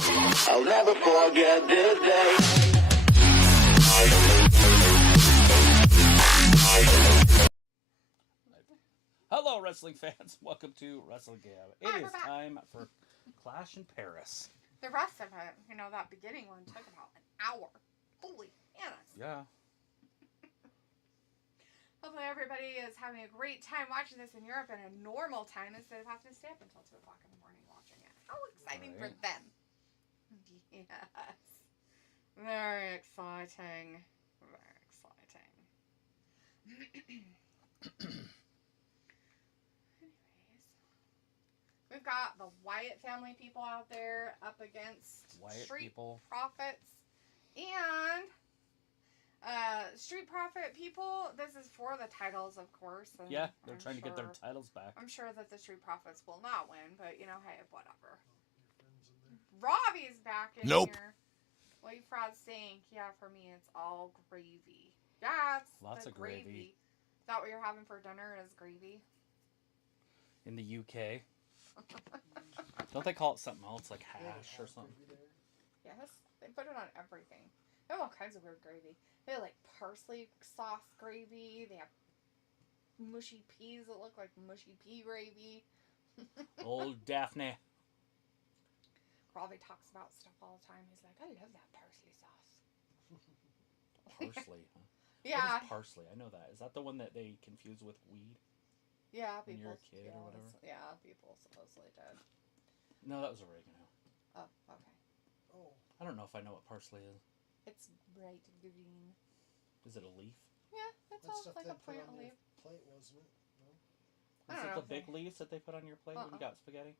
I'll never forget this day. Hello, wrestling fans. Welcome to Wrestling Gab. It is time for Clash in Paris. The rest of it, that beginning one took about an hour. Holy Hannahs. Yeah. Hopefully everybody is having a great time watching this in Europe in a normal time instead of having to stay up until 2 o'clock in the morning watching it. How exciting for them. Yes. Very exciting. Very exciting. We've got the Wyatt family people out there up against Wyatt Street people. Profits. And Street Profit people, this is for the titles, of course. And yeah, they're trying to get their titles back. I'm sure that the Street Profits will not win, but, hey, whatever. Robbie's back in here. What you Frod's saying, yeah, for me, it's all gravy. Yeah, it's lots of gravy. Is that what you're having for dinner, is gravy? In the UK. Don't they call it something else, like hash or something? Yes, they put it on everything. They have all kinds of weird gravy. They have, like, parsley sauce gravy. They have mushy peas that look like mushy pea gravy. Old Daphne. Robbie talks about stuff all the time. He's like, I love that parsley sauce. Parsley, huh? Yeah. What is parsley? I know that. Is that the one that they confuse with weed? Yeah, when people. You're a kid or whatever? Yeah, people supposedly did. No, that was oregano. Oh, okay. Oh. I don't know if I know what parsley is. It's bright green. Is it a leaf? Yeah, it's That all stuff like they a put plant on leaf. your plate, wasn't it? No? Is it the big leaves that they put on your plate when you got spaghetti?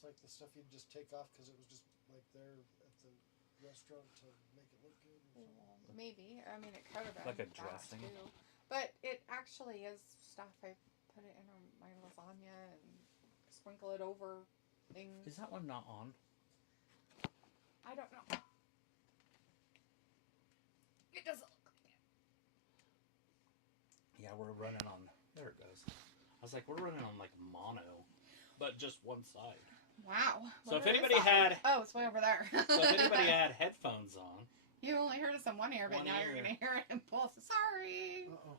It's like the stuff you'd just take off because it was just like there at the restaurant to make it look good. Or something. Maybe. I mean, it could have been like a that dressing. too. But it actually is stuff. I put it in my lasagna and sprinkle it over things. Is that one not on? I don't know. It doesn't look like it. Yeah, we're running on... There it goes. I was like, we're running on like mono, but just one side. Wow. So if anybody had... Oh, it's way over there. So if anybody had headphones on... You only heard us in one ear, but now you're going to hear it in both. Sorry. Uh-oh.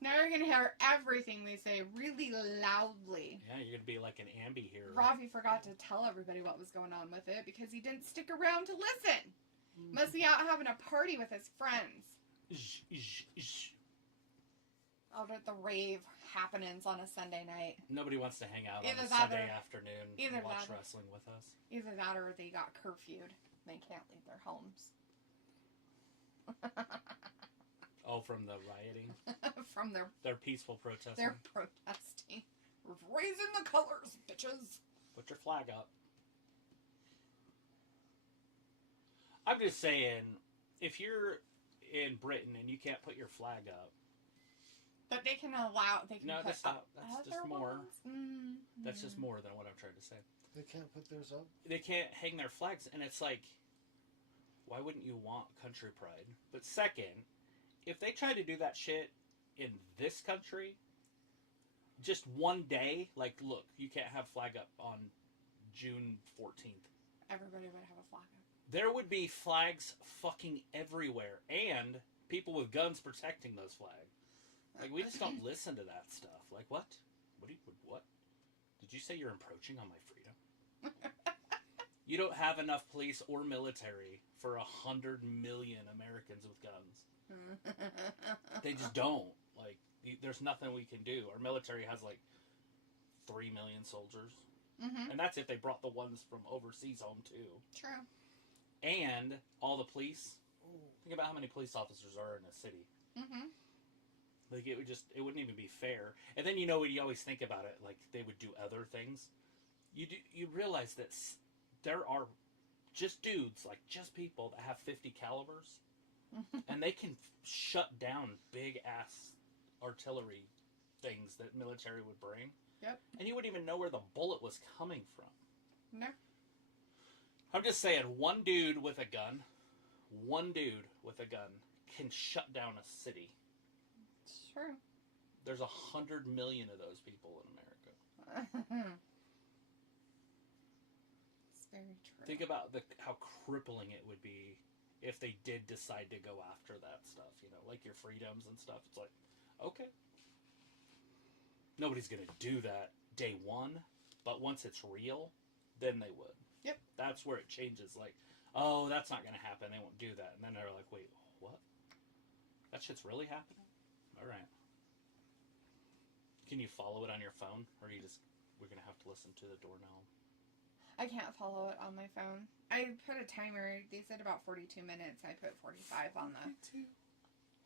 Now you're going to hear everything we say really loudly. Yeah, you're going to be like an ambi here. Ravi forgot to tell everybody what was going on with it because he didn't stick around to listen. Must be out having a party with his friends. Out at the rave happenings on a Sunday night. Nobody wants to hang out on a Sunday afternoon and watch wrestling with us. Either that or they got curfewed. They can't leave their homes. Oh, from the rioting? From their peaceful protesting? They're protesting. Raising the colors, bitches. Put your flag up. I'm just saying, if you're in Britain and you can't put your flag up... But they can allow... No, that's not. That's just more. Mm-hmm. That's just more than what I'm trying to say. They can't put theirs up? They can't hang their flags, and it's like... Why wouldn't you want country pride? But second, if they try to do that shit in this country, just one day, like, look, you can't have flag up on June 14th. Everybody would have a flag up. There would be flags fucking everywhere, and people with guns protecting those flags. Like, we just don't listen to that stuff. Like, what? What? Did you say you're encroaching on my freedom? You don't have enough police or military for 100 million Americans with guns. They just don't. Like, there's nothing we can do. Our military has, like, 3 million soldiers. Mm-hmm. And that's if they brought the ones from overseas home, too. True. And all the police. Think about how many police officers are in a city. Mm-hmm. Like, it wouldn't even be fair. And then, when you always think about it, like, they would do other things. You realize that there are just dudes, like, just people that have 50 calibers. And they can shut down big-ass artillery things that military would bring. Yep. And you wouldn't even know where the bullet was coming from. No. I'm just saying, one dude with a gun can shut down a city. It's true. There's 100 million of those people in America. very true. Think about how crippling it would be if they did decide to go after that stuff, you know, like your freedoms and stuff. It's like, okay. Nobody's going to do that day one, but once it's real, then they would. Yep. That's where it changes. Like, oh, that's not going to happen. They won't do that. And then they're like, wait, what? That shit's really happening? All right. Can you follow it on your phone? Or we're going to have to listen to the doorknob? I can't follow it on my phone. I put a timer. They said about 42 minutes. I put 45 on the... 42.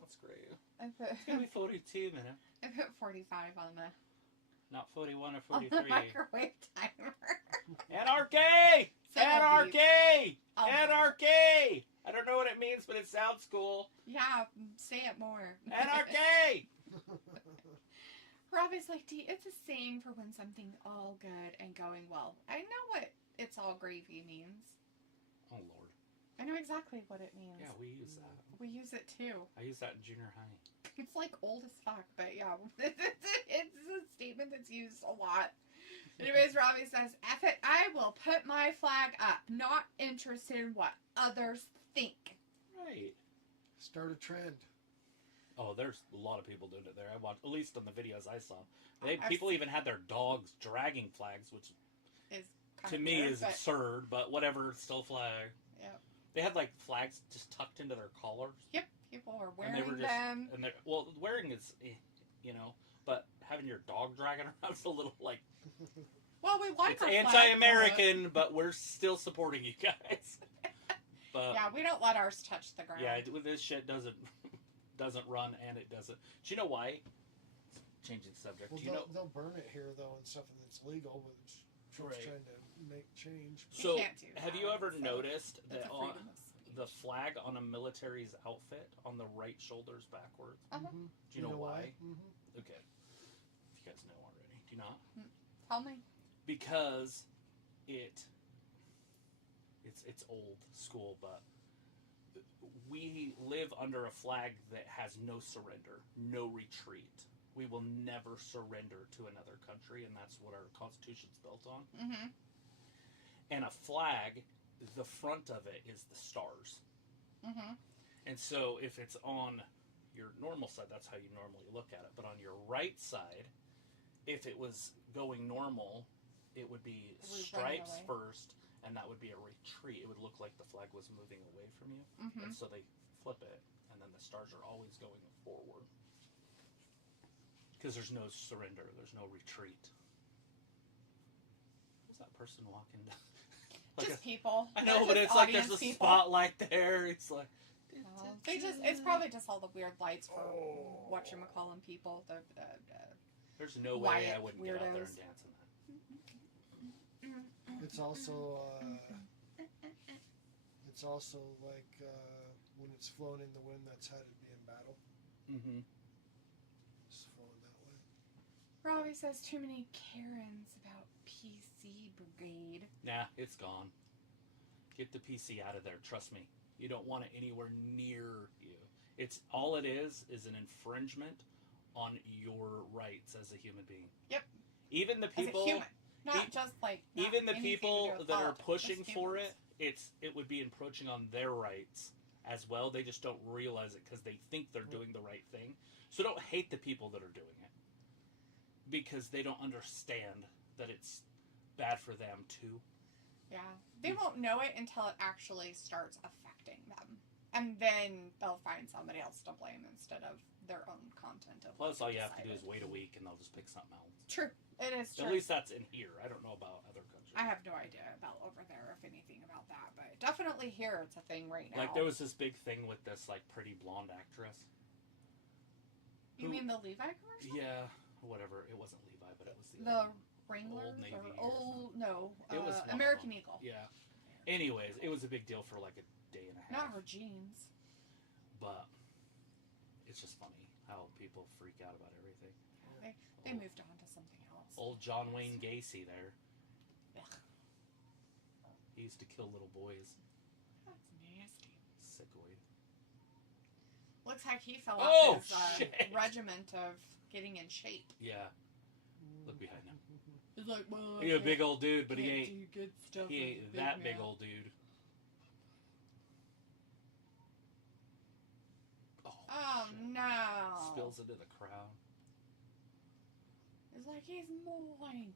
That's great. It's going to be 42 minutes. I put 45 on the... Not 41 or on 43. the microwave timer. Anarchy! Say it, Anarchy! I'll beep. Anarchy! I don't know what it means, but it sounds cool. Yeah, say it more. Anarchy! Robbie's like, it's a saying for when something's all good and going well. I know what it's all gravy means. Oh, Lord. I know exactly what it means. Yeah, we use that. We use it too. I use that in junior high. It's like old as fuck, but yeah, it's a statement that's used a lot. Anyways, Robbie says, F it, I will put my flag up. Not interested in what others think. Right. Start a trend. Oh, there's a lot of people doing it there. I watched, at least on the videos I saw. I've People seen- even had their dogs dragging flags, which Is to me is absurd, but whatever, it's still a flag. Yep. They had like flags just tucked into their collars. Yep, people were And they wearing were just, them. and well, wearing is, you know, but having your dog dragging around is a little like, Well, we like it's our flag, anti-American, but we're still supporting you guys. But yeah, we don't let ours touch the ground. yeah, this shit doesn't run, and it doesn't. Do you know why? Changing subject. Well, Do you know? they'll burn it here though and stuff that's legal, but Trump's Right. trying to make change. We So, can't do have that, you ever so noticed It's that a on freedom of speech. the flag on a military's outfit on the right shoulder's backwards? Uh-huh. Mm-hmm. Do you know why? Mm-hmm. Okay, if you guys know already, do you not? Tell me. Because it's old school, but we live under a flag that has no surrender, no retreat. We will never surrender to another country, and that's what our Constitution's built on. Mm-hmm. And a flag, the front of it is the stars. Mm-hmm. And so if it's on your normal side, that's how you normally look at it. But on your right side, if it was going normal, it would be It would run stripes away. first, and that would be a retreat. It would look like the flag was moving away from you. Mm-hmm. And so they flip it, and then the stars are always going forward. Because there's no surrender, there's no retreat. Who's that person walking down? Just people. I know, They're but just it's like there's a audience people. spotlight there. It's like... It's probably just all the weird lights for whatchamacallin' people. The There's no way I Wyatt wouldn't get out there and weirdos. dance in that. It's also like when it's flowing in the wind, that's how to be in battle. Mm-hmm. It's flowing that way. Robbie says too many Karens about PC Brigade. Nah, it's gone. Get the PC out of there. Trust me. You don't want it anywhere near you. It's all it is an infringement on your rights as a human being. Yep. Even the As people, a human. Not just like. not even the anything to people do with that are politics, pushing just for humans. it would be encroaching on their rights as well. They just don't realize it because they think they're doing the right thing. So don't hate the people that are doing it because they don't understand that it's bad for them too. Yeah. They won't know it until it actually starts affecting them. And then they'll find somebody else to blame instead of their own content. Of Plus, what all they you have to do decided. is wait a week and they'll just pick something else. True. It is true. At least that's in here. I don't know about other countries. I have no idea about over there, if anything about that. But definitely here, it's a thing right now. Like, there was this big thing with this, like, pretty blonde actress. You who- mean the Levi commercial? Yeah, whatever. It wasn't Levi, but it was the The other one. Wranglers? Old Navy or or old, no. It was one of American them. Eagle. Yeah. Anyways, it was a big deal for, like, a day and a half. Not her jeans. But it's just funny how people freak out about everything. They moved on to something else. Old John Wayne Gacy there. Ugh. He used to kill little boys. That's nasty. Sickoid. Looks like he fell Oh, off his shit. regiment of getting in shape. Yeah. Look behind him. He's like, well, He's a big old dude, but he can't ain't. do good stuff He with ain't a that big mouth. old dude. Oh shit. no! Spills into the crowd. It's like he's mine,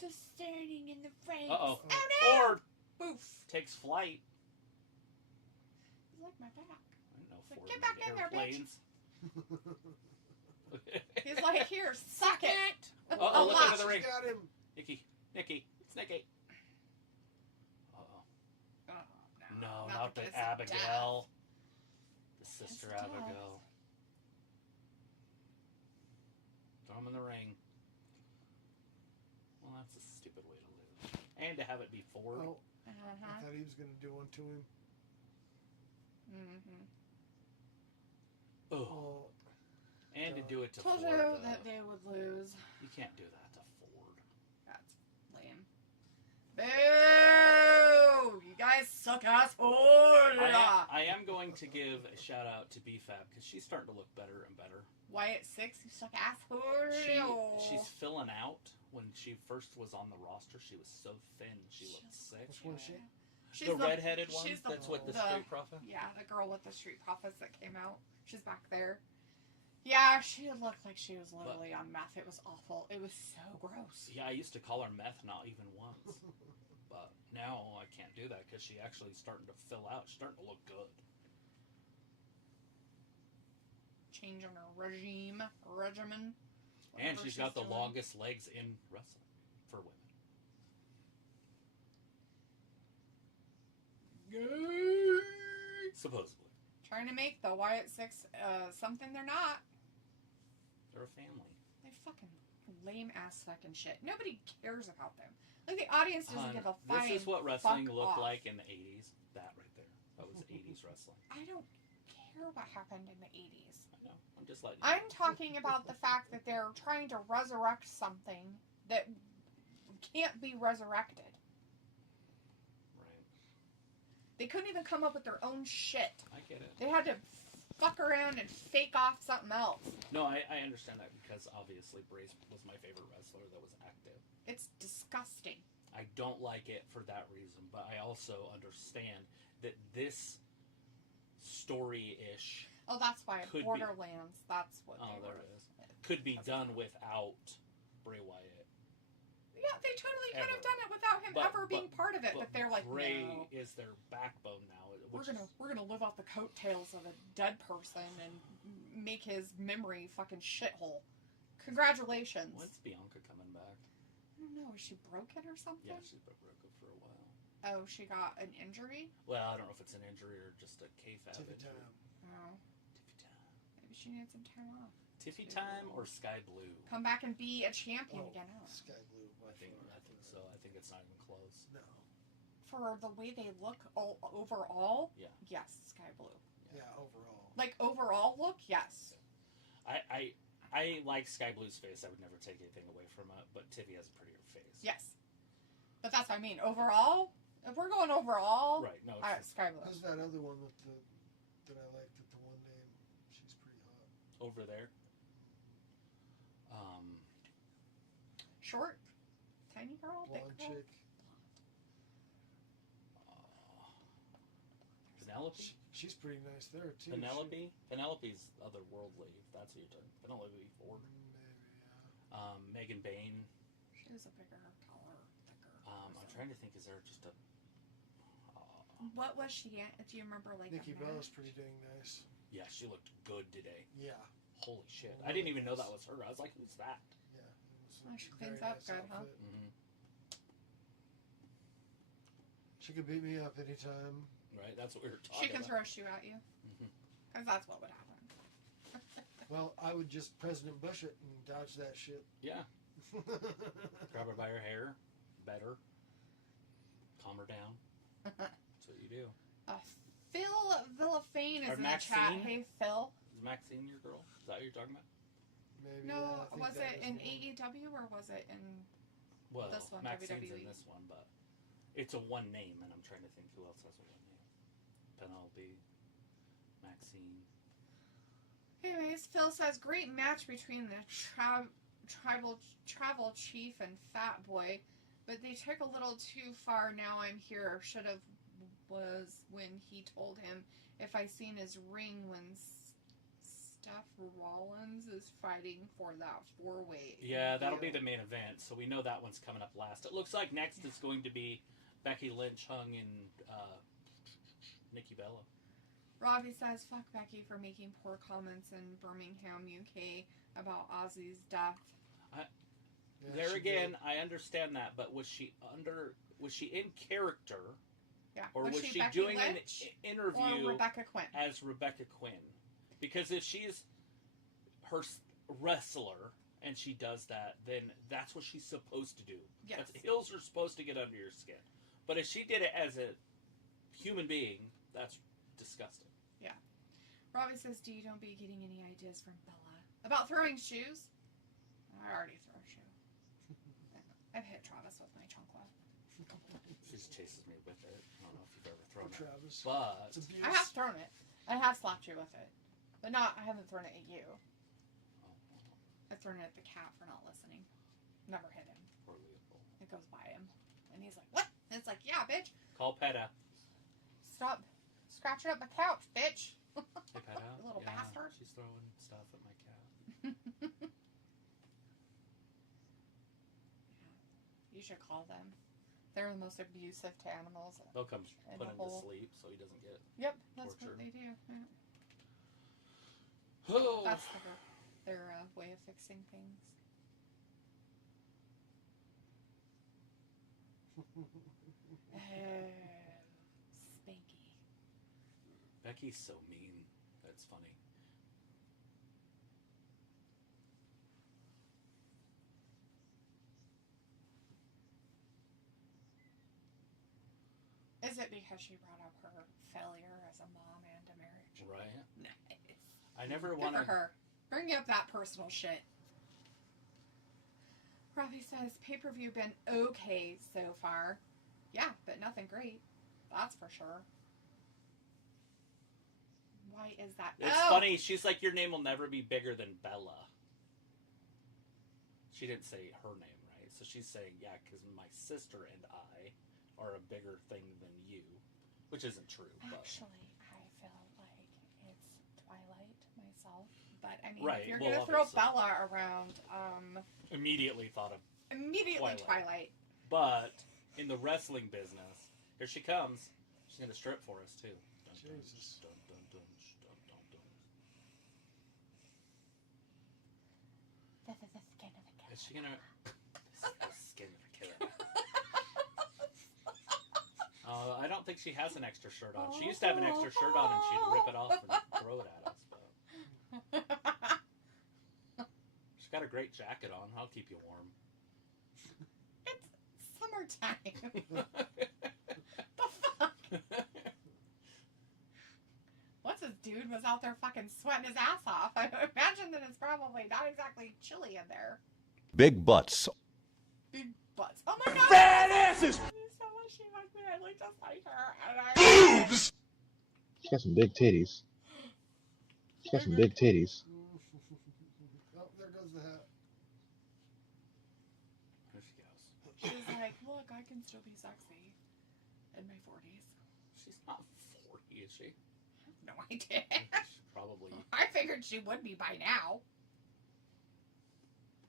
just standing in the face. Uh-oh. Oh no! Ford Boof! takes flight. He's like my back. I didn't know Like, Ford get back made in there, bitch. airplanes. He's like, here, suck it. Uh-oh, look under the ring. Got him. Nikki. It's Nikki. Uh-oh. Oh, No, not not the kiss of Abigail. The sister Kiss of Abigail. Throw him in the ring. Well, that's a stupid way to lose. And to have it be Ford. Oh, Uh-huh. I thought he was going to do one to him. Mm-hmm. Oh. Oh, And to do it to Told Ford. you though. that they would lose. You can't do that to Ford. That's lame. Boo! You guys suck ass Ford! I am going to give a shout out to BFAB because she's starting to look better and better. Wyatt 6, you suck ass Ford! She's filling out. When she first was on the roster, she was so thin. She looked sick. which one is she? She's The redheaded one? she's That's what the the- Street Profit? Yeah, the girl with the Street Profits that came out. She's back there. Yeah, she looked like she was literally on meth. It was awful. It was so gross. Yeah, I used to call her meth not even once. But now I can't do that because she actually is starting to fill out. She's starting to look good. Change on her regimen. And whatever she's got the doing. longest legs in wrestling for women. Supposedly. Trying to make the Wyatt 6 something they're not. They're a family. They fucking lame ass fucking shit. Nobody cares about them. Like the audience doesn't give a fucking. This is what wrestling fuck looked off. like in the 80s. That right there. That was 80s wrestling. I don't care what happened in the 80s. I know. I'm just letting you I'm know. talking about the fact that they're trying to resurrect something that can't be resurrected. Right. They couldn't even come up with their own shit. I get it. They had to fuck around and fake off something else. No, I understand that because obviously Brace was my favorite wrestler that was active. It's disgusting. I don't like it for that reason, but I also understand that this story-ish Oh, that's why Could be. Borderlands. That's what. Oh, they there were. it is. Could be done without Bray Wyatt. Yeah, they totally could have Ever. done it without him But- ever being part of it. But they're like, Bray no. is their backbone now. We're gonna live off the coattails of a dead person and make his memory fucking shithole. Congratulations. When's Bianca coming back? I don't know. Is she broken or something? Yeah, she's been broken for a while. Oh, she got an injury. Well, I don't know if it's an injury or just a kayfabe Tiffy injury. time. Oh, Tiffy time. maybe she needs some time off. Tiffy time or Sky Blue? Come back and be a champion Oh, again. Oh. Sky Blue. I think so. I think it's not even close. No. For the way they look overall, Yeah. yes, sky blue. Yeah, overall. Like overall look, yes. I like Sky Blue's face. I would never take anything away from it, but Tiffy has a prettier face. Yes. But that's what I mean. Overall, if we're going overall, Right. No. sky blue. How's that other one with the that I liked with the one name? She's pretty hot. Over there. Short, tiny girl, big Blonde girl. chick. Penelope. She's pretty nice there too. Penelope. Penelope's otherworldly. If that's what you're talking. Penelope Ford. Maybe, yeah. Megan Bain. She was a bigger, taller, thicker. I'm person. trying to think. Is there just a? What was she at? Do you remember, like, Nikki a Bella's match? pretty dang nice. Yeah, she looked good today. Yeah. Holy shit! I didn't even know that was her. I was like, who's that? Yeah. It was Oh, she a cleans very up nice good, huh? outfit. Mm-hmm. She could beat me up anytime. Right. That's what we were talking She can about. throw a shoe at you. Mhm. Because that's what would happen. Well, I would just President Bush it and dodge that shit. Yeah. Grab her by her hair. Better. Calm her down. That's what you do. Phil Villafane is Or in the chat. Maxine? Hey, Phil. Is Maxine your girl? Is that what you're talking about? Maybe. No, yeah, I think was that it was in the one. AEW or was it in... Well, This one, Maxine's WWE. in this one, but it's a one name, and I'm trying to think who else has a one name. Penelope, Maxine. Anyways, Phil says, great match between the Travel Chief and Fat Boy, but they took a little too far. Now I'm here. Should have was when he told him if I seen his ring when Seth Rollins is fighting for that 4-way. Yeah, that'll be the main event. So we know that one's coming up last. It looks like next is going to be Becky Lynch, Hung, and Nikki Bella. Robbie says, fuck Becky for making poor comments in Birmingham, UK about Ozzy's death. There again, I understand that, but was she in character? Yeah. Or was she Becky doing Lynch an interview or Rebecca Quinn? as Rebecca Quinn? Because if she's her wrestler and she does that, then that's what she's supposed to do. Yes. Heels are supposed to get under your skin. But if she did it as a human being, that's disgusting. Yeah. Robbie says, D, don't be getting any ideas from Bella. About throwing shoes? I already throw a shoe. I've hit Travis with my chancla. She just chases me with it. I don't know if you've ever thrown it. Travis. But It's abuse. I have thrown it. I have slapped you with it. But I haven't thrown it at you. I've thrown it at the cat for not listening. Never hit him. Poor Leopold. It goes by him. And he's like, what? And it's like, yeah, bitch. Call PETA. Stop scratching up my couch, bitch. Hey, PETA. You little Yeah, bastard. She's throwing stuff at my cat. You should call them. They're the most abusive to animals. They'll come And put the him whole- to sleep so he doesn't get... Yep, that's Torture. what they do. Yeah. Oh. That's their way of fixing things. Spanky. Becky's so mean. That's funny. Is it because she brought up her failure as a mom and a marriage? Right? Nice. I never Good want for to... her. Bring up that personal shit. Robbie says, pay-per-view been okay so far. Yeah, but nothing great. That's for sure. Why is that? It's funny. She's like, your name will never be bigger than Bella. She didn't say her name, right? So she's saying, yeah, because my sister and I are a bigger thing than you. Which isn't true. But. Actually, I feel like it's Twilight myself. But, I mean, Right, if you're well, going to throw obviously. Bella around, Immediately thought of... immediately Twilight. But, in the wrestling business, here she comes. She's going to strip for us, too. Dun, dun, Jesus. dun, dun, dun, dun, dun, dun. This is the skin of a cat. Is she going to... This is the skin of a killer. I don't think she has an extra shirt on. She used to have an extra shirt on and she'd rip it off and throw it at us. But she's got a great jacket on. I'll keep you warm. It's summertime. The fuck? What's this dude was out there fucking sweating his ass off? I imagine that it's probably not exactly chilly in there. Big butts. Big butts. Oh my god! Fat asses! So much she like me. I look just like her. And Boobs! She got some big titties. She got some big titties. Oh, there goes the hat. There she goes. she's like, look, I can still be sexy in my 40s. She's not 40, is she? No idea. She's probably... I figured she would be by now.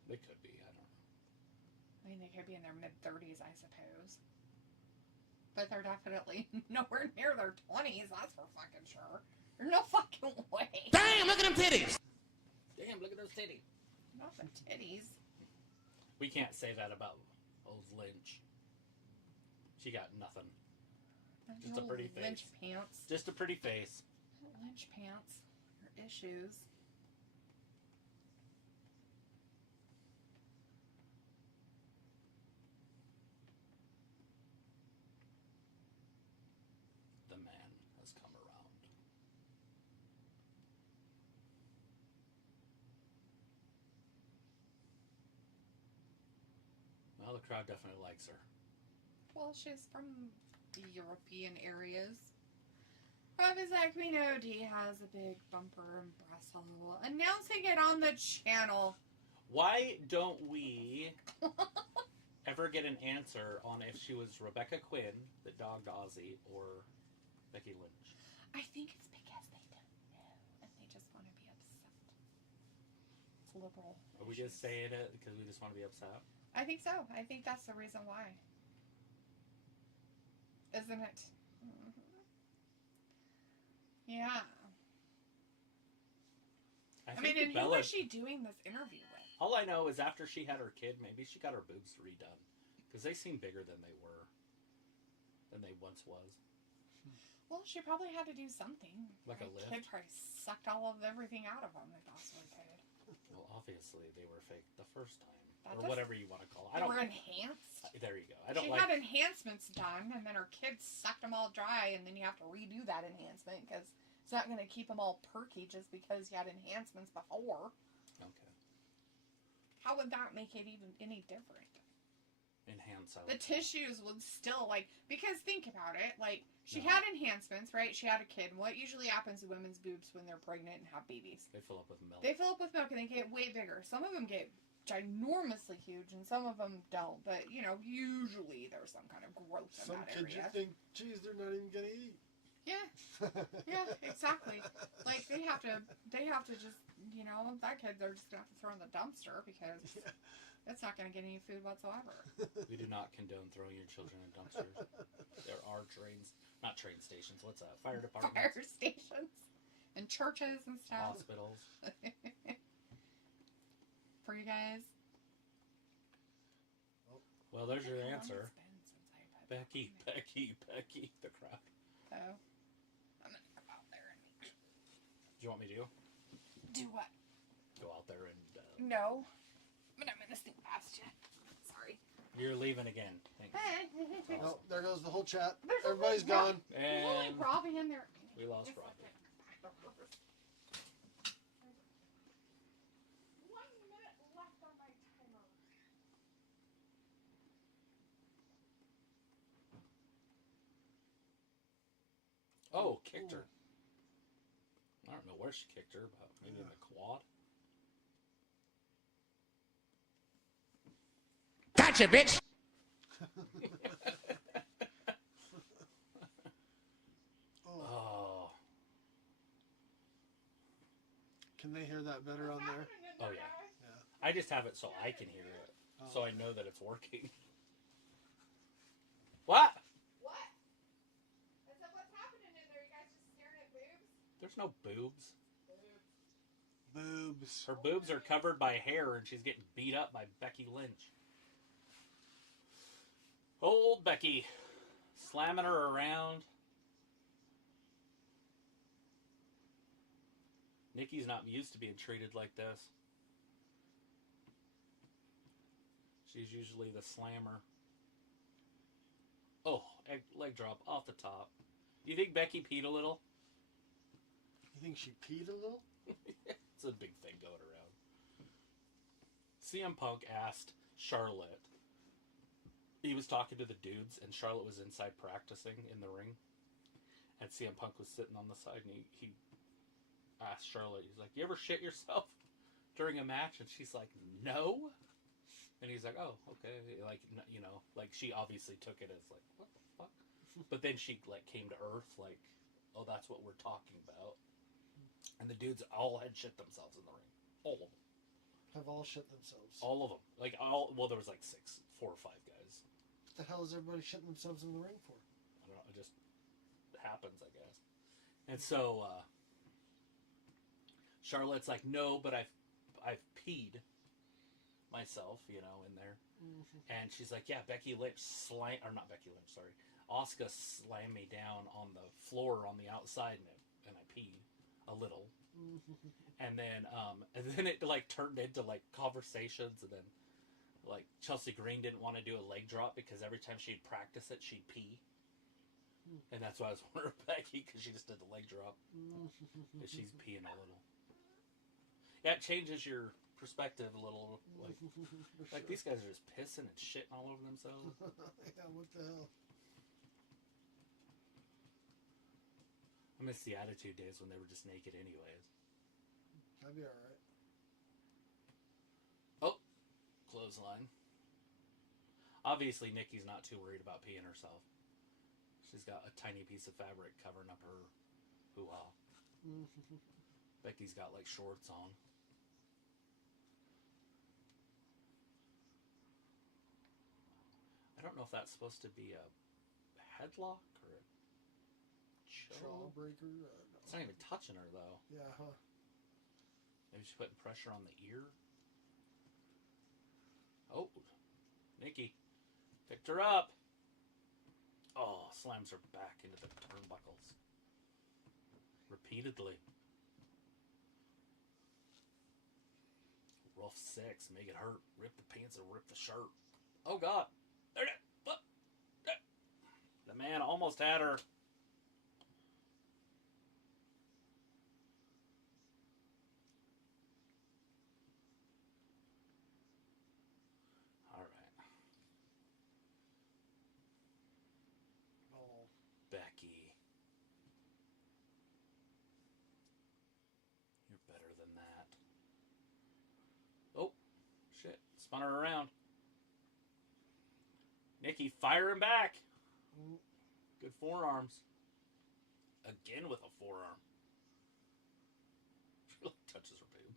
They could be. I don't know. I mean, they could be in their mid-30s, I suppose. But they're definitely nowhere near their 20s, that's for fucking sure. There's no fucking way. Damn, look at them titties! Damn, look at those titties. Not the titties. We can't say that about old Lynch. She got nothing. Just a Old pretty face. Lynch pants. Just a pretty face. Lynch pants. Her issues. The man has come around. Well, the crowd definitely likes her. Well, she's from the European areas. Rob is like, we know Dee has a big bumper in Brussels. Announcing it on the channel. Why don't we ever get an answer on if she was Rebecca Quinn that dogged Ozzy or Becky Lynch? I think it's because they don't know and they just want to be upset. It's liberal. Are we just saying it because we just want to be upset? I think so. I think that's the reason why. Isn't it? Mm-hmm. Yeah. I mean, and who was she doing this interview with? All I know is after she had her kid, maybe she got her boobs redone. Because they seem bigger than they were. Than they once was. Well, she probably had to do something. Like a lift? Kid probably sucked all of everything out of them. They possibly could. Well, obviously they were fake the first time. That or whatever you want to call it. They were enhanced? There you go. She had enhancements done, and then her kids sucked them all dry, and then you have to redo that enhancement because it's not going to keep them all perky just because you had enhancements before. Okay. How would that make it even any different? The tissues would still, because think about it, she had enhancements, right? She had a kid. What usually happens to women's boobs when they're pregnant and have babies? They fill up with milk. They fill up with milk and they get way bigger. Some of them get ginormously huge and some of them don't. But, usually there's some kind of growth in that area. Some kids you think, geez, they're not even going to eat. Yeah. Yeah, exactly. They have to just, that kid, they're just going to have to throw in the dumpster because... Yeah. That's not going to get any food whatsoever. We do not condone throwing your children in dumpsters. There are not train stations. What's that? Fire departments. Fire stations. And churches and stuff. Hospitals. For you guys. Well, there's your answer. Becky, the crowd. Oh. I'm going to go out there and make sure. Do you want me to? Do what? Go out there and... No. But I'm going to sneak past you. Sorry. You're leaving again. Thanks. Oh, there goes the whole chat. Everybody's gone. And there's only Robbie in there. We lost Robbie. 1 minute left on my timer. Oh, kicked her. I don't know where she kicked her, but maybe in the quad. Gotcha, bitch! Oh. Can they hear that better on there? Oh, yeah. I just have it so I can hear it. So I know that it's working. What? What? I said, what's happening in there? You guys just staring at boobs? There's no boobs. Boobs. Her boobs are covered by hair and she's getting beat up by Becky Lynch. Old Becky. Slamming her around. Nikki's not used to being treated like this. She's usually the slammer. Oh, leg drop off the top. Do you think Becky peed a little? You think she peed a little? It's a big thing going around. CM Punk asked Charlotte. He was talking to the dudes, and Charlotte was inside practicing in the ring. And CM Punk was sitting on the side, and he asked Charlotte, he's like, you ever shit yourself during a match? And she's like, no. And he's like, oh, okay. She obviously took it as like, what the fuck? But then she came to earth, oh, that's what we're talking about. And the dudes all had shit themselves in the ring. All of them. Have all shit themselves. All of them. There was 4 or 5 guys. What the hell is everybody shitting themselves in the ring for? I don't know. It just happens, I guess. And so, Charlotte's like, no, but I've peed myself, in there. Mm-hmm. And she's like, yeah, Asuka slammed me down on the floor on the outside and I peed a little. Mm-hmm. And then it turned into conversations, and then Chelsea Green didn't want to do a leg drop because every time she'd practice it, she'd pee. And that's why I was wondering Becky, because she just did the leg drop. Because she's peeing a little. Yeah, it changes your perspective a little. Sure. These guys are just pissing and shitting all over themselves. Yeah, what the hell? I miss the Attitude days when they were just naked anyways. That'd be alright. clothesline. Obviously, Nikki's not too worried about peeing herself. She's got a tiny piece of fabric covering up her hoo-ha. Becky's got like shorts on. I don't know if that's supposed to be a headlock or a Jawbreaker? No. It's not even touching her though. Yeah, huh? Maybe she's putting pressure on the ear. Oh, Nikki picked her up. Oh, slams her back into the turnbuckles. Repeatedly. Rough sex, make it hurt. Rip the pants and rip the shirt. Oh, God. There it is. The man almost had her. All right. Oh. Becky. You're better than that. Oh, shit. Spun her around. Nikki firing back. Good forearms. Again with a forearm. She like touches her boob.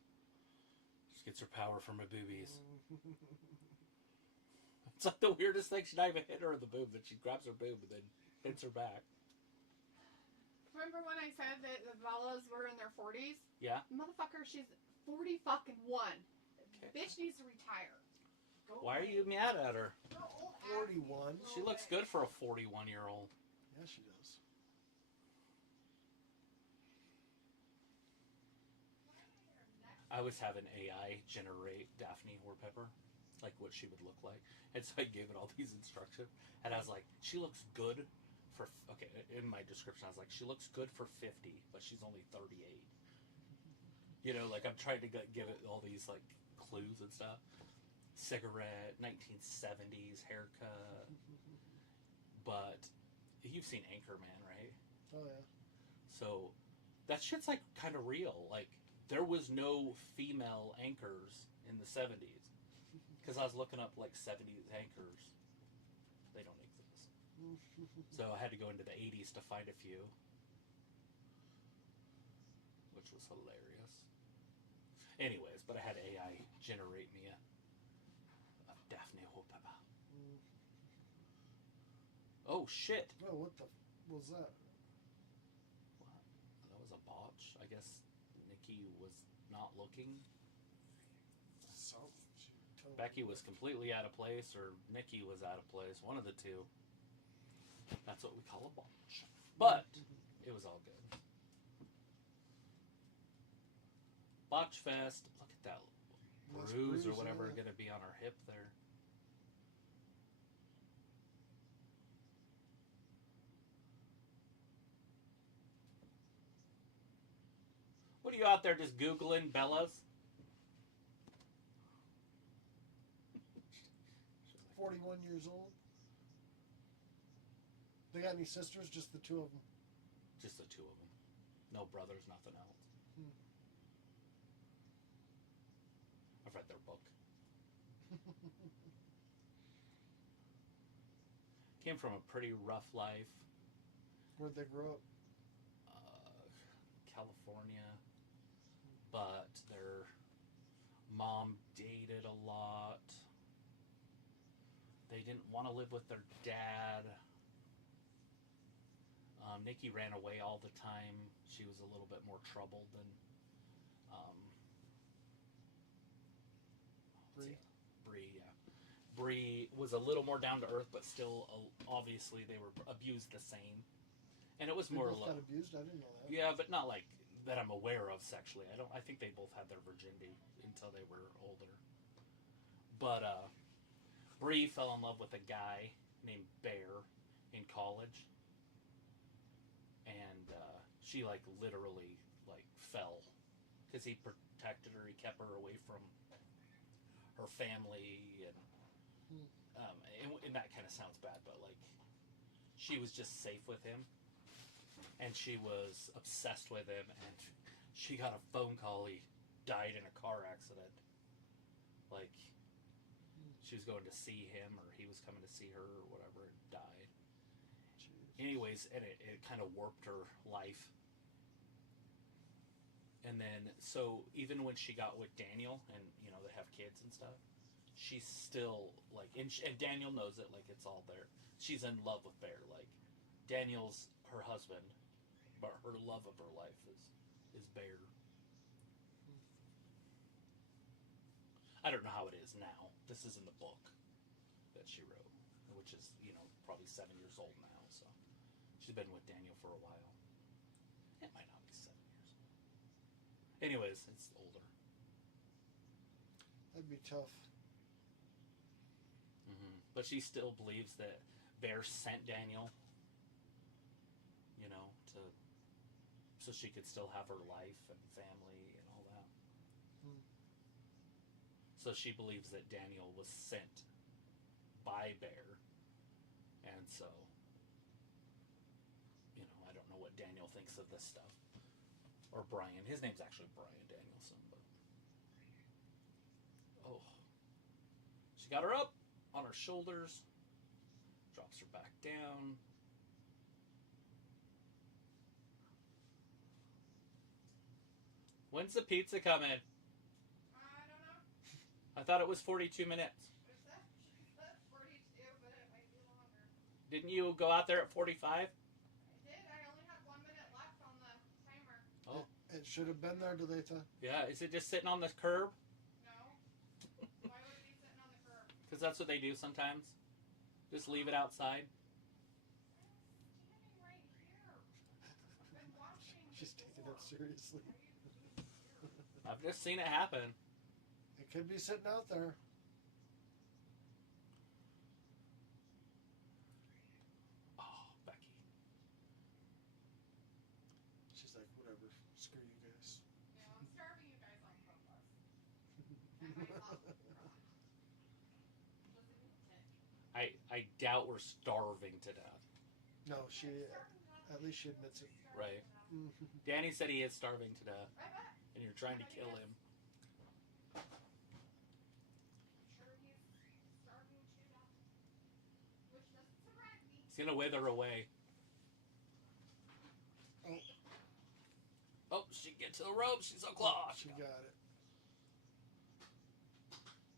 She gets her power from her boobies. It's like the weirdest thing. She not even hit her in the boob, that she grabs her boob and then hits her back. Remember when I said that the Bellas were in their 40s? Yeah. Motherfucker, she's 40 fucking 1. Okay. Bitch needs to retire. Go Why are away. you mad at her? Go old ass. 41. She looks good for a 41-year-old. Yeah, she does. I was having AI generate Daphne Horpepper, like what she would look like. And so I gave it all these instructions. And I was like, she looks good for, okay, in my description, I was like, she looks good for 50, but she's only 38. You know, like I'm trying to give it all these like clues and stuff. Cigarette, 1970s haircut. But you've seen Anchorman, right? Oh, yeah. So that shit's like kind of real. Like there was no female anchors in the 70s. Because I was looking up like 70s anchors. They don't exist. So I had to go into the 80s to find a few. Which was hilarious. Anyways, but I had AI generate me a Daphne Hopapa. Oh shit! Oh, what the was that? What? That was a botch. I guess Nikki was not looking. Becky was completely out of place, or Nikki was out of place. One of the two. That's what we call a botch. But it was all good. Botch fest. Look at that Nice bruise or bruise, whatever yeah. going to be on her hip there. What are you out there just Googling, Bellas? 41 years old. They got any sisters? Just the two of them. Just the two of them. No brothers, nothing else. I've read their book. Came from a pretty rough life. Where'd they grow up? California. But their mom dated a lot. They didn't want to live with their dad. Nikki ran away all the time. She was a little bit more troubled than Bree, yeah. Bree was a little more down to earth, but still, obviously, they were abused the same. And it was They more both got abused? I didn't know that. yeah, but not like that I'm aware of sexually. I think they both had their virginity until they were older. But Bree fell in love with a guy named Bear in college. And she like literally like fell because he protected her. He kept her away from her family, and that kind of sounds bad, but like she was just safe with him, and she was obsessed with him, and she got a phone call he died in a car accident. Like she was going to see him, or he was coming to see her, or whatever, and died. Jeez. Anyways, and it kind of warped her life. And then, so even when she got with Daniel, and you know they have kids and stuff, she's still like, and Daniel knows it, like it's all there. She's in love with Bear. Like Daniel's her husband, but her love of her life is Bear. I don't know how it is now. This is in the book that she wrote, which is, you know, probably 7 years old now. So she's been with Daniel for a while. It might not be 7 years. Anyways, it's older. That'd be tough. But she still believes that Bear sent Daniel, you know, so she could still have her life and family and all that. So she believes that Daniel was sent by Bear, and so, you know, I don't know what Daniel thinks of this stuff. Or Brian. His name's actually Brian Danielson, but... Oh. She got her up on her shoulders, drops her back down. When's the pizza coming? I don't know. I thought it was 42 minutes. She said 42, but it might be longer. Didn't you go out there at 45? I did. I only had 1 minute left on the timer. Oh. It should have been there, Deletha. Yeah, is it just sitting on the curb? No. Why would it be sitting on the curb? Because that's what they do sometimes. Just leave it outside. Standing right here. I've been watching. She's taking it seriously. I've just seen it happen. It could be sitting out there. Oh, Becky. She's like, whatever. Screw you guys. Yeah, I'm starving you guys on purpose. And myself. I doubt we're starving to death. No, she. At least she admits it. Right. Mm-hmm. Danny said he is starving to death, I bet. and you're trying to kill him. I'm sure he's starving to death. Which doesn't surprise me. He's gonna wither away. Oh, she can get to the rope. She's so close. She got it.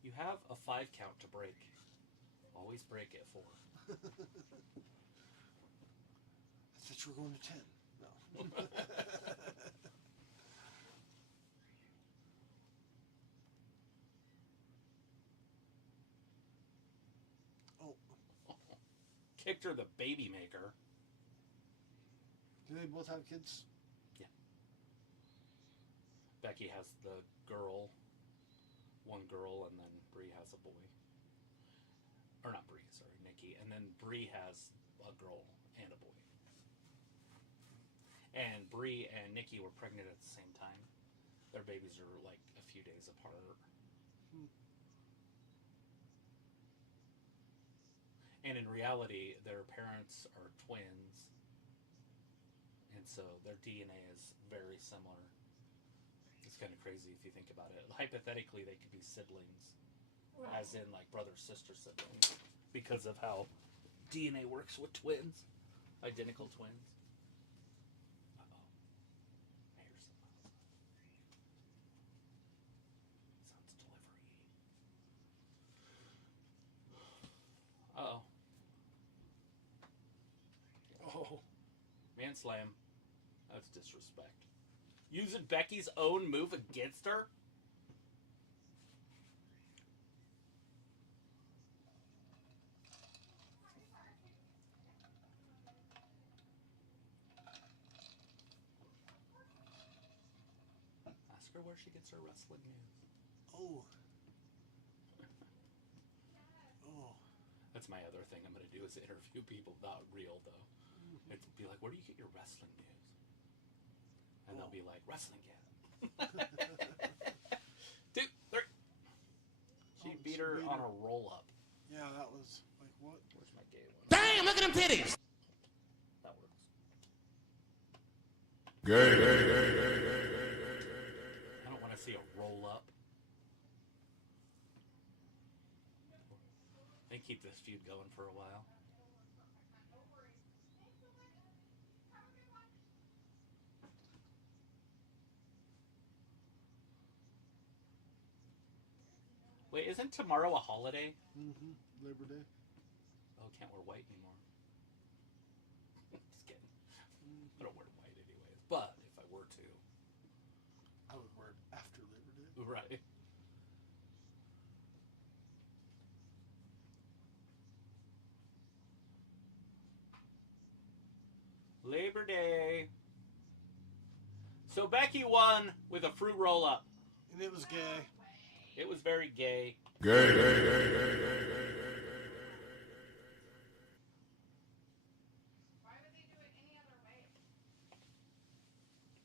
You have a 5 count to break. Always break at 4. I thought you were going to 10. No. Oh. Kicked her the baby maker. Do they both have kids? Yeah. Becky has the girl. One girl, and then Bree has a boy. Or not Bree, sorry, Nikki. And then Bree has a girl and a boy. And Bree and Nikki were pregnant at the same time. Their babies are like a few days apart. And in reality, their parents are twins. And so their DNA is very similar. It's kind of crazy if you think about it. Hypothetically, they could be siblings. As in, like, brother-sister siblings. Because of how DNA works with twins. Identical twins. Uh-oh. I hear something outside. Sounds delivery. Uh-oh. Oh. Man slam. That's disrespect. Using Becky's own move against her? Ask her where she gets her wrestling news. Oh. Oh. That's my other thing I'm going to do is interview people, not real though. It's be like, where do you get your wrestling news? And they'll be like, wrestling kid. 2, 3. She beat her on a roll up. Yeah, that was like what? Where's my gay one? Damn, look at them titties! That works. I don't want to see a roll up. They keep this feud going for a while. Wait, isn't tomorrow a holiday? Mm-hmm. Labor Day. Oh, can't wear white anymore. Just kidding. I don't wear white anyways. But if I were to. I would wear it after Labor Day. Right. Labor Day. So Becky won with a fruit roll up. And it was gay. It was very gay.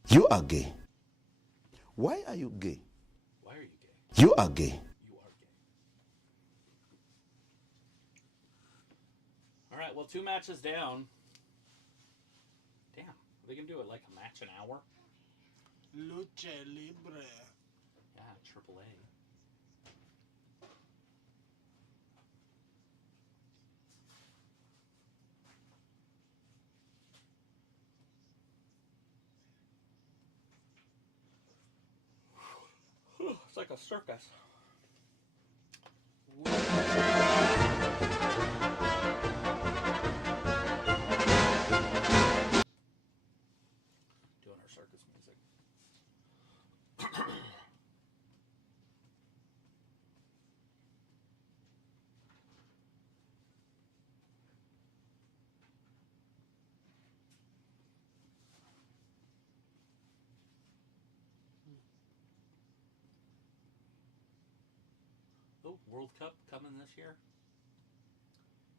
You are gay. Why are you gay? Why are you gay? You are gay. You are gay. All right, well, 2 matches down. Damn, are they going to do it like a match an hour? Lucha Libre. Yeah, Triple A. It's like a circus. Doing our circus music. Oh, World Cup coming this year?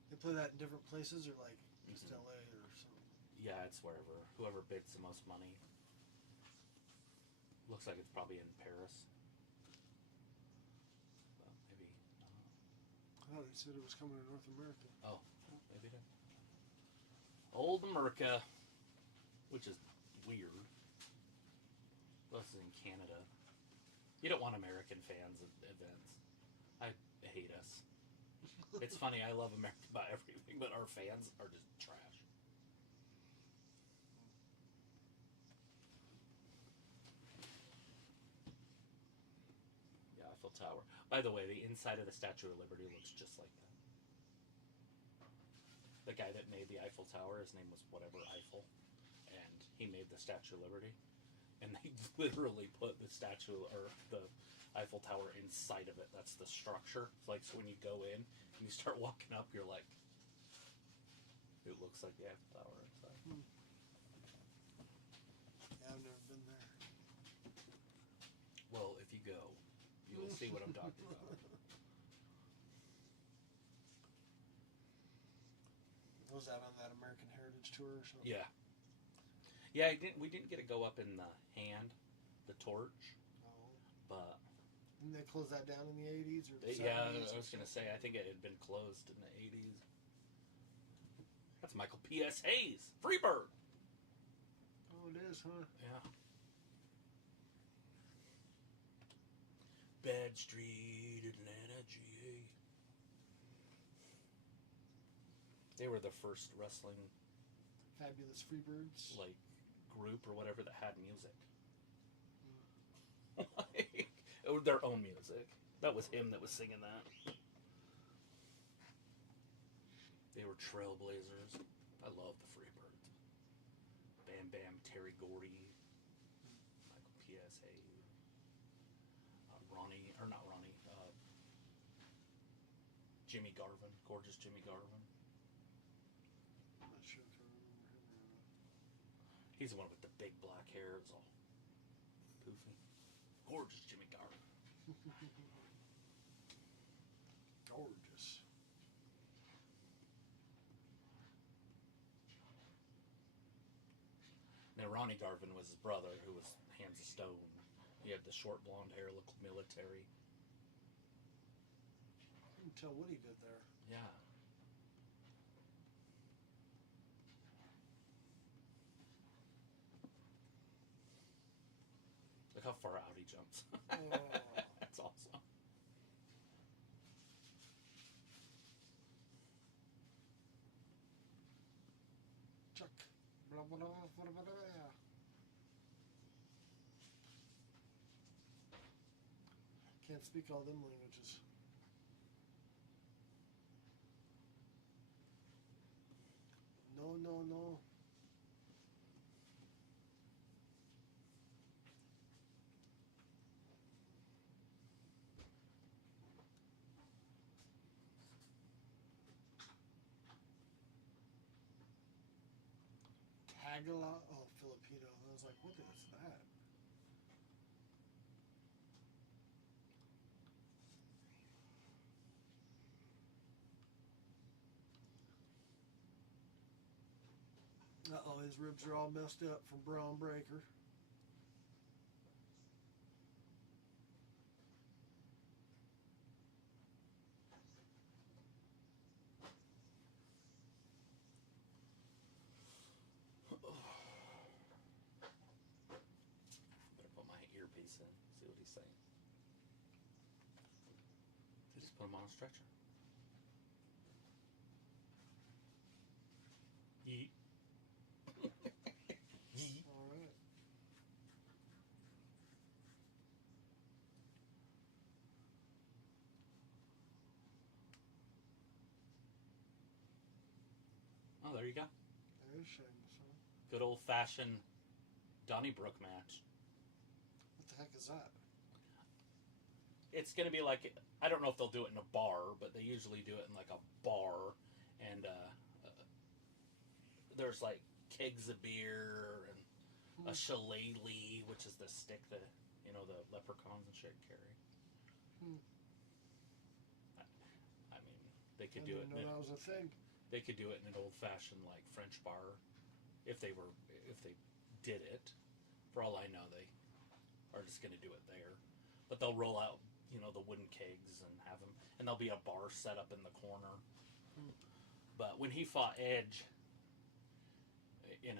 They play that in different places or like just LA or something? Yeah, it's wherever. Whoever bids the most money. Looks like it's probably in Paris. But maybe. I thought they said it was coming to North America. Oh, maybe it is. Old America, which is weird. This is in Canada. You don't want American fans at events. I hate us. It's funny, I love America about everything, but our fans are just trash. Yeah, Eiffel Tower. By the way, the inside of the Statue of Liberty looks just like that. The guy that made the Eiffel Tower, his name was whatever Eiffel, and he made the Statue of Liberty. And they literally put the statue or the Eiffel Tower inside of it. That's the structure. It's like, so when you go in and you start walking up, you're like, it looks like the Eiffel Tower inside. Yeah, I've never been there. Well, if you go, you will see what I'm talking about. Was that on that American Heritage Tour or something? Yeah. Yeah, we didn't get to go up in the hand, the torch, Oh. but... Didn't they close that down in the 80s or the 70s? Yeah, I was going to say, I think it had been closed in the 80s. That's Michael P.S. Hayes, Freebird. Oh, it is, huh? Yeah. Bad Street, Atlanta, GA. They were the first wrestling, Fabulous Freebirds. like, group or whatever that had music. Like, it was their own music. That was him that was singing that. They were trailblazers. I love the Freebirds. Bam Bam, Terry Gordy, Michael P.S. Hayes, Jimmy Garvin, gorgeous Jimmy Garvin. I'm not sure if I remember him or not. He's the one with the big black hair. It's all poofy. Gorgeous Jimmy Garvin. Gorgeous. Now, Ronnie Garvin was his brother, who was Hands of Stone. He had the short blonde hair, looked military. I couldn't tell what he did there. Yeah. Look how far out he jumps. Oh. That's awesome. Can't speak all them languages. No, no, no. Tagalog? Oh, Filipino. I was like, what is that? Uh-oh, his ribs are all messed up from Braun Breaker. Better put my earpiece in, see what he's saying. They just put him on a stretcher. Yeet. Yeet. All right. Oh, there you go. There's Sheamus, huh? Good old fashioned Donnybrook match. What the heck is that? It's going to be like, I don't know if they'll do it in a bar, but they usually do it in like a bar. And there's like kegs of beer and a shillelagh, which is the stick that, you know, the leprechauns and shit carry. I mean, they could do it. I didn't know that was a thing. They could do it in an old-fashioned like French bar, if they did it. For all I know, they are just going to do it there. But they'll roll out, you know, the wooden kegs and have them, and there'll be a bar set up in the corner. But when he fought Edge in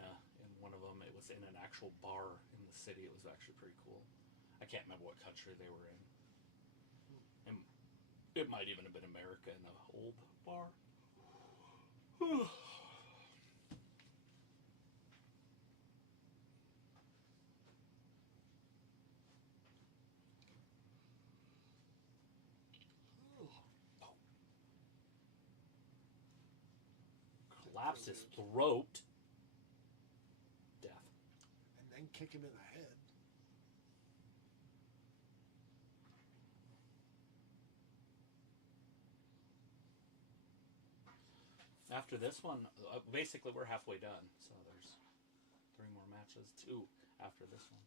one of them, it was in an actual bar in the city. It was actually pretty cool. I can't remember what country they were in, and it might even have been America in the old bar. Collapse his throat. Death. And then kick him in the head. After this one, basically we're halfway done. So there's 3 more matches, 2 after this one.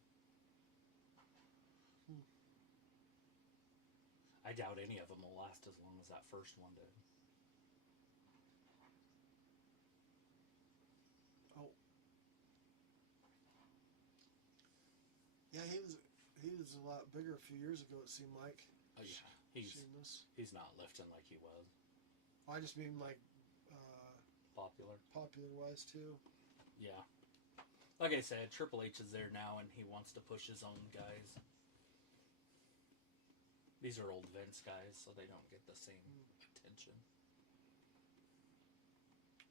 I doubt any of them will last as long as that first one did. Oh. Yeah, he was a lot bigger a few years ago, it seemed like. Oh yeah, Sheamus. he's not lifting like he was. I just mean like Popular wise too. Yeah. Like I said, Triple H is there now and he wants to push his own guys. These are old Vince guys, so they don't get the same attention.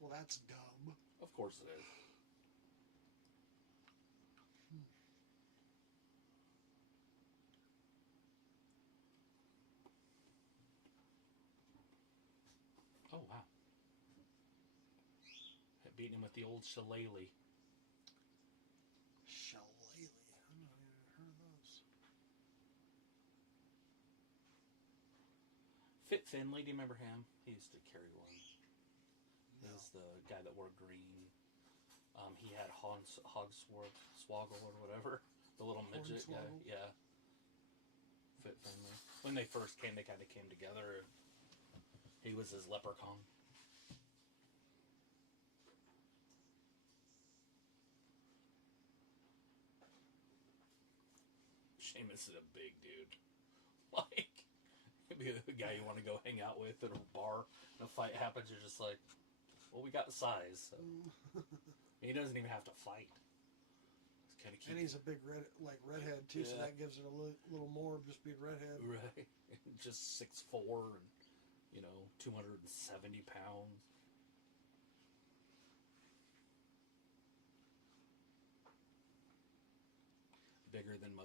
Well, that's dumb. Of course it is. Oh, wow. Beating him with the old shillelagh. Shillelagh. I've not even heard of those. Fit Finley, do you remember him? He used to carry one. No. He was the guy that wore green. He had Hogswoggle or whatever. The little midget guy. Hornswoggle? Yeah. Fit Finley. When they first came, they kind of came together. He was his leprechaun. Sheamus is a big dude. Like, he'd be the guy you want to go hang out with at a bar. And a fight happens, you're just like, well, we got the size. So. He doesn't even have to fight. Kind of And he's a big redhead too, so Yeah. that gives it a little more of just being redhead. right, just 6'4" and 270 pounds.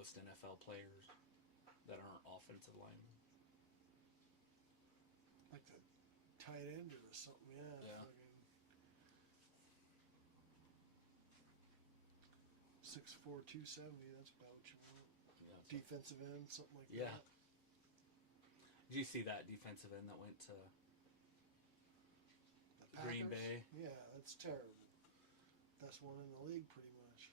most NFL players that aren't offensive linemen. Like the tight end or something, yeah. Yeah. Fucking 6'4", 270, that's about what you want. Yeah, so- Defensive end, something like Yeah. that. Did you see that defensive end that went to The Green Packers? Bay? Yeah, that's terrible. Best one in the league, pretty much.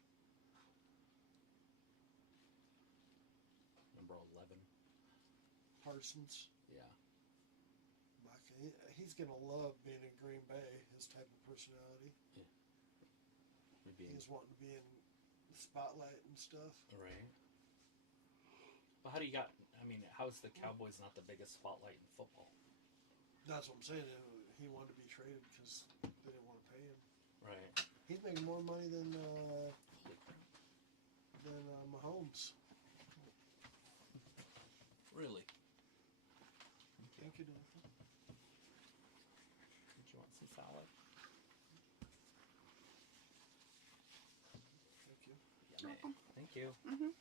number 11? Parsons. Yeah. He's going to love being in Green Bay, his type of personality. Maybe He's wanting to be in the spotlight and stuff. right. But how do you got? I mean, how is the Cowboys not the biggest spotlight in football? That's what I'm saying. He wanted to be traded because they didn't want to pay him. Right. He's making more money than Mahomes. Really? Thank you, Doctor. Did you want some salad? Thank you. Yummy. Thank you. Mm-hmm.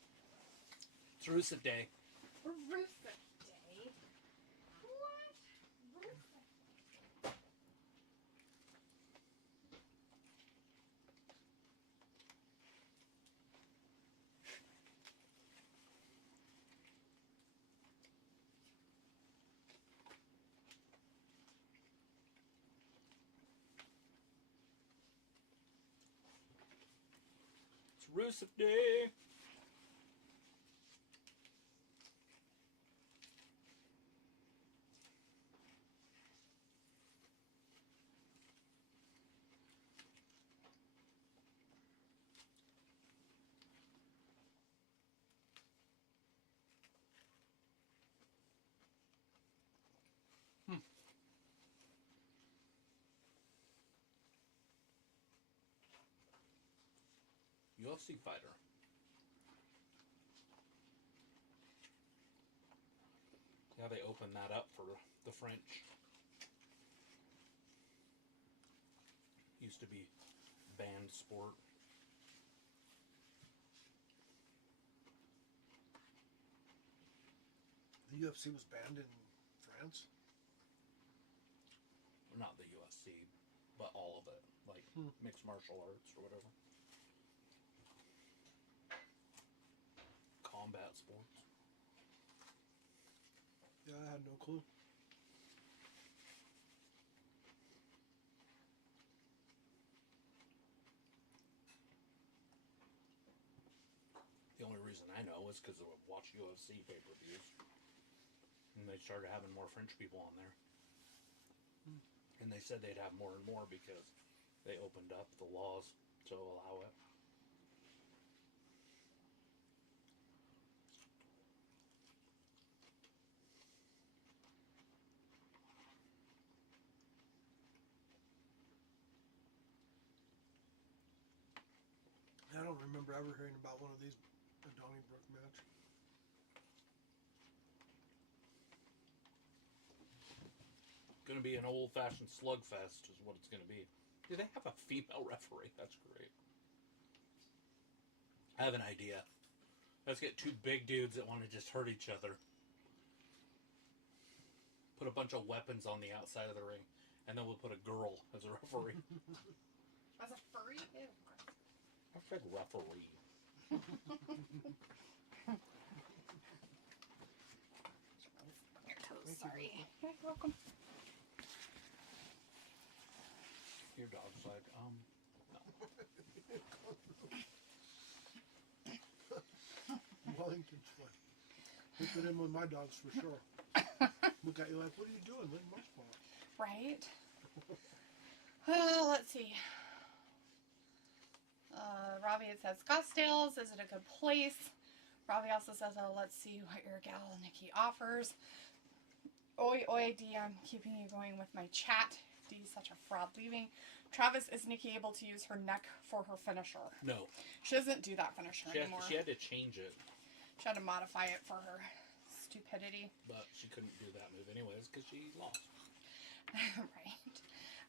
It's Rusev Day. Rusev Day? What? Rusev. It's Rusev Day. UFC fighter. Yeah, they opened that up for the French. Used to be banned sport. The UFC was banned in France? Not the UFC, but all of it. Like mixed martial arts or whatever. Combat sports. Yeah, I had no clue. The only reason I know is because I would watch UFC pay-per-views. And they started having more French people on there. And they said they'd have more and more because they opened up the laws to allow it. I don't remember ever hearing about one of these, a Donnybrook match. Gonna be an old-fashioned slugfest is what it's gonna be. Do they have a female referee? That's great. I have an idea. Let's get two big dudes that want to just hurt each other. Put a bunch of weapons on the outside of the ring, and then we'll put a girl as a referee. As a furry? Ew. I said referee. Your toes, sorry. You're welcome. Your dog's like, no. Wellington's fun. We put him with my dogs for sure. Look at you like, what are you doing? Leave my spot. Right? Well, let's see. Robbie, it says, Scottsdale's, is it a good place? Robbie also says, oh, let's see what your gal Nikki offers. Oi, oi, D, I'm keeping you going with my chat. D, such a fraud leaving. Travis, is Nikki able to use her neck for her finisher? No. She doesn't do that finisher anymore. She had to change it, She had to modify it for her stupidity. but she couldn't do that move anyways because she lost. Right.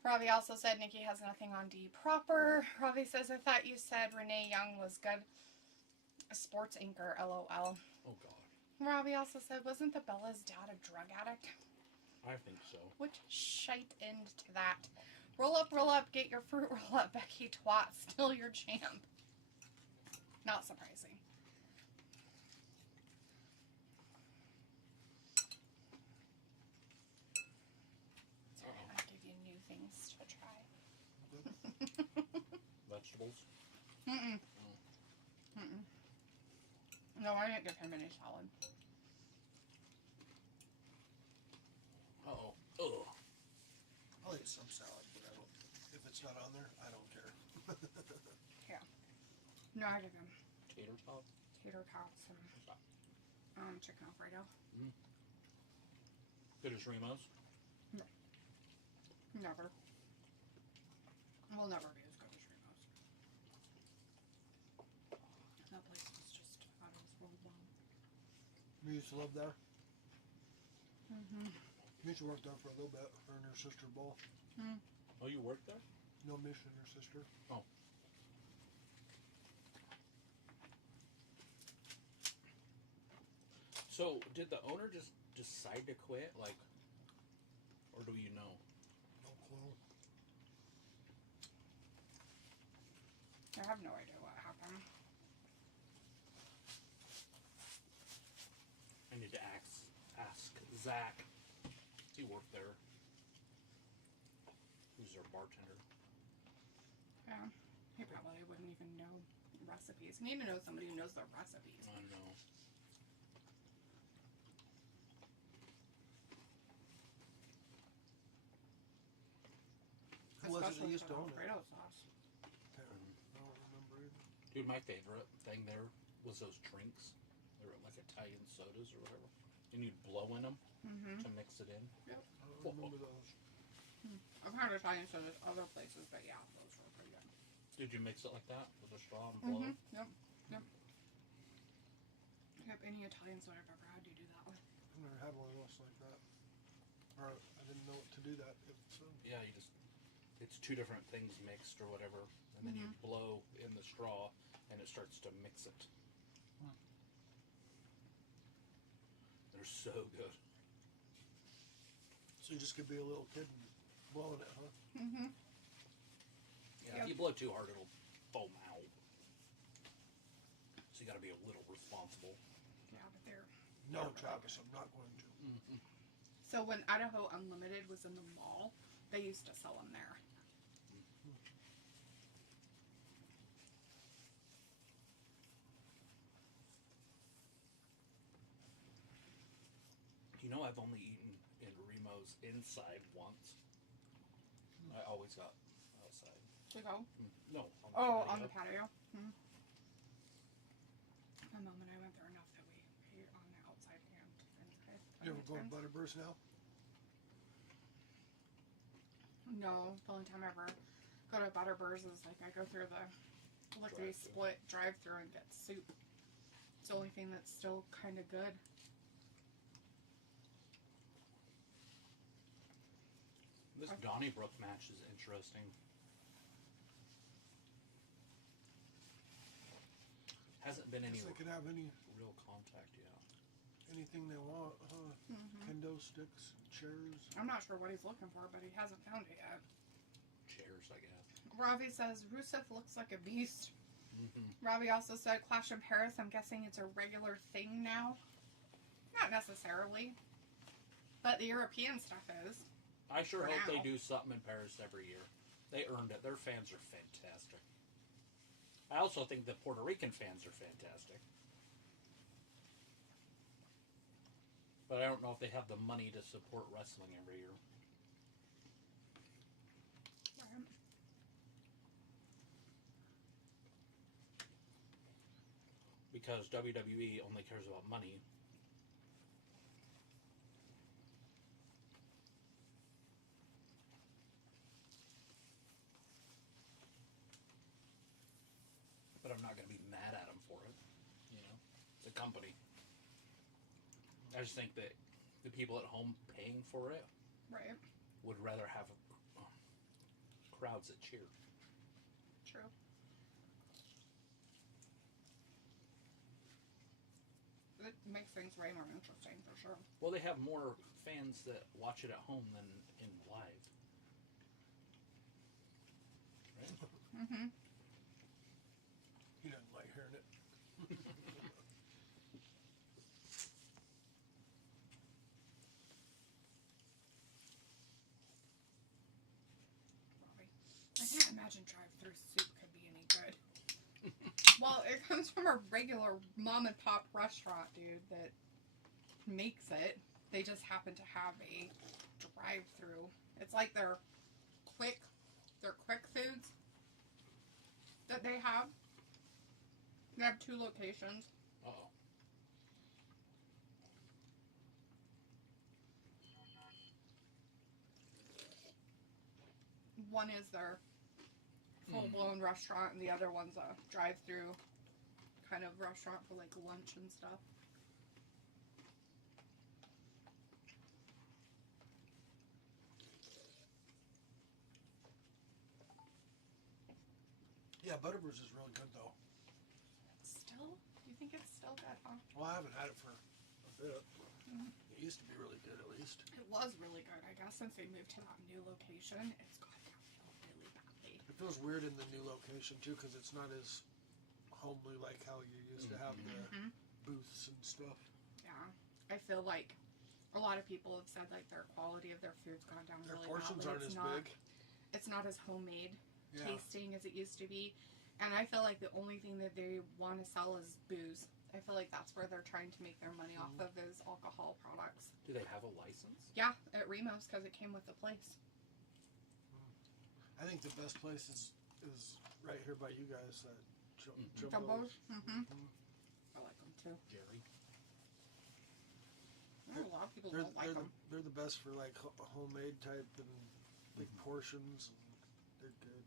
Robbie also said Nikki has nothing on D proper. Robbie says, I thought you said Renee Young was good. A sports anchor, LOL. Oh God. Robbie also said, wasn't the Bella's dad a drug addict? I think so. Which shite end to that. Roll up, get your fruit roll up, Becky twat, still your champ. Not surprising. Sorry, I'll give you new things to try. Vegetables? Mm-mm. Mm-mm. No, I didn't give him any salad. Uh-oh. Ugh. I'll eat some salad, but I don't. If it's not on there, I don't care. Yeah. No, I give him Tater tot? tater tots and chicken Alfredo. Good as Remos? Never. Will never be as good as Remos. That place was just out of this world long. You used to live there? Mm-hmm. You used to work there for a little bit, her and her sister both. Oh, you worked there? No, Mish and her sister. Oh. So, did the owner just decide to quit? Like, or do you know? No clue. I have no idea what happened. I need to ask Zach. Does he work there? Who's their bartender? Yeah. He probably wouldn't even know recipes. You need to know somebody who knows their recipes. I know. Who was it that Especially used to for own it? Alfredo sauce. I don't remember either. Dude, my favorite thing there was those drinks. They were like Italian sodas or whatever. And you'd blow in them to mix it in. Yep. I don't remember those. I've had Italian sodas other places, but yeah, those were pretty good. Did you mix it like that with a straw and blow? Yep. Yep. Yep. Any Italian soda I've ever had, you do that with. I've never had one of those like that. Or I didn't know to do that. Yeah, you just, it's two different things mixed or whatever. And then you blow in the straw and it starts to mix it. They're so good. So you just could be a little kid and blowing it, huh? Mm-hmm. Yeah, Yep. if you blow too hard, it'll foam out. So you got to be a little responsible. Yeah, but they're. No, Travis, I'm not going to. So when Idaho Unlimited was in the mall, they used to sell them there. You know, I've only eaten in Remo's inside once. I always got outside. To go? No. On the patio. My mom and I went there enough that we ate on the outside and inside. You ever go to Butterburst now? No, the only time I ever go to Butterburst is like I go through the lickety split drive-through and get soup. It's the only thing that's still kind of good. This Donnybrook match is interesting. Hasn't been any Guess they could have any real contact yet. anything they want, huh? Kendo sticks, chairs. I'm not sure what he's looking for, but he hasn't found it yet. Chairs, I guess. Ravi says Rusev looks like a beast. Ravi also said Clash in Paris. I'm guessing it's a regular thing now. Not necessarily, but the European stuff is. I sure For hope they now. do something in Paris every year. They earned it. Their fans are fantastic. I also think the Puerto Rican fans are fantastic. But I don't know if they have the money to support wrestling every year. Because WWE only cares about money. But I'm not going to be mad at them for it. You know, it's a company. I just think that the people at home paying for it Right. would rather have crowds that cheer. True. it makes things way more interesting for sure. Well, they have more fans that watch it at home than in live. Right? Mm-hmm. He doesn't like hearing it. I can't imagine drive-through soup could be any good. Well, it comes from a regular mom and pop restaurant, dude, that makes it. They just happen to have a drive-through. It's like their quick foods that they have. They have 2 locations. Uh-oh. One is their full-blown restaurant, and the other one's a drive-through kind of restaurant for like lunch and stuff. Yeah, Butterbrews is really good though. Still? You think it's still good, huh? Well, I haven't had it for a bit. It used to be really good, at least. It was really good. I guess since they moved to that new location, it's gone downhill really badly. It feels weird in the new location too, because it's not as homely like how you used to have the booths and stuff. Yeah. I feel like a lot of people have said like their quality of their food's gone down Their really portions badly. aren't as big. It's not as homemade Yeah. tasting as it used to be. And I feel like the only thing that they want to sell is booze. I feel like that's where they're trying to make their money off of is alcohol products. Do they have a license? Yeah, at Remo's because it came with the place. I think the best place is right here by you guys. That Jumbo's. Mm-hmm. I like them too. Jerry? A lot of people don't like them. They're the best for like homemade type and big portions. And they're good.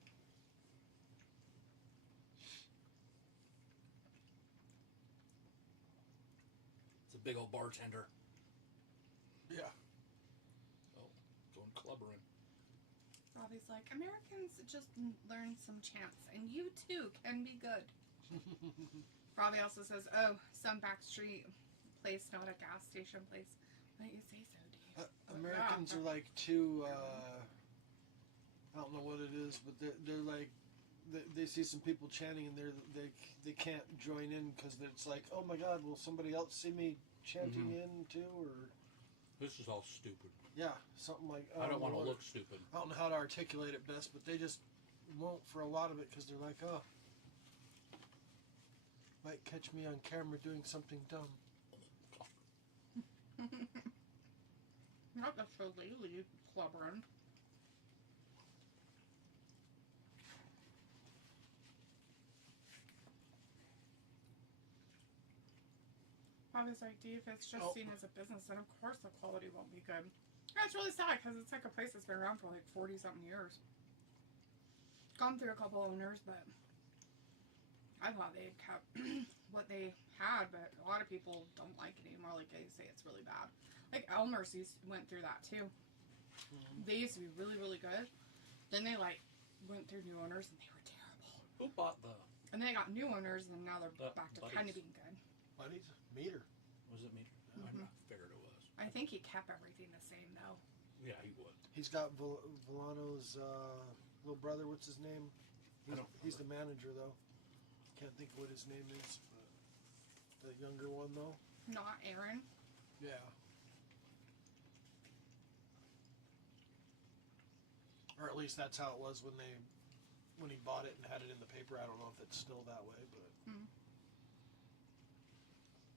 It's a big old bartender. Yeah. Oh, going clubbering. Robbie's like, Americans just learn some chants, and you too can be good. Robbie also says, oh, some backstreet place, not a gas station place. Why don't you say so, Dave? Americans are like too, I don't know what it is, but they're like, they see some people chanting and they can't join in because it's like, oh my God, will somebody else see me chanting in too? Or This is all stupid. yeah, something like, I don't want to look stupid. I don't know how to articulate it best, but they just won't for a lot of it because they're like, oh, might catch me on camera doing something dumb. Not the shillelagh clubbering. Robbie's like, Dave, it's just seen as a business, and of course the quality won't be good. That's really sad because it's like a place that's been around for like 40-something years. Gone through a couple owners, but I thought they had kept what they had, but a lot of people don't like it anymore. Like they say it's really bad. Like Elmer's went through that too. They used to be really, really good. Then they like went through new owners and they were terrible. Who bought the... And then they got new owners and now they're back to Buddies. kind of being good. Buddies? Meter. Was it meter? I figured it was. I think he kept everything the same though. Yeah, he would. He's got Villano's little brother. What's his name? He's the manager though. Can't think of what his name is. But the younger one though. Not Aaron. Yeah. Or at least that's how it was when he bought it and had it in the paper. I don't know if it's still that way, but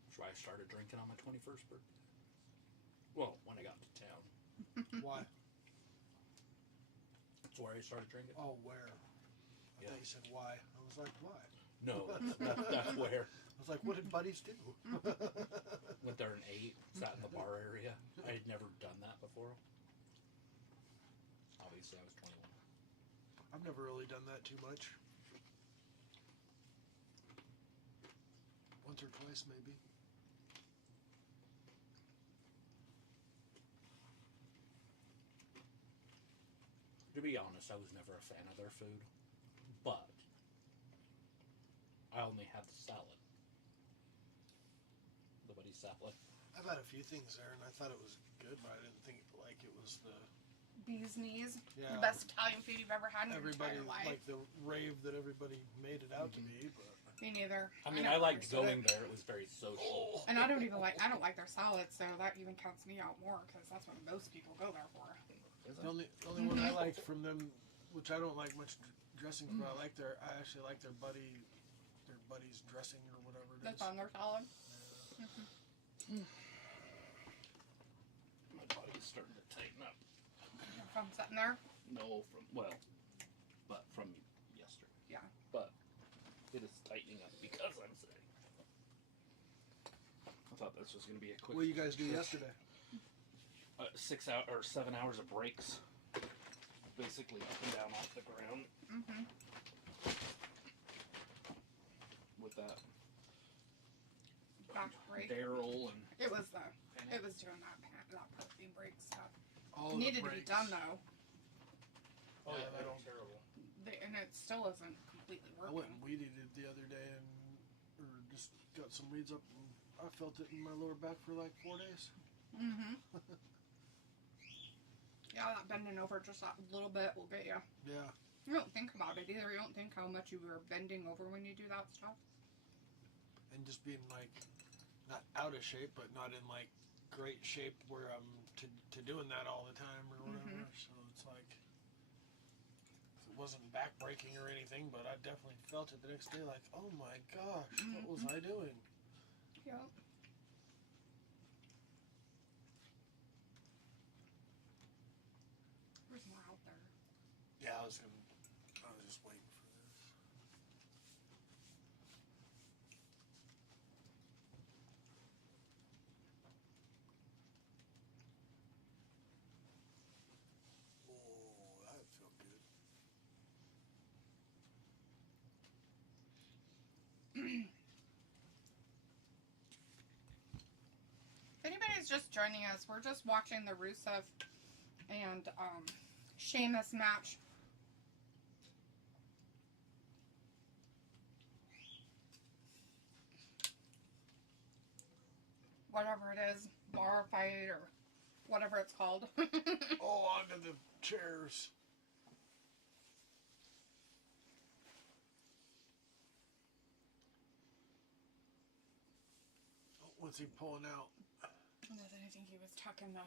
That's why I started drinking on my 21st birthday. Well, when I got to town. why? That's where I started drinking. Oh, where? I Yeah. thought you said why. I was like, why? No, that's where. I was like, what did buddies do? Went there and ate, sat in the bar area. I had never done that before. Obviously, I was 21. I've never really done that too much. Once or twice, maybe. To be honest, I was never a fan of their food, but I only had the salad. The buddies salad. I've had a few things there, and I thought it was good, but I didn't think like it was the Bee's knees. Yeah. The best Italian food you've ever had in your everybody entire life. like the rave that everybody made it out to be. But Me neither. I mean, never I liked understood going it. there. It was very social. And I don't like their salad, so that even counts me out more, because that's what most people go there for. the only one I liked from them, which I don't like much dressing from, I actually like their buddy's dressing or whatever it is. That's on their salad. My body's starting to tighten up. From sitting there. No, but from yesterday. Yeah. But it is tightening up because I'm sitting. I thought this was going to be a quick. What did you guys do yesterday? 7 hours of breaks, basically up and down off the ground. With that Back break. Daryl and It was doing that perfume break stuff. All It the needed to be breaks. done though, oh yeah, they they don't- were terrible. and it still isn't completely I working. went and weed eated the other day or just got some weeds up, and I felt it in my lower back for like 4 days. Yeah, that bending over just that little bit will get you. Yeah. You don't think about it either. You don't think how much you were bending over when you do that stuff. And just being like not out of shape, but not in like great shape where I'm to doing that all the time or whatever. So it's like it wasn't back breaking or anything, but I definitely felt it the next day. Like, oh my gosh, what was I doing? Yep. There's more out there. Yeah, I was just waiting for this. Oh, that felt good. If anybody's just joining us, we're just watching the Rusev and Sheamus match. Whatever it is, bar fight or whatever it's called. Oh, onto the chairs. Oh, what's he pulling out? Nothing. I think he was tucking the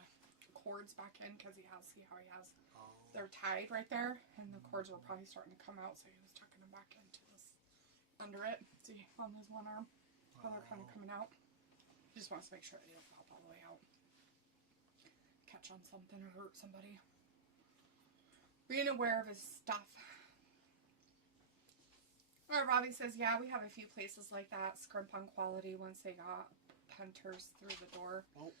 cords back in because see how he has. Oh. They're tied right there, and the cords were probably starting to come out, so he was tucking them back into this, under it. See, on his one arm, how they're kind of coming out. He just wants to make sure they don't pop all the way out. Catch on something or hurt somebody. Being aware of his stuff. Alright, Robbie says, yeah, we have a few places like that. Scrimp on quality once they got punters through the door. Oh.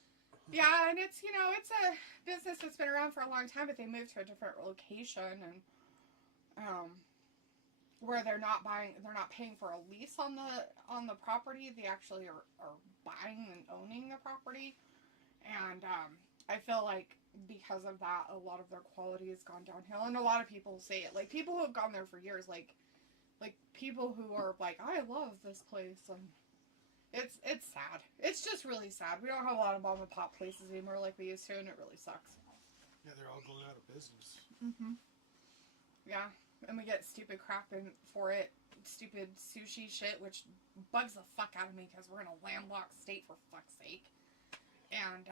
Yeah, and it's, it's a business that's been around for a long time, but they moved to a different location, and where they're not paying for a lease on the property. They actually are buying and owning the property, and I feel like because of that, a lot of their quality has gone downhill, and a lot of people say it, like people who have gone there for years, like people who are like, I love this place, and it's sad. It's just really sad. We don't have a lot of mom and pop places anymore like we used to, and it really sucks. Yeah, they're all going out of business. Yeah, and we get stupid crap in for it. Stupid sushi shit, which bugs the fuck out of me because we're in a landlocked state, for fuck's sake. And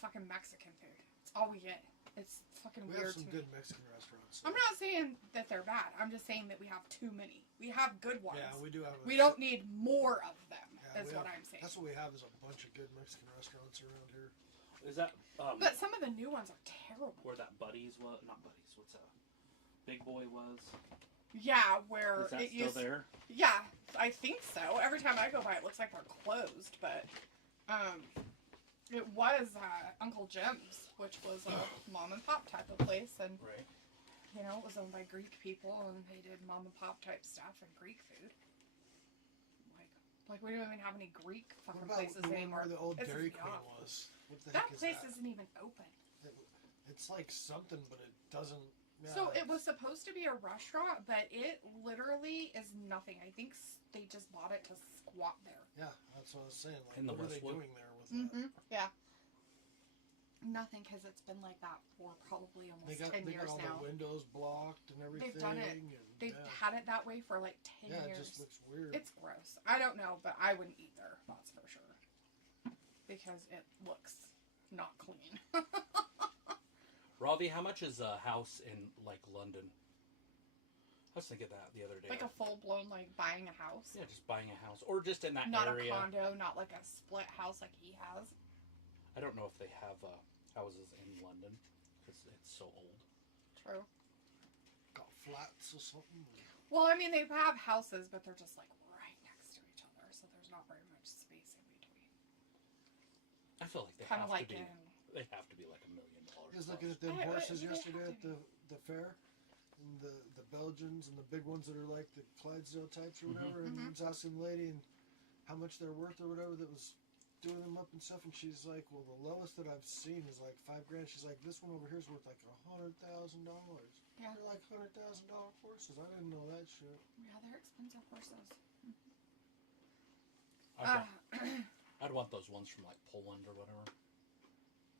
fucking Mexican food. It's all we get. It's fucking We weird have some to me. good Mexican restaurants. I'm not saying that they're bad. I'm just saying that we have too many. We have good ones. Yeah, we do have. We don't need more of them. Yeah, That's we what have- I'm saying. That's what we have is a bunch of good Mexican restaurants around here. Is that But some of the new ones are terrible. where that Buddies was? Not Buddies. What's that? Big Boy was. Yeah, where Is that it still used. there? Yeah, I think so. Every time I go by, it looks like they're closed, but it was Uncle Jim's, which was a mom and pop type of place, and Right. it was owned by Greek people, and they did mom and pop type stuff and Greek food. Like we don't even have any Greek What fucking about places the one anymore. where the old Pisses Dairy me Queen off. was? What the That heck is place that? isn't even open. It's like something, but it doesn't. Yeah, So it was supposed to be a restaurant, but it literally is nothing. I think they just bought it to squat there. Yeah, that's what I was saying. Like, In the what are they Westwood? doing there with that? Yeah. Nothing, because it's been like that for probably almost They got 10 years all now. the windows blocked and everything. They've done it. And, They've yeah. had it that way for like 10 Yeah, years. it just looks weird. It's gross. I don't know, but I wouldn't eat there. That's for sure. Because it looks not clean. Ravi, how much is a house in like London? I was thinking that the other day. Like a full-blown, like, buying a house. Yeah, just buying a house. Or just in that Not area. a condo, not like a split house like he has. I don't know if they have houses in London. Because it's so old. True. Got flats or something. Well, I mean, they have houses, but they're just, like, right next to each other. So there's not very much space in between. I feel like they Kind have of like to be. in... They have to be like $1 million. I was looking at them I- horses they yesterday have at the fair. And the Belgians and the big ones that are like the Clydesdale types or whatever. And I was asking the lady and how much they're worth or whatever that was doing them up and stuff. And she's like, well, the lowest that I've seen is like $5,000. She's like, this one over here is worth like $100,000. Yeah. They're like $100,000 horses. I didn't know that shit. Yeah, they're expensive horses. I'd want those ones from like Poland or whatever.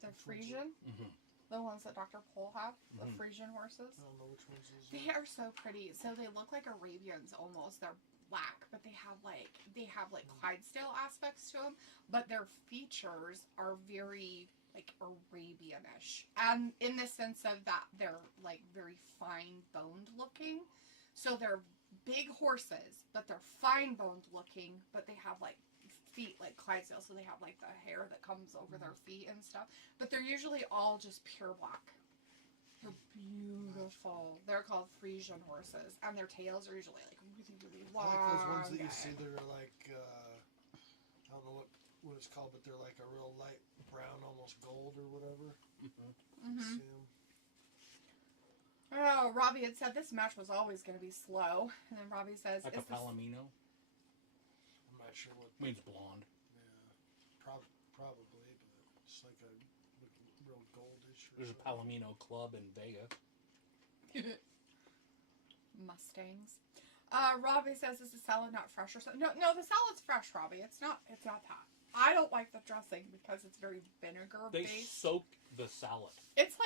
The Which ones Frisian, Mm-hmm. the ones that Dr. Pol have, the Mhm. Frisian horses. I don't know which ones those They are so pretty. So they look like Arabians almost. They're black, but they have like Clydesdale aspects to them. But their features are very like Arabianish, and in the sense of that they're like very fine boned looking. So they're big horses, but they're fine boned looking. But they have like feet like Clydesdale, so they have like the hair that comes over their feet and stuff. But they're usually all just pure black. They're beautiful. They're called Frisian horses, and their tails are usually like really, really I long. like those ones that you see that are like, I don't know what it's called, but they're like a real light brown, almost gold or whatever. Mm-hmm. See 'em. Oh, Robbie had said this match was always going to be slow, and then Robbie says, Like "Is a this?" palomino. I'm not sure what. Means blonde. Yeah, probably, but it's like a real goldish. Or There's a something. palomino club in Vega. Mustangs. Robbie says, "Is the salad not fresh or something?" No, the salad's fresh, Robbie. It's not that. I don't like the dressing because it's very vinegar They based. soak the salad. It's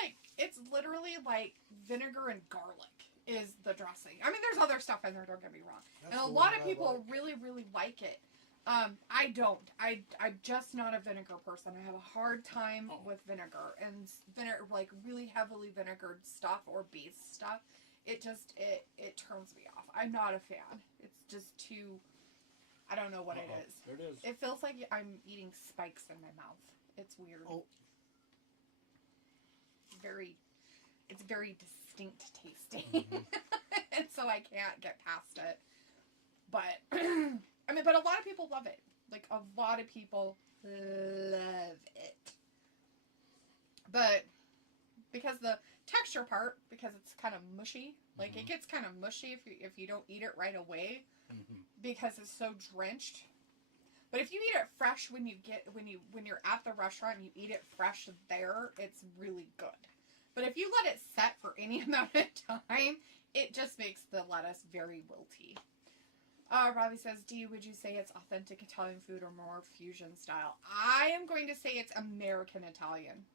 literally like vinegar and garlic is the dressing. I mean, there's other stuff in there, don't get me wrong. That's And a the lot one of I people like. really, really like it. I don't. I'm just not a vinegar person. I have a hard time with vinegar. And like really heavily vinegared stuff or base stuff, it just, it turns me off. I'm not a fan. It's just too, I don't know what it is. There it is. It feels like I'm eating spikes in my mouth. It's weird. Oh. It's very distinct tasting. And so I can't get past it. But, I mean, but a lot of people love it. Like, a lot of people love it. But, because the texture part, because it's kind of mushy, like, it gets kind of mushy if you don't eat it right away. Because it's so drenched. But if you eat it fresh when you're at the restaurant and you eat it fresh there, it's really good. But if you let it set for any amount of time, it just makes the lettuce very wilty. Robbie says, would you say it's authentic Italian food or more fusion style? I am going to say it's American Italian.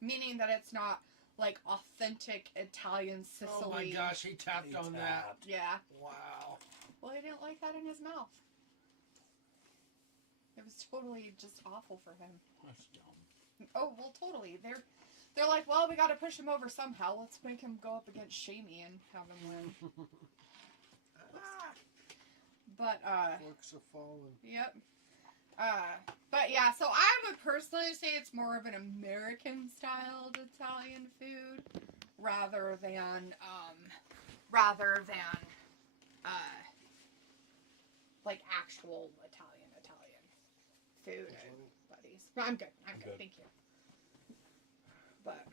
Meaning that it's not like authentic Italian Sicily. Oh my gosh, he tapped on that. Yeah. Wow. Well, he didn't like that in his mouth. It was totally just awful for him. That's dumb. Oh, well, totally. They're like, well, we got to push him over somehow. Let's make him go up against Shamey and have him win. But, Forks are falling. yep. But yeah, so I would personally say it's more of an American-styled Italian food rather than like actual Italian food and buddies. No, I'm good. I'm good. Good. Thank you. But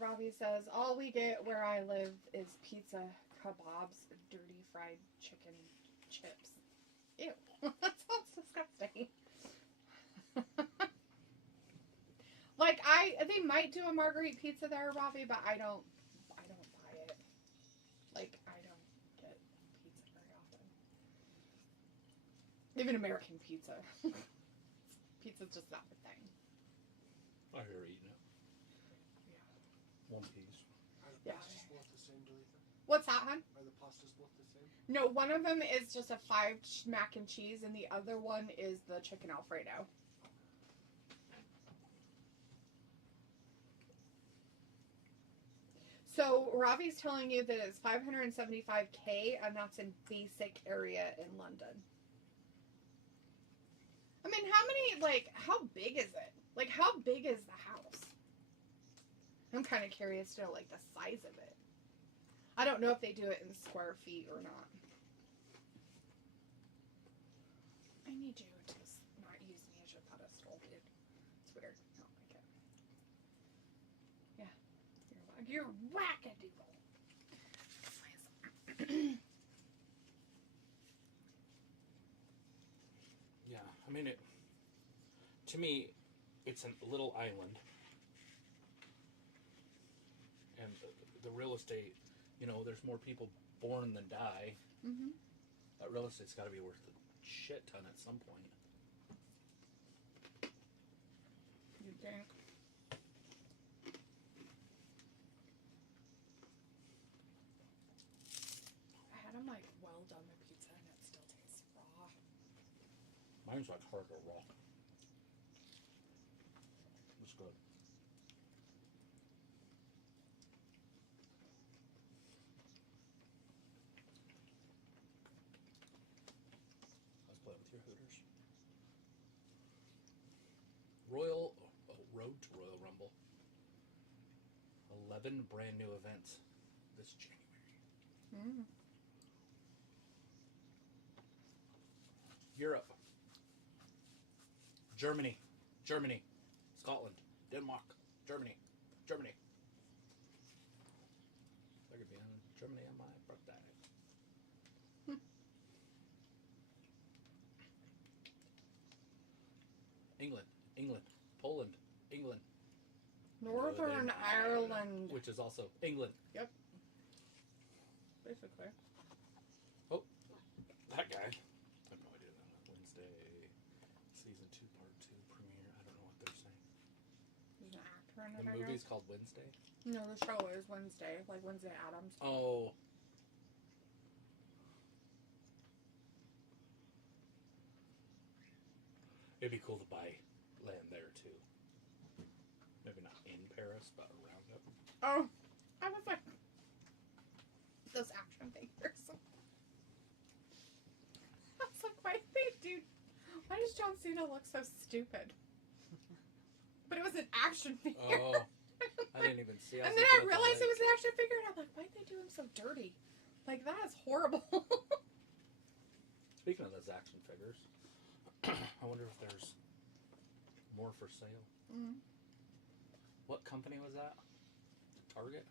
Robbie says, all we get where I live is pizza, kebabs, dirty fried chicken chips. Ew. That sounds disgusting. Like, they might do a margarita pizza there, Robbie, but I don't buy it. Like, I don't get pizza very often. Even American pizza. Pizza's just not the thing. I hear eating it. Yeah. One piece. Are the Yeah. pastas both the same, Deleitha? What's that, hon? Are the pastas both the same? No, one of them is just a 5 mac and cheese, and the other one is the chicken Alfredo. So Ravi's telling you that it's $575K, and that's in basic area in London. I mean, how big is it? Like, how big is the house? I'm kind of curious to know, like, the size of it. I don't know if they do it in square feet or not. I need you to not use me as your pedestal, dude. It's weird. I don't like it. Yeah. You're wackadoodle. Yeah, I mean, to me, it's a little island. And the real estate, you know, there's more people born than die. Mm-hmm. That real estate's got to be worth a shit ton at some point. You think? I had them, like, well done the pizza, and it still tastes raw. Mine's like hard or raw. It's good. Let's play with your Hooters. Road to Royal Rumble. 11 brand new events this January. Mm. Europe. Germany. Scotland. Denmark. Germany. I could be in Germany on my birthday. England. Poland. England. Northern Ireland. Which is also England. Yep. Basically. Oh, that guy. I have no idea. Wednesday, season 2, part 2 premiere. I don't know what they're saying. He's an actor in it, The I movie's guess. called Wednesday. No, the show is Wednesday, like Wednesday Addams. Oh. It'd be cool to buy land there too. Maybe not in Paris, but around it. Oh, I was like, those action figures. I was like, why does John Cena look so stupid? But it was an action figure. Oh, I didn't even see. And then I realized it was an action figure, and I'm like, why'd they do him so dirty? Like, that is horrible. Speaking of those action figures, I wonder if there's more for sale. Mm-hmm. What company was that? Target?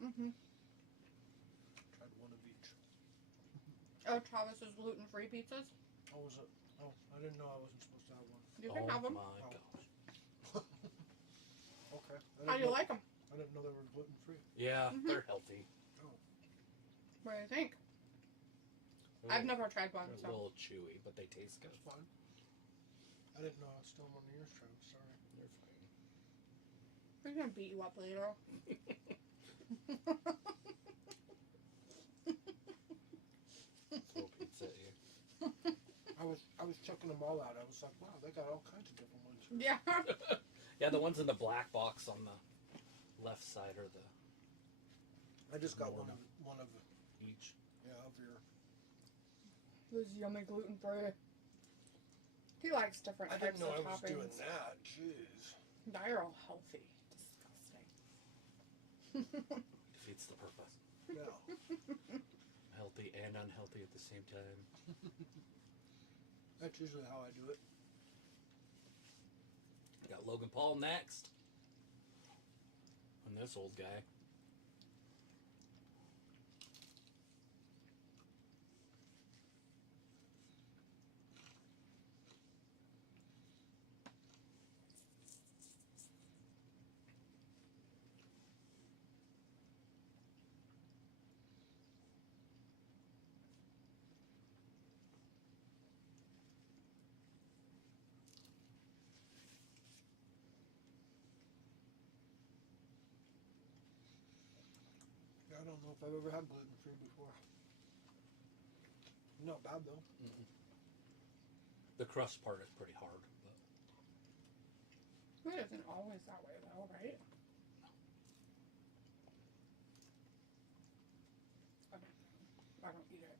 Mm-hmm. Tried one of each. Oh, Travis's gluten-free pizzas? Oh, was it? Oh, I didn't know I wasn't supposed to have one. You can have them. My Oh. gosh. Okay. How do you like them? I didn't know they were gluten free. Yeah, Mhm. they're healthy. What do you think? I've never tried one, They're so. a little chewy, but they taste good. That's fine. I didn't know I was still on the ears, Travis. Sorry. You're fine. We're gonna beat you up later. Throw pizza at you. I was checking them all out. I was like, wow, they got all kinds of different ones. Yeah. Yeah, the ones in the black box on the left side are the I just got Normal. one of each. of your. It was yummy gluten-free. He likes different I types didn't know of I was toppings. doing that. Jeez. They're all healthy. Disgusting. Defeats the purpose. No. Healthy and unhealthy at the same time. That's usually how I do it. Got Logan Paul next. And this old guy. I don't know if I've ever had gluten-free before. Not bad though. Mm-mm. The crust part is pretty hard, but It isn't always that way though, right? I don't eat it.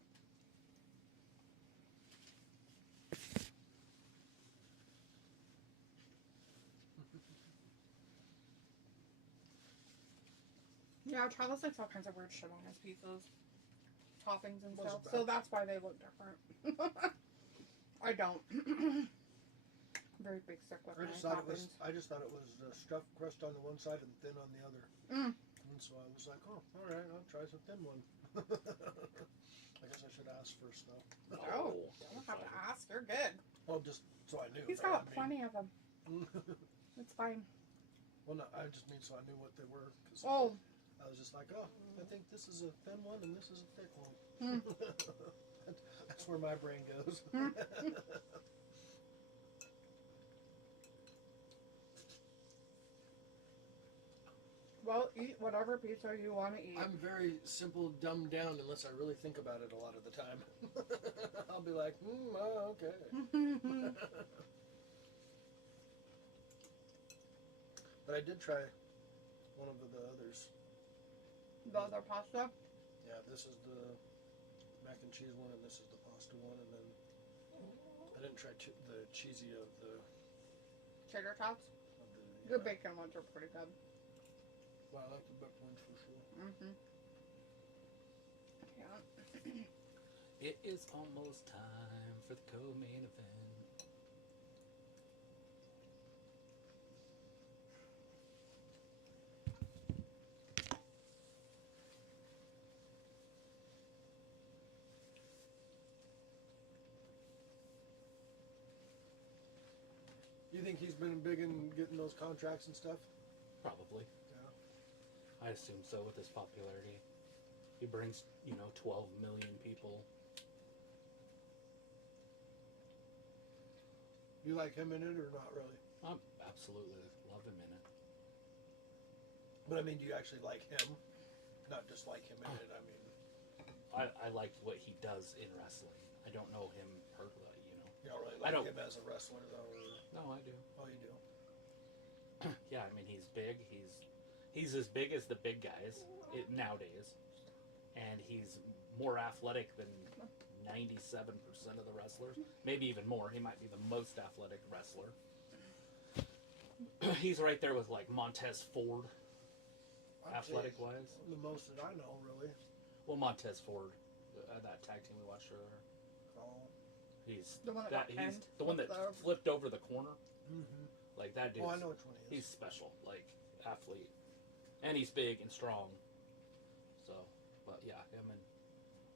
Yeah, Travis likes all kinds of weird shit on his pizzas. Toppings and Wasn't stuff. bad. So that's why they look different. I don't. Very big stickler. I just thought it was stuffed crust on the one side and thin on the other. Mm. And so I was like, oh, all right, I'll try some thin one. I guess I should ask first though. Oh, you don't have to ask. You're good. Well, just so I knew. He's got plenty of them. It's fine. Well, no, I just mean so I knew what they were. Cause Oh. I was just like, oh, I think this is a thin one and this is a thick one. Mm. That's where my brain goes. Well, eat whatever pizza you want to eat. I'm very simple, dumbed down unless I really think about it a lot of the time. I'll be like, oh, okay. But I did try one of the others. The other pasta? Yeah, this is the mac and cheese one, and this is the pasta one, and then I didn't try the cheesy of the Cheddar tots? yeah. The bacon ones are pretty good. Well, I like the bacon ones for sure. Mm-hmm. Yeah. it is almost time for the co-main event. You think he's been big in getting those contracts and stuff? Probably. Yeah. I assume so with his popularity. He brings, 12 million people. You like him in it or not really? I absolutely love him in it. But I mean, do you actually like him? Not just like him in it, I mean. I like what he does in wrestling. I don't know him personally, You don't really I like don't- him as a wrestler though? Or, No, I do. oh, you do? Yeah, I mean, he's big. He's as big as the big guys nowadays. And he's more athletic than 97% of the wrestlers. Maybe even more. He might be the most athletic wrestler. He's right there with, like, Montez Ford, I'd say athletic-wise. the most that I know, really. Well, Montez Ford, that tag team we watched earlier. Oh. He's The one that got he's pinned the one that with the- flipped over the corner. Mm-hmm. Like, that dude. Oh, I know which one he He's is. special, like, athlete. And he's big and strong. So, but yeah, him and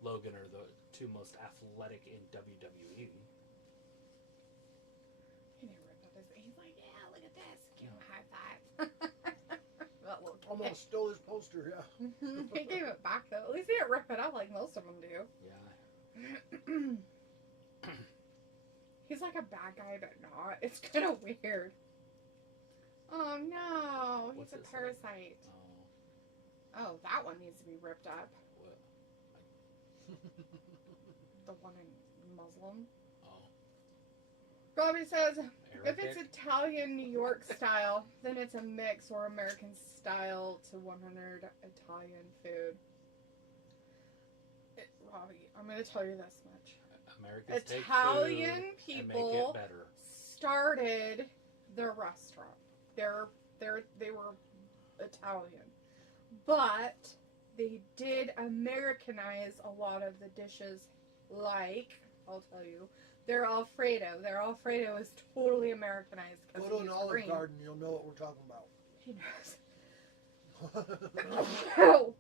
Logan are the two most athletic in WWE. He never ripped up his. He's like, yeah, look at this. Give him a high five. That little kid. Almost stole his poster, yeah. He gave it back though. At least he didn't rip it up like most of them do. Yeah. He's like a bad guy, but not. It's kind of weird. Oh no, he's What's a this parasite. Oh, Oh, that one needs to be ripped up. what? The one in Muslim. Oh, Robbie says, if it's Arabic? Italian New York style, then it's a mix or American style to 100 Italian food. Robbie, I'm going to tell you this much. Americans Italian take food and people make it better. started their restaurant. They were Italian, but they did Americanize a lot of the dishes. Like, I'll tell you, their Alfredo. Their Alfredo is totally Americanized Go because to they an use Olive green. Garden, you'll know what we're talking about. He knows.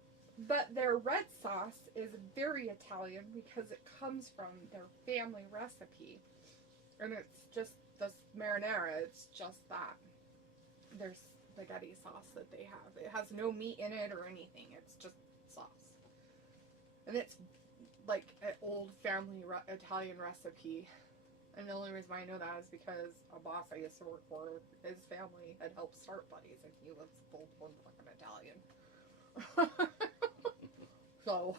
But their red sauce is very Italian because it comes from their family recipe. And it's just this marinara, it's just that. There's spaghetti sauce that they have. It has no meat in it or anything, it's just sauce. And it's like an old family Italian recipe. And the only reason why I know that is because a boss I used to work for, his family had helped start Buddies, and he was full-blown fucking Italian. So.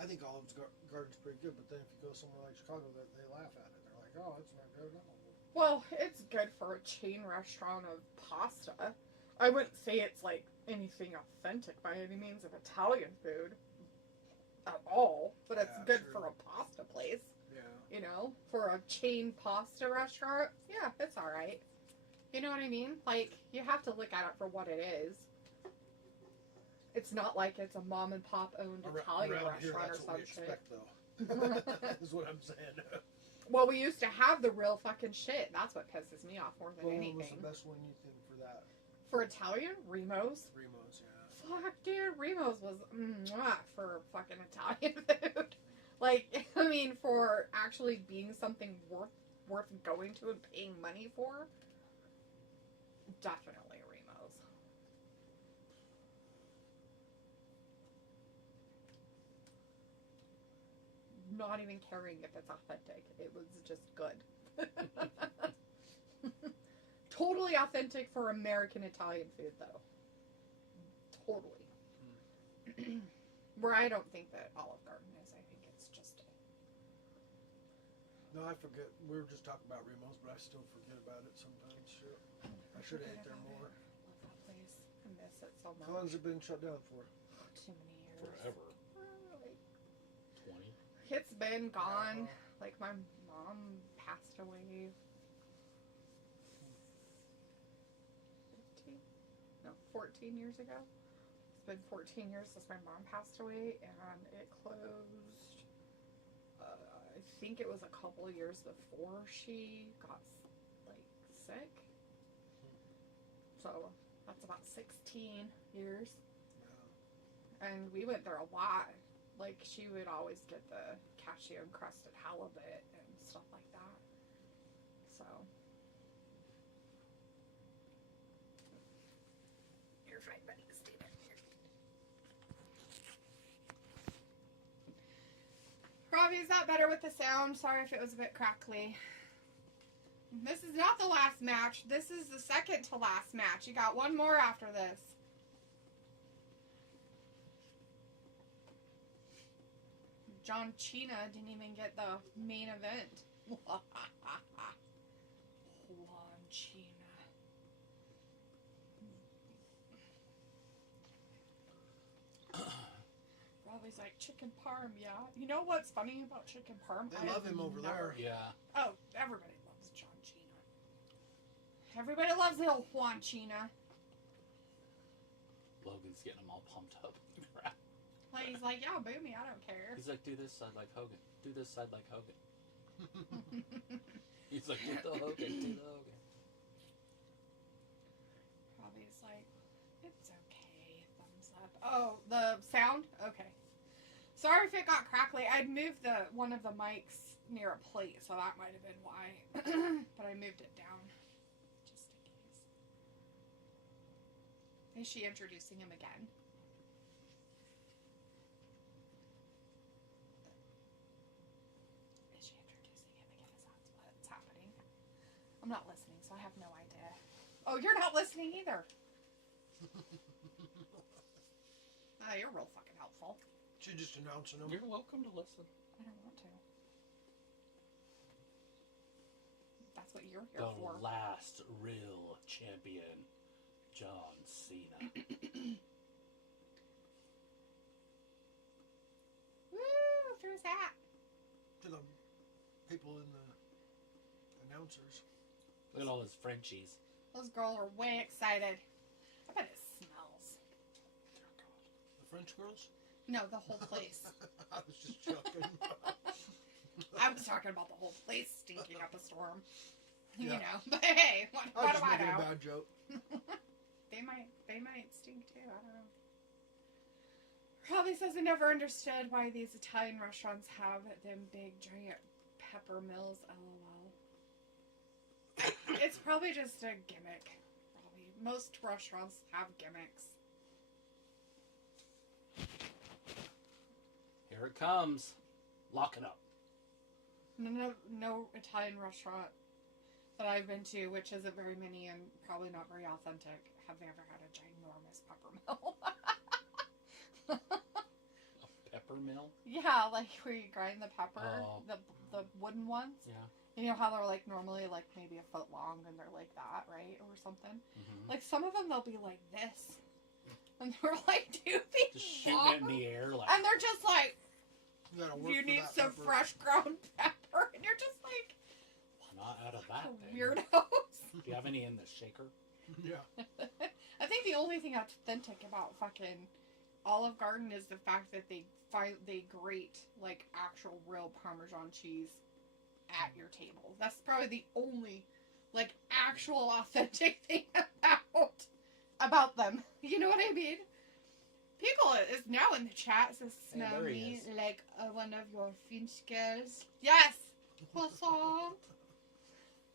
I think Olive Garden's pretty good, but then if you go somewhere like Chicago, they laugh at it. They're like, oh, it's not good at all. Well, it's good for a chain restaurant of pasta. I wouldn't say it's like anything authentic by any means of Italian food at all, but it's Yeah, good true. for a pasta place. Yeah. You know, for a chain pasta restaurant, yeah, it's all right. You know what I mean? Like, you have to look at it for what it is. It's not like it's a mom and pop owned Italian Around here, restaurant or that's what we some shit. expect, though. Is what I'm saying. Well, we used to have the real fucking shit. That's what pisses me off more than What anything. was the best one you think for that? For Italian, Rimo's. Rimo's, yeah. Fuck, dude, Rimo's was for fucking Italian food. Like, I mean, for actually being something worth going to and paying money for, definitely Rimo's. Not even caring if it's authentic. It was just good. Totally authentic for American Italian food, though. Totally. Where I don't think that Olive Garden is. I think it's just... No, I forget. We were just talking about Rimo's, but I still forget about it sometimes. Shit. I should have ate there more. I love that place. I miss it so much. How long has it been shut down for? Too many years. Forever. Like, 20. it's been gone. Like, my mom passed away 14 years ago. It's been 14 years since my mom passed away, and it closed, I think it was a couple of years before she got, like, sick. So, that's about 16 years. And we went there a lot. Like, she would always get the cashew encrusted halibut and stuff like that. So. You're fine, buddy. Stay back here. Robbie, is that better with the sound? Sorry if it was a bit crackly. This is not the last match. This is the second to last match. You got one more after this. John Cena didn't even get the main event. Juan Cena. Robbie's like, chicken parm, yeah. You know what's funny about chicken parm? They love him over there. Yeah. Oh, everybody loves John Cena. Everybody loves little Juan Cena. Logan's getting them all pumped up. Crap. Like, he's like, yeah, boo me, I don't care. He's like, do this side like Hogan. Do this side like Hogan. He's like, do the Hogan, do the Hogan. Robbie's like, it's okay, thumbs up. Oh, the sound? Okay. Sorry if it got crackly. I'd moved one of the mics near a plate, so that might have been why. But I moved it down, just in case. Is she introducing him again? Is she introducing him again? Is that what's happening? I'm not listening, so I have no idea. Oh, you're not listening either. You're real fucking helpful. She's just announcing them. You're welcome to listen. I don't want to. That's what you're here The for. last real champion, John Cena. Woo! Through his hat. To the people in the announcers. Look at all those Frenchies. Those girls are way excited. I bet it smells. The French girls? No, the whole place. I was just joking. I was talking about the whole place stinking up a storm. You Yeah. know, but hey, what I was do just I making a know? bad joke. They might stink too. I don't know. Probably says I never understood why these Italian restaurants have them big giant pepper mills. LOL. It's probably just a gimmick. Probably most restaurants have gimmicks. Here it comes. Lock it up. No Italian restaurant that I've been to, which isn't very many and probably not very authentic, have they ever had a ginormous pepper mill? A pepper mill? Yeah, like where you grind the pepper, Oh. the wooden ones. Yeah. You know how they're like normally like maybe a foot long and they're like that, right? Or something. Mm-hmm. Like some of them they'll be like this. And they're like 2 feet Just shooting long. it in the air like. And they're just like, You gotta work you for need that some pepper. fresh ground pepper. And you're just like, Not out of that thing. weirdos. Do you have any in the shaker? Yeah. I think the only thing that's authentic about fucking Olive Garden is the fact that they grate like actual real Parmesan cheese at your table. That's probably the only like actual authentic thing about them. You know what I mean? People is now in the chat says Hey, smell there he me is. like one of your Finch girls. Yes, croissant.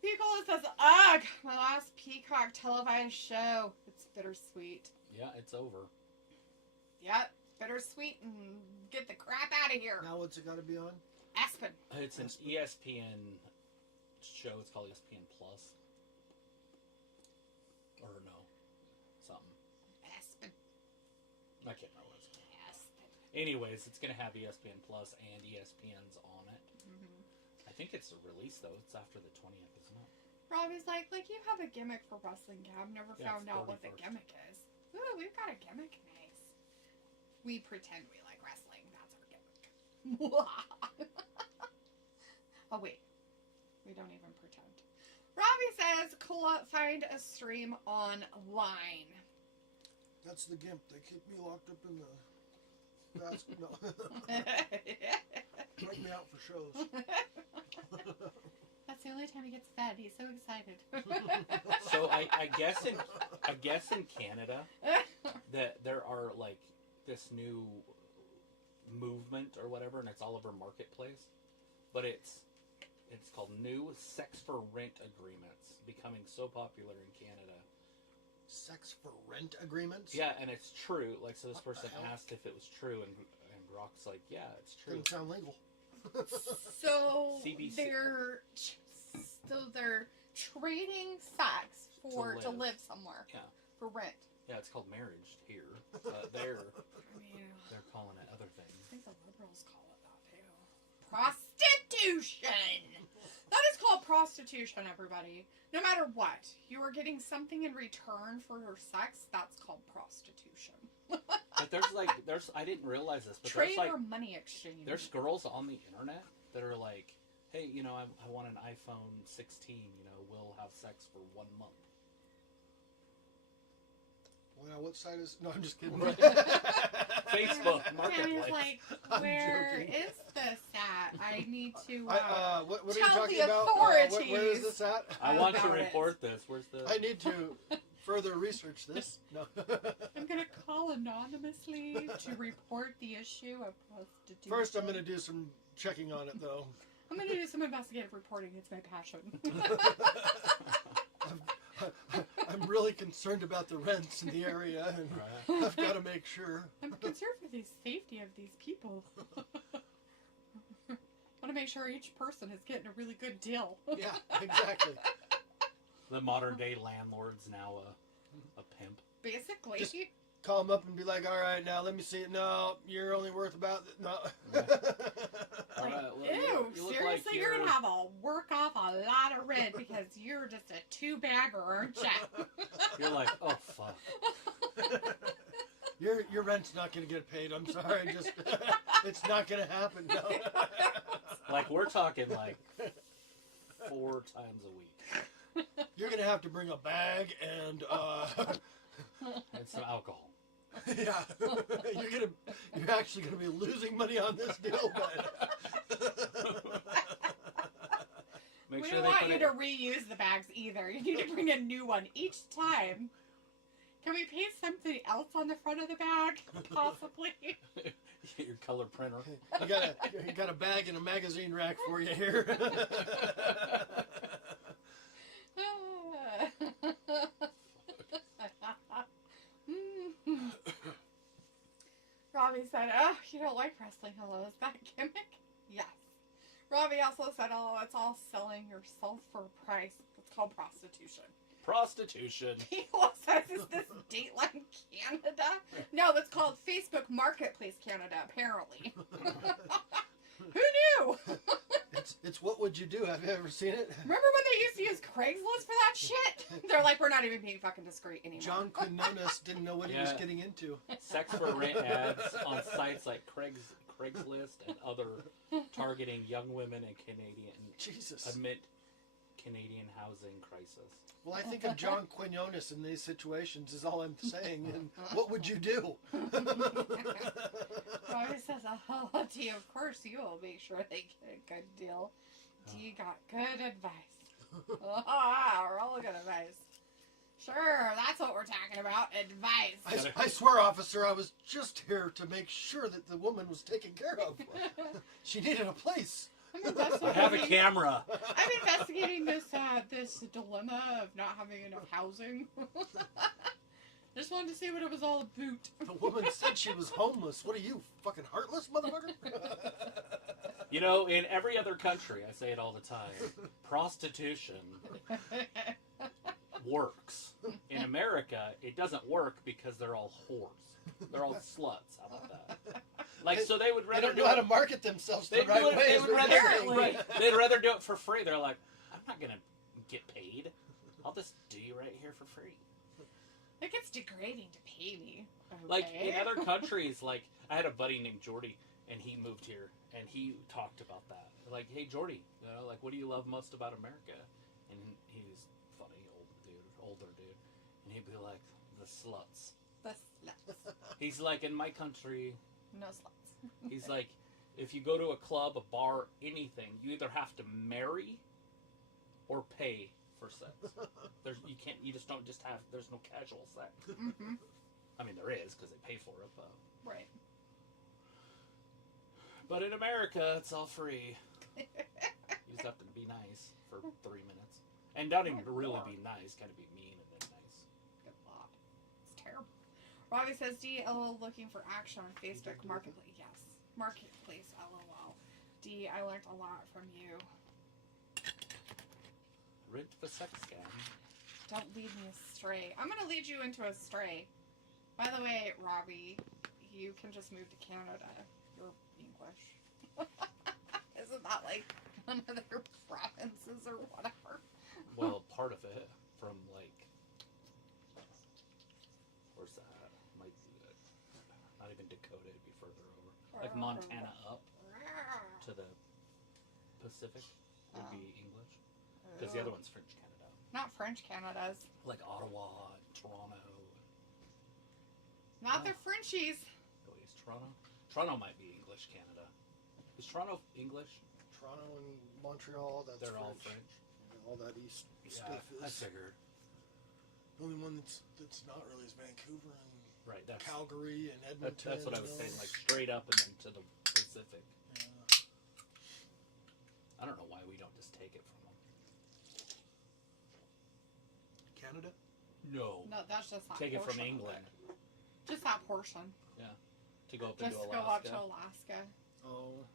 People says, ugh, my last Peacock televised show. It's bittersweet. Yeah, it's over. Yep, bittersweet and get the crap out of here. Now what's it got to be on? Aspen. It's an ESPN show. It's called ESPN Plus. Or no, something. Aspen. I can't remember what it's called. Aspen. Anyways, it's gonna have ESPN Plus and ESPN's on it. Mm-hmm. I think it's a release though. It's after the 20th, isn't it? Robbie's like you have a gimmick for wrestling, Gab. Never Yeah, found it's out what the 31st. gimmick is. Ooh, we've got a gimmick. Nice. We pretend we like wrestling. That's our gimmick. Oh, wait. We don't even pretend. Robbie says, find a stream online. That's the gimp. They keep me locked up in the basket. No. Break me out for shows. That's the only time he gets fed. He's so excited. So I guess in Canada that there are like this new movement or whatever, and it's all over Marketplace, but it's called new sex for rent agreements, becoming so popular in Canada. Sex for rent agreements? Yeah, and it's true. Like, so this What the person hell? asked if it was true, and Brock's like, yeah, it's true. Doesn't sound legal. So CBC. they're trading sex to live. live somewhere. Yeah. For rent. Yeah, it's called marriage here. But they're I mean, calling it other things. I think the liberals call it that too. Prostitution! That is called prostitution, everybody. No matter what, you are getting something in return for your sex, that's called prostitution. But there's I didn't realize this, but Trade there's or money exchange. there's girls on the internet that are like, hey, I want an iPhone 16, we'll have sex for 1 month. Well, what site is... No, I'm just kidding. Facebook And Marketplace. he's like, I'm where joking. is this at? I need to What are you tell talking the about? authorities. Where is this at? I want to about it. report this. Where's the... I need to further research this. No. I'm going to call anonymously to report the issue of prostitution. First, I'm going to do some checking on it, though. I'm going to do some investigative reporting. It's my passion. I'm really concerned about the rents in the area, and Right. I've got to make sure. I'm concerned for the safety of these people. Want to make sure each person is getting a really good deal. Yeah, exactly. The modern day landlord's now a pimp. Basically. Just- Call them up and be like, all right, now let me see it. No, you're only worth about... No. Yeah. All Like, right, well, ew, you look seriously, like you're going to have to work off a lot of rent because you're just a two-bagger, aren't you? You're like, oh, fuck. Your rent's not going to get paid. I'm sorry. Just it's not going to happen. No. Like, we're talking like 4 times a week. You're going to have to bring a bag and... And some alcohol. Yeah, you're actually gonna be losing money on this deal, but Make We sure don't they want put you it. to reuse the bags either. You need to bring a new one each time. Can we paste something else on the front of the bag? Possibly. Your color printer. you got a bag and a magazine rack for you here. Robbie said, oh, you don't like wrestling. Hello, is that a gimmick? Yes. Robbie also said, "Oh, it's all selling yourself for a price. It's called prostitution." Prostitution. People says, "Is this Dateline Canada?" No, it's called Facebook Marketplace Canada. Apparently. Who knew? It's what would you do? Have you ever seen it? Remember when they used to use Craigslist for that shit? They're like, we're not even being fucking discreet anymore. John Quinones didn't know what he was getting into. Sex for rent ads on sites like Craigslist and other targeting young women and Canadian Jesus. amid Canadian housing crisis. Well, I think of John Quinones in these situations is all I'm saying. And what would you do? Robbie says, "Oh, Dee, of course you will make sure they get a good deal. Dee got good advice." We're all good advice. Sure, that's what we're talking about. Advice. I swear, officer, I was just here to make sure that the woman was taken care of. She needed a place. I have a camera. I'm investigating this dilemma of not having enough housing. Just wanted to see what it was all about. The woman said she was homeless. What are you, fucking heartless, motherfucker? You know, in every other country, I say it all the time, prostitution works. In America, it doesn't work because they're all whores. They're all sluts. How about that? Like, so they would They rather don't know how to market themselves the They'd right do it, way. they is would what rather, you're saying. right, they'd rather do it for free. They're like, I'm not going to get paid. I'll just do you right here for free. It gets degrading to pay me. Okay. Like, in other countries, like, I had a buddy named Jordy, and he moved here, and he talked about that. Like, hey, Jordy, you know, like, what do you love most about America? And he was funny, older dude. And he'd be like, the sluts. The sluts. He's like, in my country, No sluts. he's like, if you go to a club, a bar, anything, you either have to marry or pay for sex. You just don't just have, there's no casual sex. Mm-hmm. I mean, there is, because they pay for it, but... Right. But in America, it's all free. You just have to be nice for 3 minutes. And don't even really be nice, gotta be mean and then nice. Good thought. It's terrible. Robbie says, "D, LOL, looking for action on Facebook Marketplace." Yes. Marketplace, LOL. D, I learned a lot from you. Rent the sex scam. Don't lead me astray. I'm going to lead you into a stray. By the way, Robbie, you can just move to Canada. You're English. Isn't that like one of their provinces or whatever? Well, part of it from, like... Where's that? Might be not even Dakota, it'd be further over. Like Montana up to the Pacific would be English. Because the other one's French Canada. Not French Canada's. Like Ottawa, Toronto. Not the Frenchies. Oh, wait, is Toronto? Toronto might be English Canada. Is Toronto English? Toronto and Montreal, that's They're French. all French. And all that east stuff is. I figured. The only one that's not really is Vancouver and Right, that's Calgary and Edmonton. that's what I was saying, like straight up and then to the Pacific. Yeah. I don't know why we don't just take it from them. Canada? No. No, that's just that Take it from portion of England. it. Just that portion. To go up Just into go up Alaska. to Alaska. Oh.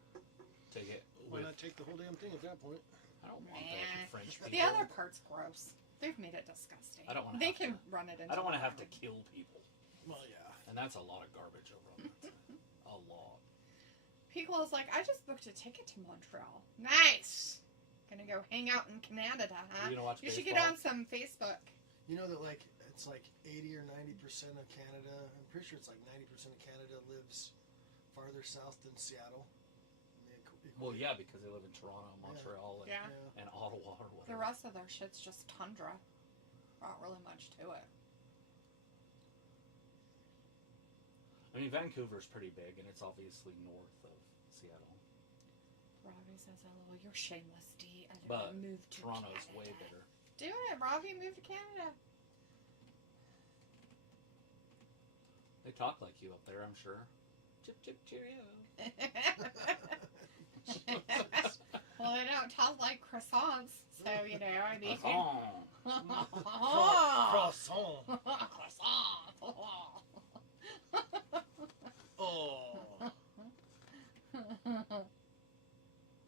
Take it Why with... not take the whole damn thing at that point? I don't want Nah. the French people. The other part's gross. They've made it disgusting. I don't wanna They have can to- run it into I don't want to the have to ground. kill people. Well, yeah. And that's a lot of garbage over on that side. A lot. People is like, I just booked a ticket to Montreal. Nice. Gonna go hang out in Canada, huh? You gonna watch You should get baseball? on some Facebook. You know that it's like 80 or 90% of Canada. I'm pretty sure it's like 90% of Canada lives farther south than Seattle. Well, yeah, because they live in Toronto, Montreal, and, Yeah. and Ottawa or whatever. The rest of their shit's just tundra. Not really much to it. I mean, Vancouver's pretty big, and it's obviously north of Seattle. Robbie says, "LOL, you're shameless, D. I But move to Toronto's Canada." way bigger. Do it, Robbie. Move to Canada. They talk like you up there, I'm sure. Chip, chip, cheerio. Well, they don't talk like croissants, so you know. I mean, Croissant. Croissant. Oh.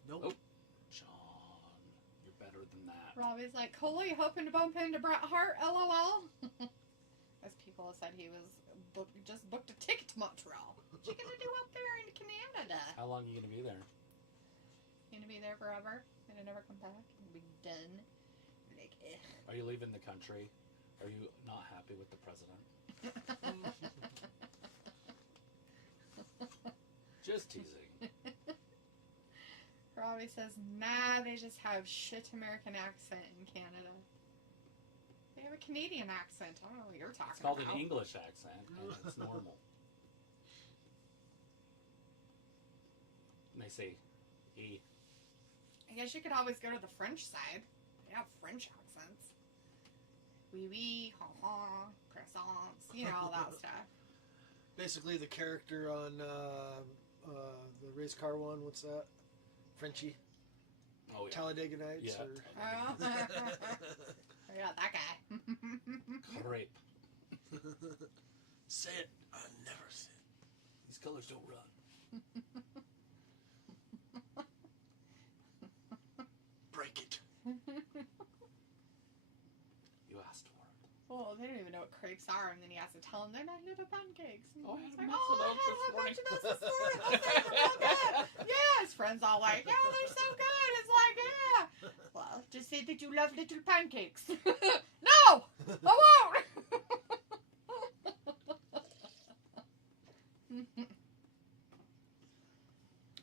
Nope. Oh. Robbie's like, Cole, you hoping to bump into Bret Hart? LOL. As people have said, he was just booked a ticket to Montreal. What you gonna do up there in Canada? How long are you gonna be there? You gonna be there forever? Gonna never come back? Gonna be done? Like, eh. Are you leaving the country? Are you not happy with the president? Just teasing. Robbie says, nah, they just have shit American accent in Canada. They have a Canadian accent. I don't know what you're talking It's called about. an English accent, and it's normal. And they say, E. I guess you could always go to the French side. They have French accents. Oui, oui, ha ha, croissants, you know, all that stuff. Basically, the character on the race car one, what's that? Frenchie? Oh, yeah. Talladega Nights? Yeah. Or... Oh. Yeah, that guy. Crepe. Say it. I never say it. These colors don't run. Break it. You asked for it. Well, they don't even know what crepes are, and then he has to tell them they're not little pancakes. And Oh, I he's had like, a oh, I bunch had a of those bunch of those this this morning. Oh, they're real good. Yeah, his friends all like, yeah, they're so good. It's like, yeah. Well, just say that you love little pancakes. No, I won't.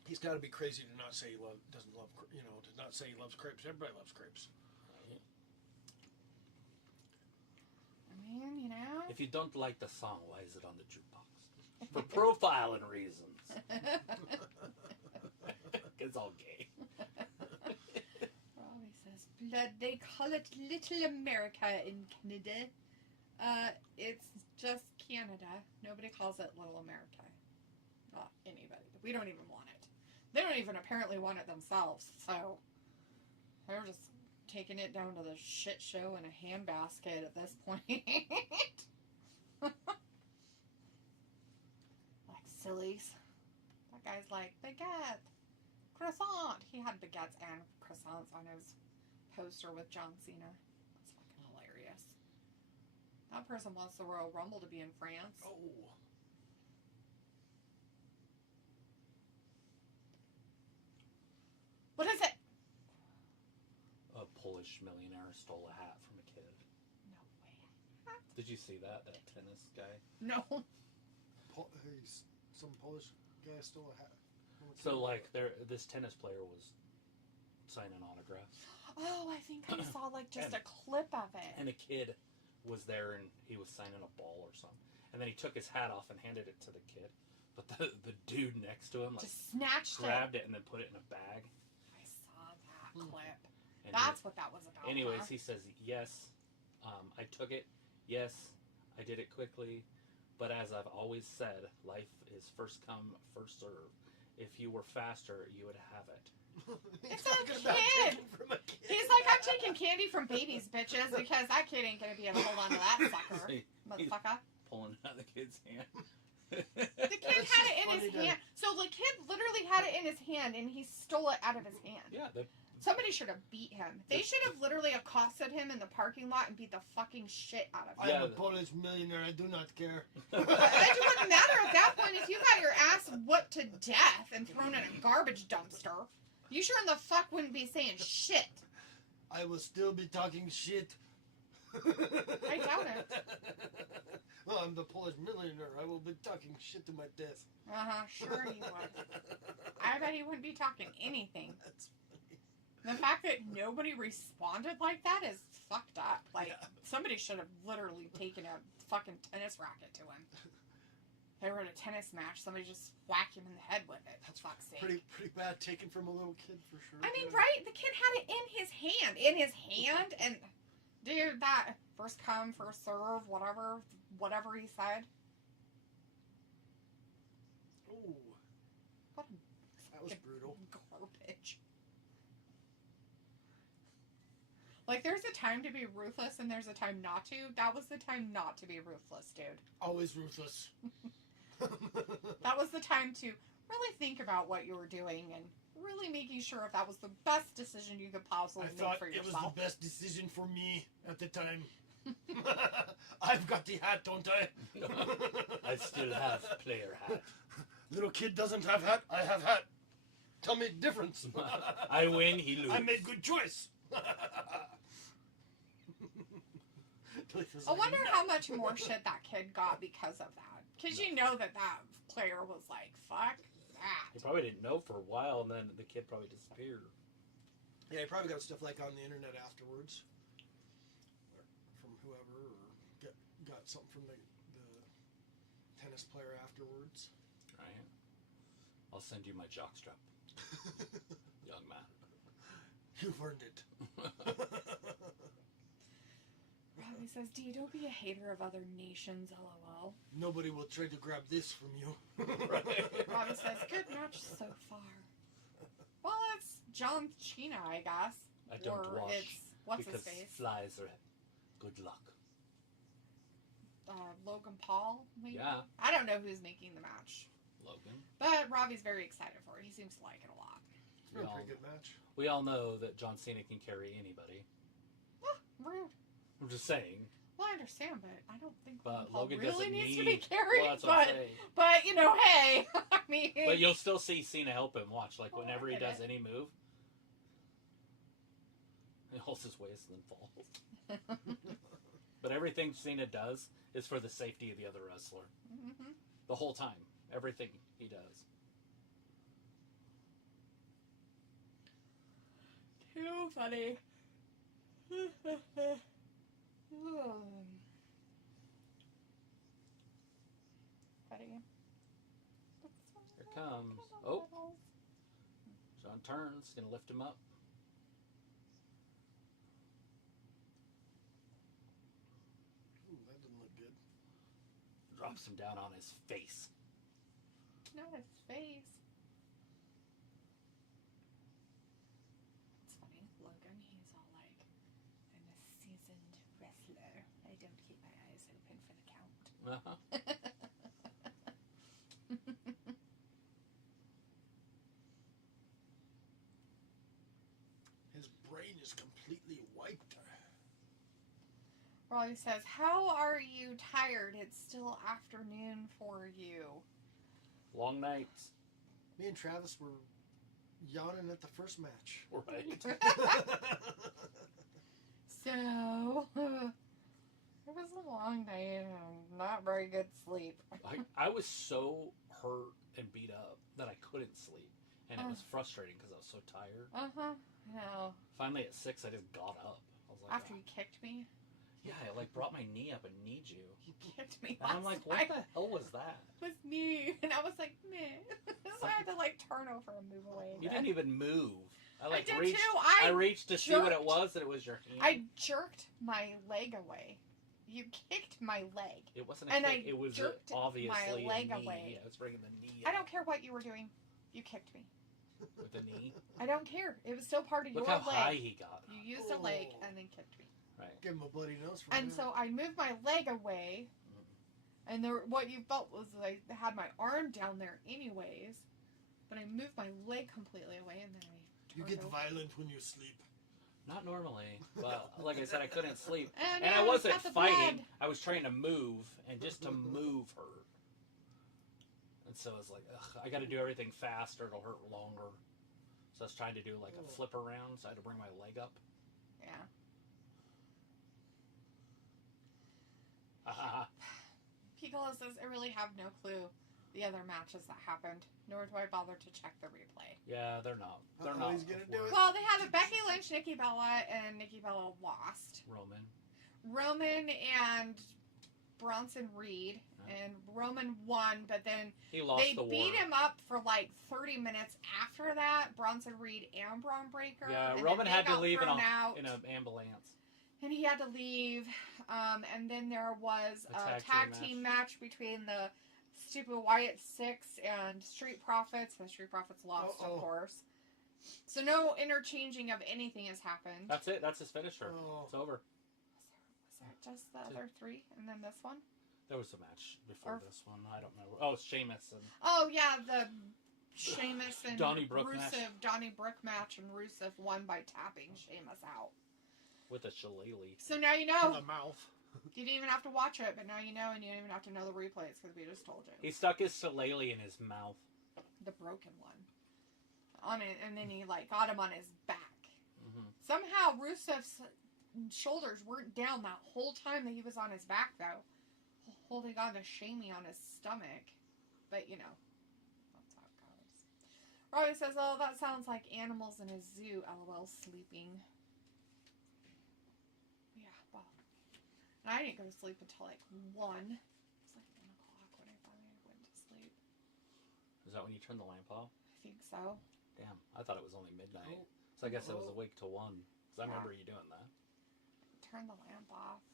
He's got to be crazy to not say he doesn't love, to not say he loves crepes. Everybody loves crepes. I mean, you know. If you don't like the song, why is it on the jukebox? For profiling reasons. It's all gay. Robbie says, blood, they call it Little America in Canada. It's just Canada. Nobody calls it Little America. Not anybody. We don't even want it. They don't even apparently want it themselves, so they're just taking it down to the shit show in a handbasket at this point. Like sillies. That guy's like, baguette, croissant. He had baguettes and croissants on his poster with John Cena. That's fucking hilarious. That person wants the Royal Rumble to be in France. Oh. What is it? A Polish millionaire stole a hat from a kid. No way. Did you see that? That tennis guy? No. Some Polish guy stole a hat. So, like, this tennis player was signing autographs. Oh, I think I saw like just a clip of it. And a kid was there and he was signing a ball or something. And then he took his hat off and handed it to the kid. But the dude next to him, like, Just snatched grabbed it and then put it in a bag. I saw that clip. And That's what that was about. anyways, huh? he says, yes, I took it. Yes, I did it quickly. But as I've always said, life is first come, first serve. If you were faster, you would have it. It's a kid. He's like, I'm taking candy from babies, bitches, because that kid ain't gonna be able to hold on to that sucker, He's motherfucker. pulling it out of the kid's hand. The kid had it in his hand. So the kid literally had it in his hand, and he stole it out of his hand. Yeah, Somebody should have beat him. They should have literally accosted him in the parking lot and beat the fucking shit out of him. Yeah. I'm a Polish millionaire. I do not care. It wouldn't matter at that point if you got your ass whipped to death and thrown in a garbage dumpster. You sure in the fuck wouldn't be saying shit. I will still be talking shit. I doubt it. Well, I'm the Polish millionaire. I will be talking shit to my death. Sure you would. I bet he wouldn't be talking anything. That's funny. The fact that nobody responded like that is fucked up. Like, Yeah. somebody should have literally taken a fucking tennis racket to him. They were at a tennis match, somebody just whacked him in the head with it. That's fuck's sake. pretty bad taken from a little kid for sure. I mean, Yeah. right? The kid had it in his hand. And, dude, that first come, first serve, whatever he said. Ooh, What that was brutal. garbage. Like, there's a time to be ruthless and there's a time not to. That was the time not to be ruthless, dude. Always ruthless. That was the time to really think about what you were doing and really making sure if that was the best decision you could possibly make for yourself. best decision for me at the time. I've got the hat, don't I? I still have player hat. Little kid doesn't have hat, I have hat. Tell me the difference. I win, he loses. I made good choice. I wonder how much more shit that kid got because of that. Because you know that player was like, fuck that. He probably didn't know for a while, and then the kid probably disappeared. Yeah, he probably got stuff like on the internet afterwards. Or from whoever, or got something from the tennis player afterwards. Right. I'll send you my jockstrap, young man. You've earned it. Robbie says, D, don't be a hater of other nations, lol. Nobody will try to grab this from you. Robbie says, good match so far. Well, it's John Cena, I guess. I don't or wash it's, what's because his face? flies are good luck. Logan Paul, maybe? Yeah. I don't know who's making the match. Logan. But Robbie's very excited for it. He seems to like it a lot. It's been a pretty good match. We all know that John Cena can carry anybody. Rude. I'm just saying. Well, I understand, but I don't think But Paul Logan really doesn't needs need. to be carried. Well, that's what I'm saying. but you know, hey, I mean. But you'll still see Cena help him. Watch, like Oh, whenever I he get does it. any move, he holds his waist and then falls. But everything Cena does is for the safety of the other wrestler. Mm-hmm. The whole time, everything he does. Too funny. Buddy. Here comes. Oh, John turns, gonna lift him up. Ooh, that didn't look good. Drops him down on his face. Not his face. It's funny, Logan, he's all like, I'm a seasoned wrestler. I don't keep my eyes open for the count. Uh-huh. His brain is completely wiped. Raleigh says, how are you tired? It's still afternoon for you. Long nights. Me and Travis were yawning at the first match. Right. So, it was a long night and not very good sleep. I was so hurt and beat up that I couldn't sleep. And it was frustrating because I was so tired. Uh-huh. No. Finally at 6, I just got up. I was like, After you kicked me? yeah, I like brought my knee up and kneed you. You kicked me And last I'm like, what night. the hell was that? It was me. And I was like, meh. So I had to like turn over and move away. You didn't even move. I like did reached. too. I reached to see what it jerked. was, and it was your hand. I jerked my leg away. You kicked my leg. It wasn't a and kick. I It was jerked obviously my leg a knee. away. I was bringing the knee. I up don't care what you were doing. You kicked me. with the knee. I don't care. It was still part of Look your how leg. high he got. You used a leg and then kicked me. Right. Give him a bloody nose for And that. so I moved my leg away. And there, what you felt was I had my arm down there anyways. But I moved my leg completely away and then I You turned get over. violent when you sleep. Not normally, but like I said, I couldn't sleep, And, and now I it's wasn't got the fighting. blood. I was trying to move, and just to move hurt. And so it's like, ugh, I got to do everything fast, or it'll hurt longer. So I was trying to do like a flip around, so I had to bring my leg up. Yeah. Piccolo says, I really have no clue the other matches that happened, nor do I bother to check the replay. Yeah, they're not. They're Uh-oh, not. he's gonna do it. Well, they had a Becky Lynch, Nikki Bella, and Nikki Bella lost. Roman and Bronson Reed, and Roman won, but then He lost they the war. beat him up for like 30 minutes after that, Bronson Reed and Braun Breaker. Yeah, and Roman then they had to got leave in thrown out, an ambulance. and he had to leave. And then there was a tag team match between the stupid Wyatt 6 and Street Profits. The Street Profits lost, of course. So no interchanging of anything has happened. That's it. That's his finisher. Oh. It's over. Was there just the other three, and then this one? There was a match before this one. I don't know. Oh, it's Sheamus and Oh yeah, the Sheamus and Donnybrook Rusev, match. Donnybrook match, and Rusev won by tapping Sheamus out. With a shillelagh. So now you In know. the mouth. You didn't even have to watch it, but now you know, and you don't even have to know the replays because we just told you. He stuck his shillelagh in his mouth. The broken one. On it, and then he got him on his back. Mm-hmm. Somehow Rusev's shoulders weren't down that whole time that he was on his back, though. Holding on to Shamey on his stomach. But, that's how it goes. Robbie says, oh, that sounds like animals in a zoo. LOL, sleeping. Yeah, well. And I didn't go to sleep until 1. It was 1 o'clock when I finally went to sleep. Is that when you turn the lamp off? I think so. Damn, I thought it was only midnight. Oh. So I guess I was awake till 1. Because I Yeah. remember you doing that. Turn the lamp off.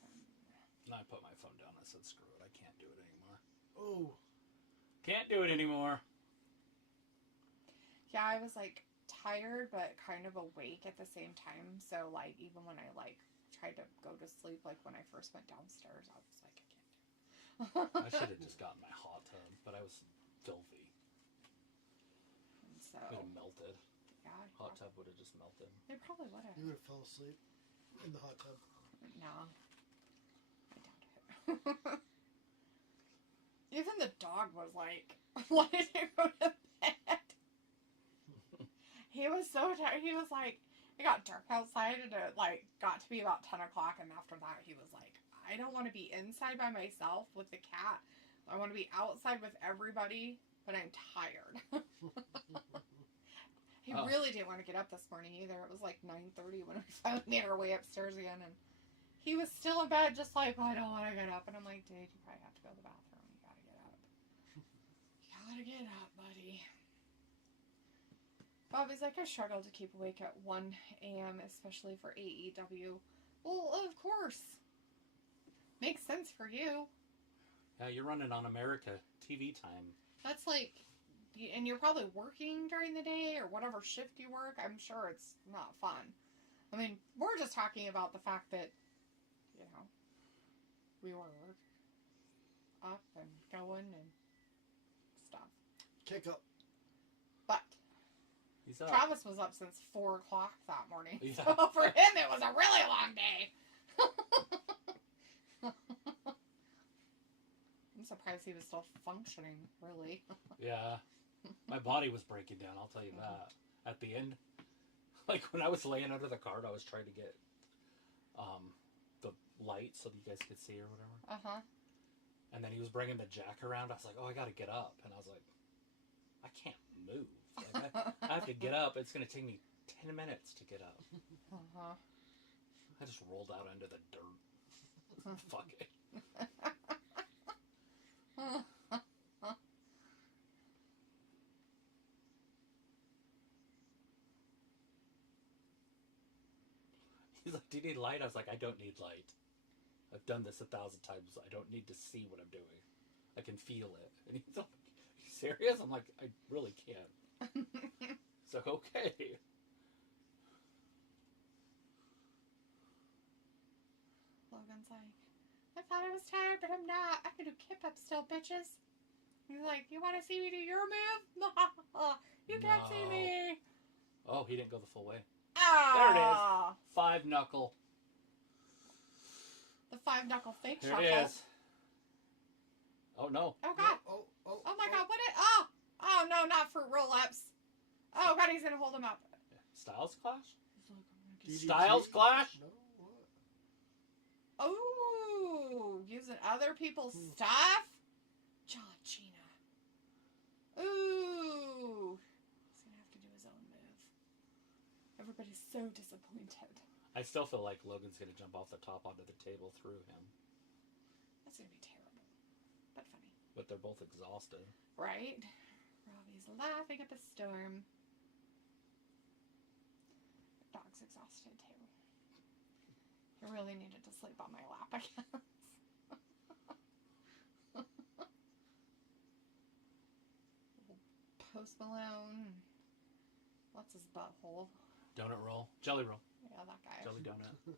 And I put my phone down. I said, screw it. I can't do it anymore. Oh. Can't do it anymore. Yeah, I was tired but kind of awake at the same time. So even when I tried to go to sleep, when I first went downstairs, I was like, I can't do it. I should have just gotten my hot tub, but I was filthy. And so It would have melted. yeah, Hot tub would have just melted. It probably would have. You would have fell asleep in the hot tub. No, I doubt it. Even the dog was like, wanted to go to bed. He was so tired. He was like, it got dark outside and it got to be about 10 o'clock. And after that, he was like, I don't want to be inside by myself with the cat. I want to be outside with everybody, but I'm tired. He really didn't want to get up this morning either. It was 9:30 when we finally made our way upstairs again. And he was still in bed just I don't want to get up. And I'm like, dude, you probably have to go to the bathroom. You gotta get up. You gotta get up, buddy. Bobby's like, I struggle to keep awake at 1 a.m., especially for AEW. Well, of course. Makes sense for you. Yeah, you're running on America TV time. That's and you're probably working during the day or whatever shift you work. I'm sure it's not fun. I mean, we're just talking about the fact that, we were up and going and stuff. Kick up. But He's up. Travis was up since 4 o'clock that morning. Yeah. So for him, it was a really long day. I'm surprised he was still functioning, really. Yeah. My body was breaking down, I'll tell you that. At the end, when I was laying under the cart, I was trying to get the light so that you guys could see or whatever. Uh-huh. And then he was bringing the jack around. I was like, oh, I got to get up. And I was like, I can't move. I have to get up. It's going to take me 10 minutes to get up. Uh-huh. I just rolled out into the dirt. Fuck it. He's like, do you need light? I was like, I don't need light. I've done this 1,000 times. I don't need to see what I'm doing. I can feel it. And he's like, are you serious? I'm like, I really can't. He's like, okay. Logan's like, I thought I was tired, but I'm not. I can do kip-up still, bitches. He's like, you want to see me do your move? You can't see No. me. Oh, he didn't go the full way. Ah, There it is. 5 knuckle. The 5-knuckle fake There shuffle. it is. Oh, no. Oh, God. Oh Oh, my God. What it? Oh, no, not fruit roll-ups. Oh, God, he's going to hold him up. Styles Clash? DDT? Styles Clash? No, what? Ooh, using other people's stuff? John Cena. Ooh. He's going to have to do his own move. Everybody's so disappointed. I still feel like Logan's going to jump off the top onto the table through him. That's going to be terrible. But funny. But they're both exhausted. Right? Robbie's laughing at the storm. The dog's exhausted too. He really needed to sleep on my lap, I guess. Post Malone. What's his butthole? Donut roll. Jelly roll. Yeah, that guy. Jelly donut.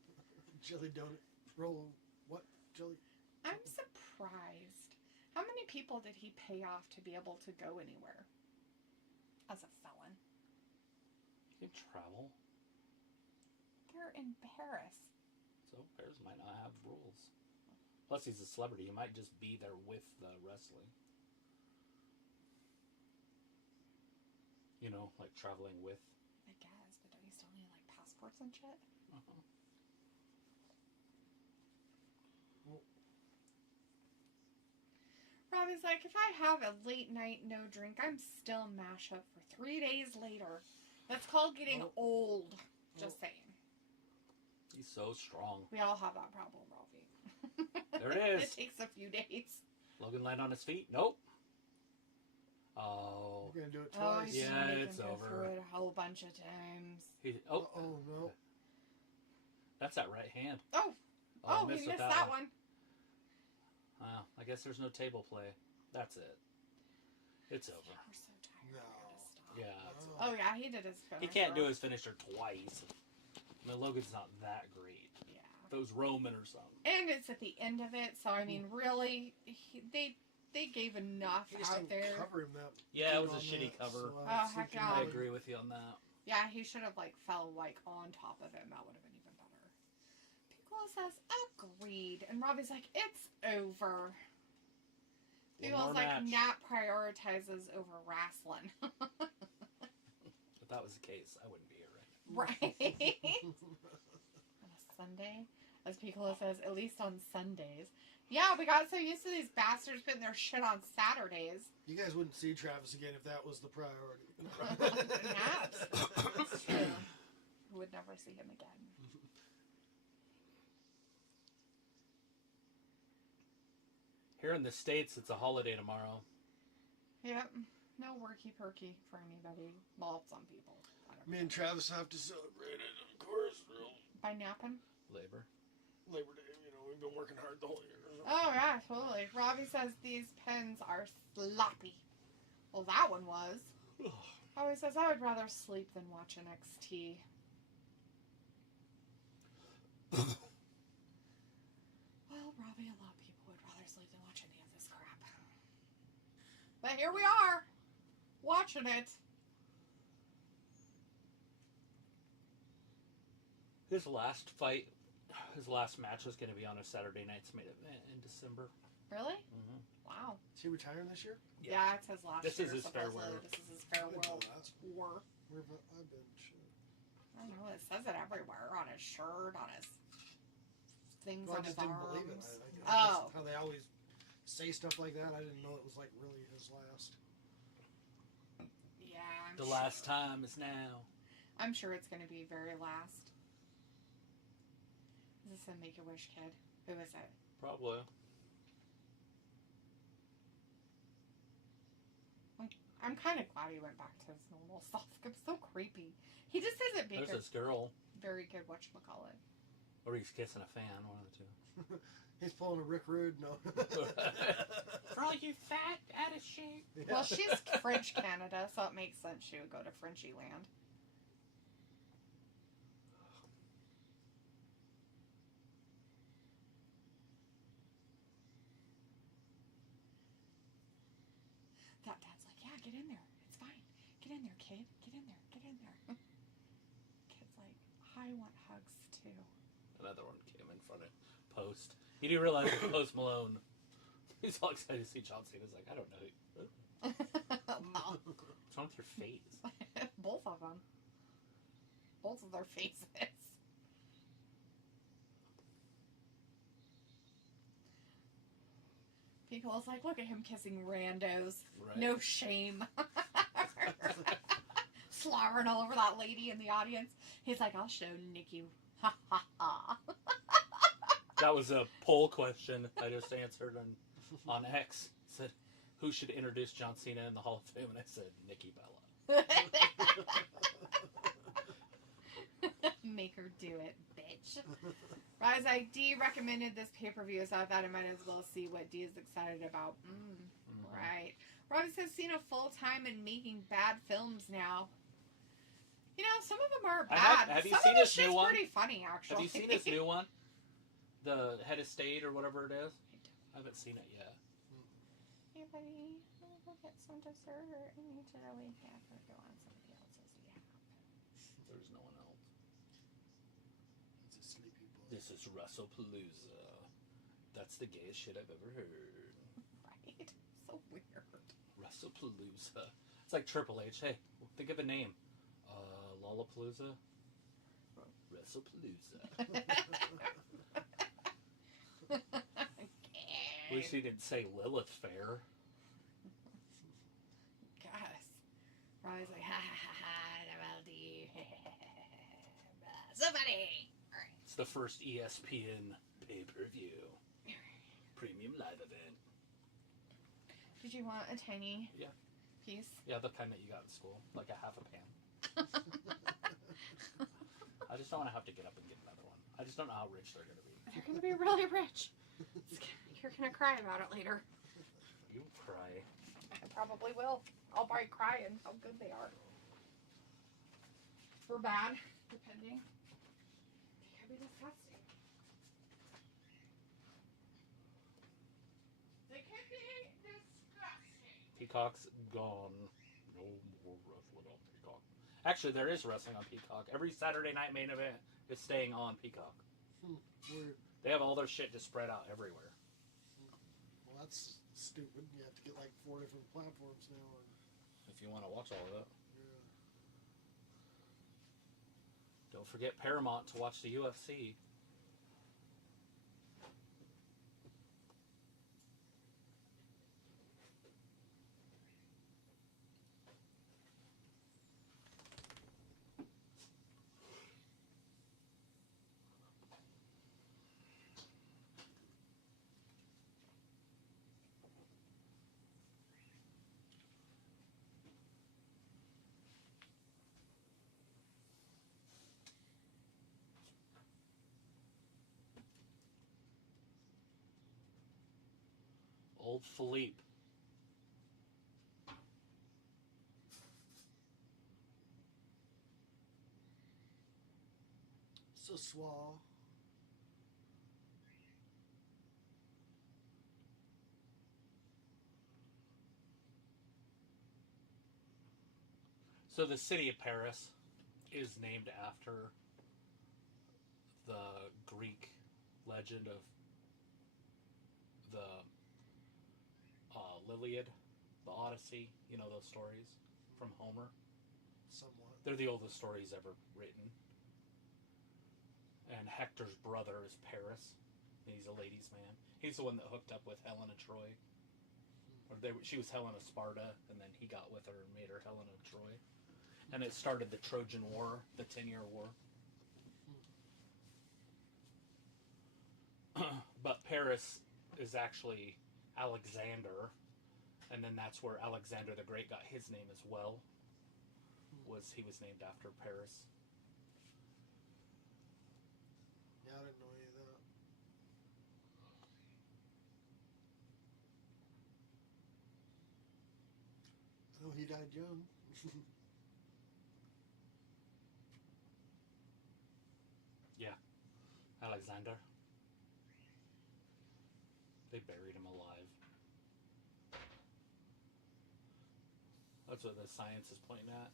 Jelly donut. Roll. What? Jelly. I'm surprised. How many people did he pay off to be able to go anywhere? as a felon. You can travel. They're in Paris. So Paris might not have rules. Plus, he's a celebrity. He might just be there with the wrestling. You know, like traveling with. I guess, but don't you still need like passports and shit? Uh-huh. Robbie's like, if I have a late night no drink, I'm still mash up for 3 days later. That's called getting old. Just saying. He's so strong. We all have that problem, Robbie. There it is. It takes a few days. Logan land on his feet? Nope. Oh. You're gonna do it Oh, twice. he's Yeah, gonna make it's him go over. through it a whole bunch of times. Oh, Oh no. that's that right hand. Oh, I he missed with that one. Wow, I guess there's no table play. That's it. It's over. We're so tired. No. We gotta stop. Yeah. It's Oh yeah, he did his finisher. He can't do his finisher twice. I mean, Logan's not that great. Yeah. If it was Roman or something. And it's at the end of it, so I mean, really, they gave enough He just out didn't there. cover him that. Yeah, it was good a on shitty that, cover. so, Oh, was heck thinking yeah. I maybe- agree with you on that. Yeah, he should have like fell like on top of him. That would have been even better. Piccolo says agreed, and Robbie's like, it's over. One Piccolo's more like, match. Nat prioritizes over wrestling. If that was the case, I wouldn't be here right Right. On a Sunday, as Piccolo says, at least on Sundays. Yeah, we got so used to these bastards putting their shit on Saturdays. You guys wouldn't see Travis again if that was the priority. Perhaps. It's true. We would never see him again. Here in the States, it's a holiday tomorrow. Yep. No worky perky for anybody. Well, some people. I don't Me know. and Travis have to celebrate it, of course. By napping? Labor. Labor Day, you know, we've been working hard the whole year. Oh, yeah, totally. Robbie says these pens are sloppy. Well, that one was. Robbie says, I would rather sleep than watch NXT. Well, Robbie, a lot of people would rather sleep than watch any of this crap. But here we are, watching it. His last fight, his last match was going to be on a Saturday night's main event in December. Really? Mm-hmm. Wow. Is he retiring this year? Yeah, it's his last This year. is his supposedly. farewell. This is his I didn't farewell know that. tour. Where have I been? Shit. I don't know. It says it everywhere. On his shirt, on his things Well, I on his just didn't arms. believe it. Oh. How they always say stuff like that. I didn't know it was like really his last. Yeah, I'm The sure. last time is now. I'm sure it's going to be very last. Is this a Make-A-Wish kid? Who is it? Probably. I'm kind of glad he went back to his normal self. It's so creepy. He just isn't being There's this girl. very good whatchamacallit. Or he's kissing a fan, one of the two. He's pulling a Rick Rude. No. For all you fat, out of shape. Yeah. Well, she's French Canada, so it makes sense she would go to Frenchy land. That dad's like, yeah, get in there. It's fine. Get in there, kid. Get in there. Get in there. Kid's like, I want hugs too. Another one came in front of Post. He didn't realize it was Post Malone. He's all excited to see John Cena. He's like, I don't know. Well, What's wrong with your face? both of them. Both of their faces. Piccolo's like, look at him kissing randos. Right. No shame. Slobbering all over that lady in the audience. He's like, I'll show Nikki. Ha ha ha. That was a poll question I just answered on X. It said, who should introduce John Cena in the Hall of Fame? And I said, Nikki Bella. Make her do it, bitch. Rise ID recommended this pay-per-view, so I thought I might as well see what D is excited about. Right. Robbie says Cena full-time and making bad films now. You know, some of them are bad. Have you some seen of this his new shit's one? pretty funny, actually. Have you seen his new one? The Head of State or whatever it is? I haven't seen it yet. Hey, buddy. go get some dessert? I need to really have her go on somebody else's yap. There's no one else. It's a sleepy boy. This is WrestlePalooza. That's the gayest shit I've ever heard. Right? So weird. WrestlePalooza. It's like Triple H. Hey, think of a name. Lollapalooza? WrestlePalooza. At least he didn't say Lilith Fair. Gosh. Riley's like, ha ha ha ha, WLD. Somebody! Alright. It's the first ESPN pay-per-view. Premium live event. Did you want a tiny piece? Yeah, the kind that you got in school. Like a half a pan. I just don't want to have to get up and get another one. I just don't know how rich they're going to be. They're going to be really rich. You're going to cry about it later. You cry. I probably will. I'll probably cry and how good they are. Or bad, depending. They could be disgusting. They could be disgusting. Peacock's gone. No more wrestling on Peacock. Actually, there is wrestling on Peacock. Every Saturday night main event is staying on Peacock. Weird. They have all their shit just spread out everywhere. Well, that's stupid. You have to get like 4 different platforms now. And, If you want to watch all of it. yeah. Don't forget Paramount to watch the UFC. Old Philippe. So suave. So the city of Paris is named after the Greek legend of the Iliad, the Odyssey, you know those stories from Homer? Somewhat. They're the oldest stories ever written. And Hector's brother is Paris. And he's a ladies' man. He's the one that hooked up with Helena Troy. Or she was Helena Sparta, and then he got with her and made her Helena Troy. And it started the Trojan War, the 10-year war. But Paris is actually Alexander, and then that's where Alexander the Great got his name as well. He was named after Paris. Yeah, I didn't know any of that. I know he died young. Yeah, Alexander. They buried him alive. That's what the science is pointing at.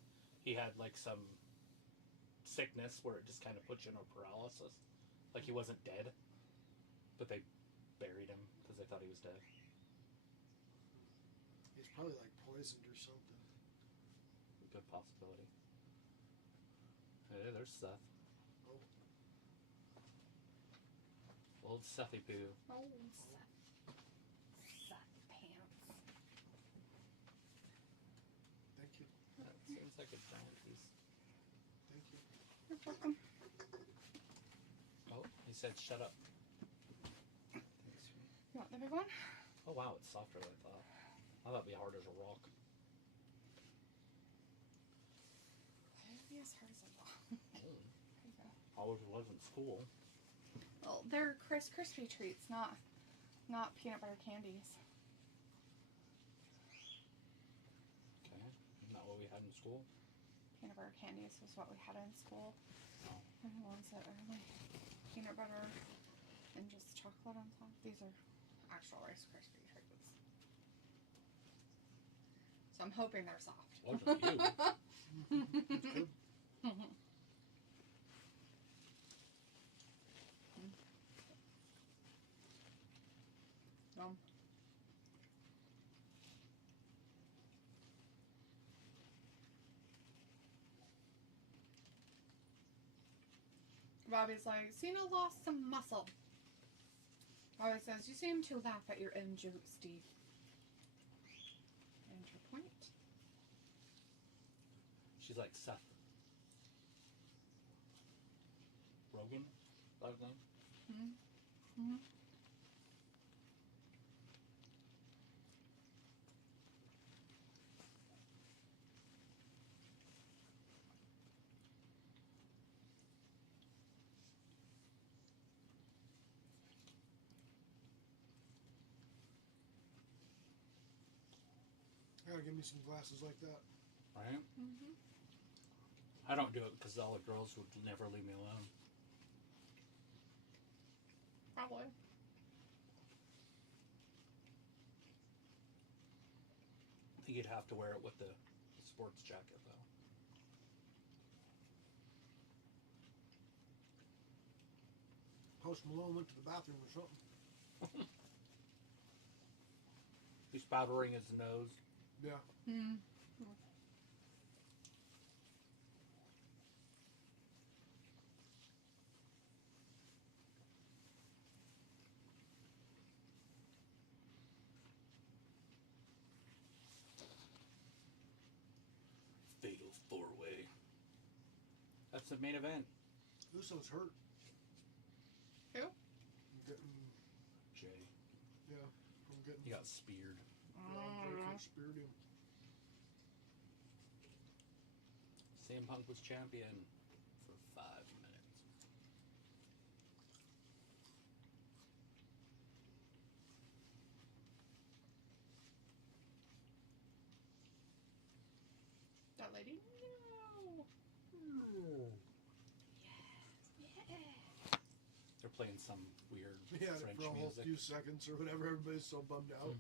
He had like some sickness where it just kind of puts you in a paralysis. Like he wasn't dead, but they buried him because they thought he was dead. He's probably like poisoned or something. Good possibility. Hey, there's Seth. Oh. Old Sethy Poo. Oh, Seth. Seth pants. Thank you. That seems like a giant piece. Thank you. You're welcome. Oh, he said shut up. You want the big one? Oh wow, it's softer than I thought. I thought it'd be hard as a rock. Why would it be as hard as a rock? Always was in school. Well, they're Crispy treats, not peanut butter candies. Okay, isn't that what we had in school? Peanut butter candies was what we had in school. Oh. And the ones that are like peanut butter and just chocolate on top. These are actual Rice Krispie treats. So I'm hoping they're soft. Wasn't you. That's good. Bobby's like, Cena lost some muscle. Bobby says, you seem to laugh at your injury, Steve. Enter point. She's like Seth. Rogan? That his name? Mm-hmm. Gotta give me some glasses like that. Right? Mm-hmm. I don't do it because all the girls would never leave me alone. Probably. I think you'd have to wear it with the sports jacket, though. Post Malone went to the bathroom or something. He's powdering his nose. Yeah. Hmm. Fatal four-way. That's the main event. Uso's hurt. Who? Getting, Jay. yeah, from getting. He got speared. Drake speared him. CM Punk was champion for 5 minutes. That lady? No. They're playing some weird Yeah, French for a whole music. few seconds or whatever. Everybody's so bummed out.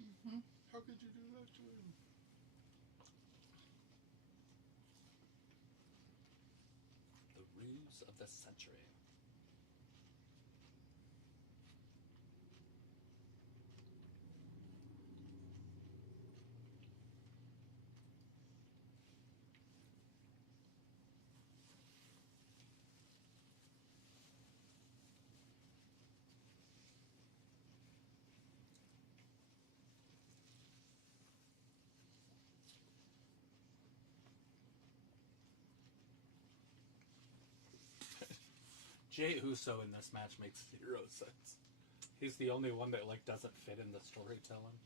Mm-hmm. How could you do that to him? The ruse of the century. Jey Uso in this match makes 0 sense. He's the only one that like doesn't fit in the storytelling.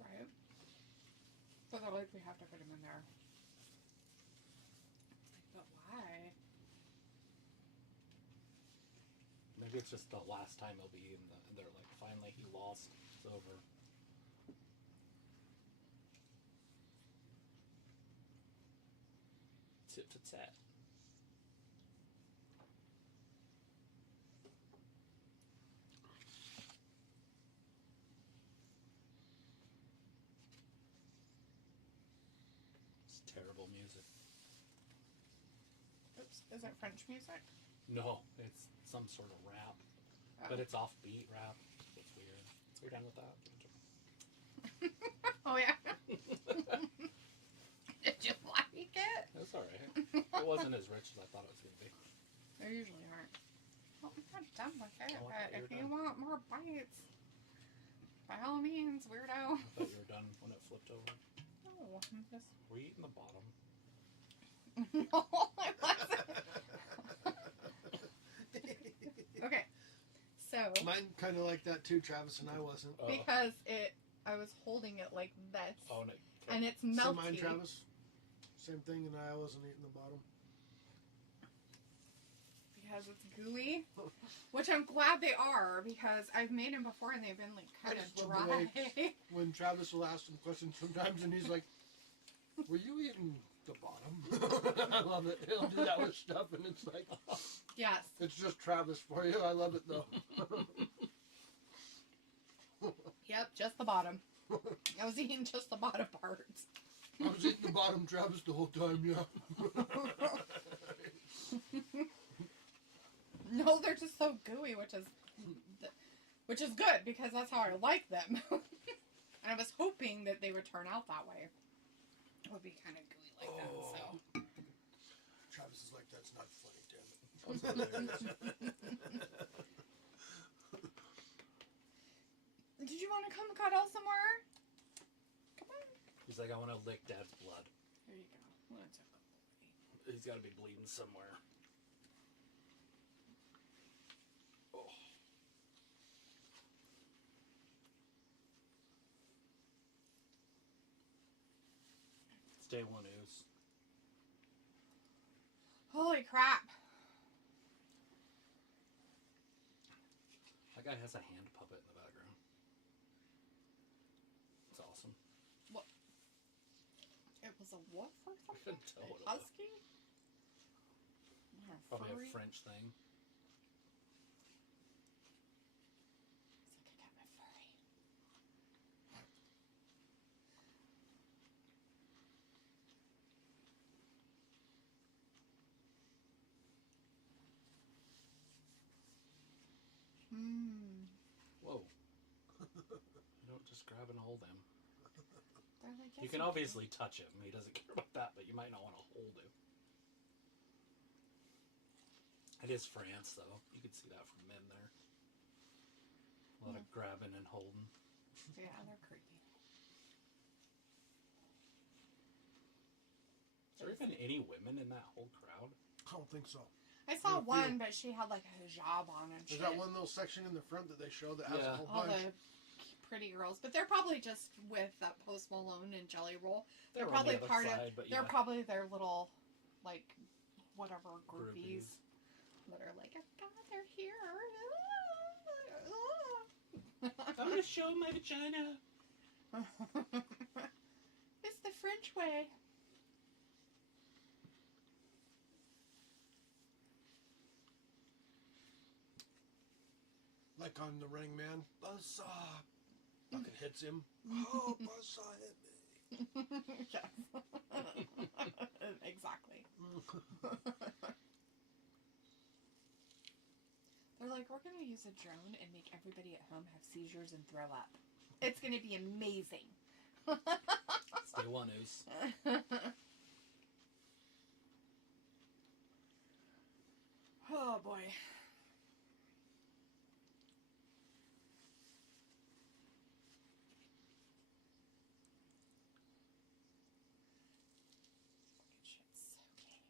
Right. But they're like, we have to put him in there. It's like, but why? Maybe it's just the last time he'll be in the. They're like, finally he lost. It's over. Tit for tat. It's terrible music. Oops. Is it French music? No, it's some sort of rap. Oh. But it's offbeat rap. It's weird. So we're done with that. Oh, yeah. Did you like it? That's alright. It wasn't as rich as I thought it was going to be. They usually aren't. Well, I'm not done with it, Oh, I but thought you if were you done. want more bites, by all means, weirdo. I thought you were done when it flipped over. No, I'm just... Were you eating the bottom? No, I wasn't. Okay, so Mine kind of like that too, Travis, and I wasn't. because I was holding it like this, Oh, and it and it's So melty. mine, Travis, same thing, and I wasn't eating the bottom. Because it's gooey, which I'm glad they are because I've made them before and they've been like kind I of just love the dry. When Travis will ask some questions sometimes, and he's like, "Were you eating the bottom?" I love it. He'll do that with stuff, and it's like, Yes. it's just Travis for you. I love it though. Yep, just the bottom. I was eating just the bottom parts. I was eating the bottom Travis the whole time, yeah. No, they're just so gooey, which is good because that's how I like them. And I was hoping that they would turn out that way. It would be kind of gooey like that. So Travis is like, that's not funny, damn it. did you want to come cuddle somewhere? Come on. He's like, I want to lick Dad's blood. Here you go. He's got to be bleeding somewhere. Oh. It's day one ooze. Holy crap. That guy has a hand puppet in the background. It's awesome. What? It was a wolf or I something? couldn't tell what it was. Husky? Probably Furry? a French thing. It's like I got my furry. Whoa. You don't just grab and hold him. They're like, You yes, can obviously touch him. He doesn't care about that, but you might not want to hold him. It is France, though. You can see that from men there. A lot of grabbing and holding. Yeah, they're creepy. Is there even any women in that whole crowd? I don't think so. I saw Yeah, one, but she had like a hijab on and Is shit. that one little section in the front that they show that has Yeah. a whole All bunch? the pretty girls, but they're probably just with Post Malone and Jelly Roll. They're They're on the probably other part side, of. but They're yeah. probably their little, like, whatever groupies Groupies. that are like, oh God, they're here. I'm gonna show my vagina. It's the French way. Like on The Running Man. Buzzsaw! Fucking hits him. Oh, Buzzsaw hit me. Yes. Exactly. They're like, we're going to use a drone and make everybody at home have seizures and throw up. It's going to be amazing. It's day one ooze. Oh, boy. Shit's okay.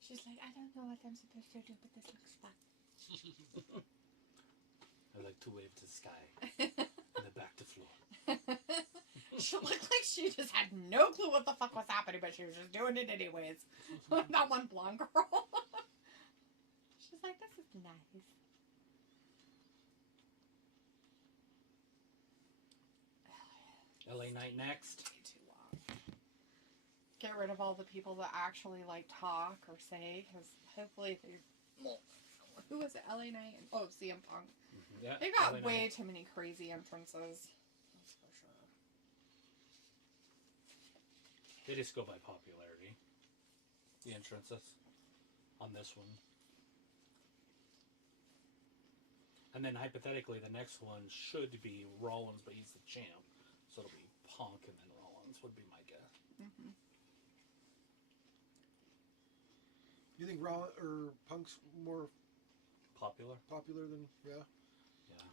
She's like, I don't know what I'm supposed to do, but this looks fun. I like to wave to the sky and then back to floor. She looked like she just had no clue what the fuck was happening, but she was just doing it anyways. That one blonde girl. She's like, this is nice. LA Night next. Way too long. Get rid of all the people that actually like talk or say, because hopefully they. Well, who was it? LA Knight? Oh, CM Punk. Mm-hmm. Yeah. They got LA way Knight. too many crazy entrances. That's for sure. They just go by popularity. The entrances on this one. And then hypothetically, the next one should be Rollins, but he's the champ. So it'll be Punk and then Rollins would be my guess. Mm-hmm. You think Raw or Punk's more Popular? popular than Yeah.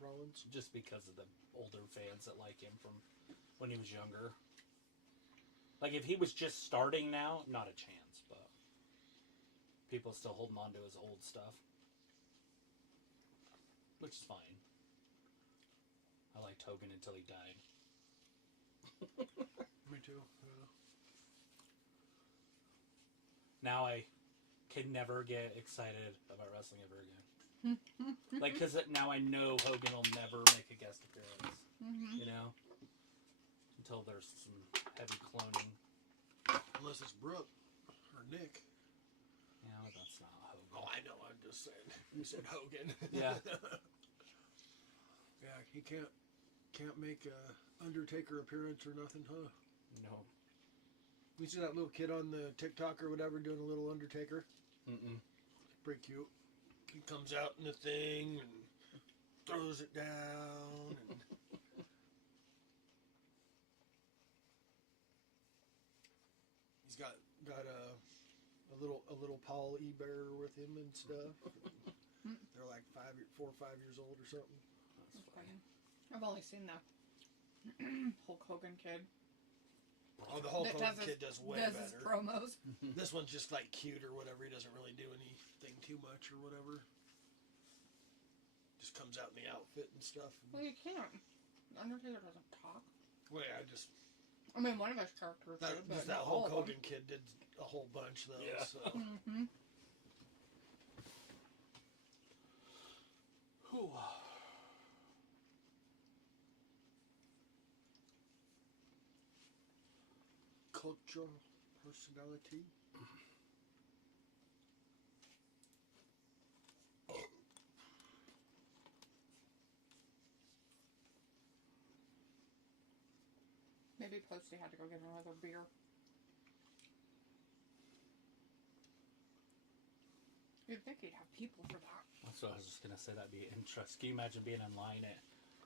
Rollins? Just because of the older fans that like him from when he was younger. Like, if he was just starting now, not a chance, but people still holding on to his old stuff. Which is fine. I liked Hogan until he died. Me too. Yeah. Now I can never get excited about wrestling ever again. Like, because now I know Hogan will never make a guest appearance. Mm-hmm. You know? Until there's some heavy cloning. Unless it's Brooke or Nick. Yeah, but that's not Hogan. Oh, I know. I'm just saying. You said Hogan. Yeah. Yeah, he can't make a Undertaker appearance or nothing, huh? No. You see that little kid on the TikTok or whatever doing a little Undertaker? Mm-mm. Pretty cute. He comes out in the thing and throws it down. And he's got a little Paul E-Bear with him and stuff. They're like 4 or 5 years old or something. That's funny. I've only seen the Hulk Hogan kid. Oh, the Hulk That Hogan does kid does way his better. promos. This one's just like cute or whatever. He doesn't really do anything too much or whatever. Just comes out in the outfit and stuff. Well, you can't. Undertaker doesn't talk. Wait, I mean, one of his characters did, but that not all Hulk of them. Hogan kid did a whole bunch though. Yeah. So. Mm-hmm. Whew. Cultural personality. Maybe Posty had to go get another beer. You'd think he'd have people for that. That's what I was just going to say. That'd be interesting. Can you imagine being in line at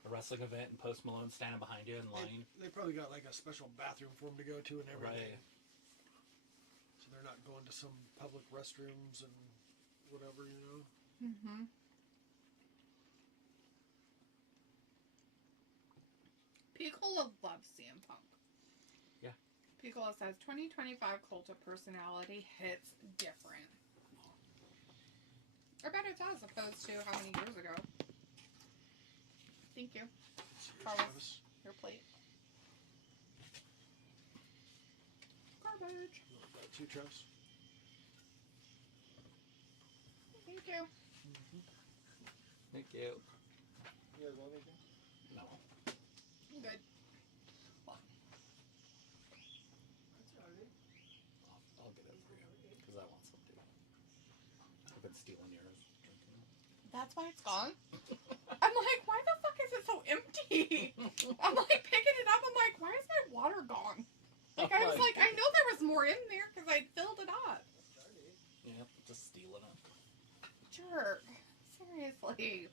a wrestling event and Post Malone standing behind you in line? They probably got like a special bathroom for him to go to and everything. Right. So they're not going to some public restrooms and whatever, you know. Mm-hmm. Piccolo loves CM Punk. Yeah. Piccolo says 2025 cult of personality hits different. I bet it does, opposed to how many years ago. Thank you. Carlos, your plate. Garbage. Two trucks. Thank you. Thank you. You guys want anything? No. I'm good. I'll get it for you. Because I want some too. I've been stealing yours. Drinking it. That's why it's gone? I'm like, why the fuck is it so empty? I'm like picking it up. I'm like, why is my water gone? Like, I was like, I know there was more in there because I filled it up. Yep, just stealing it. Jerk. Seriously.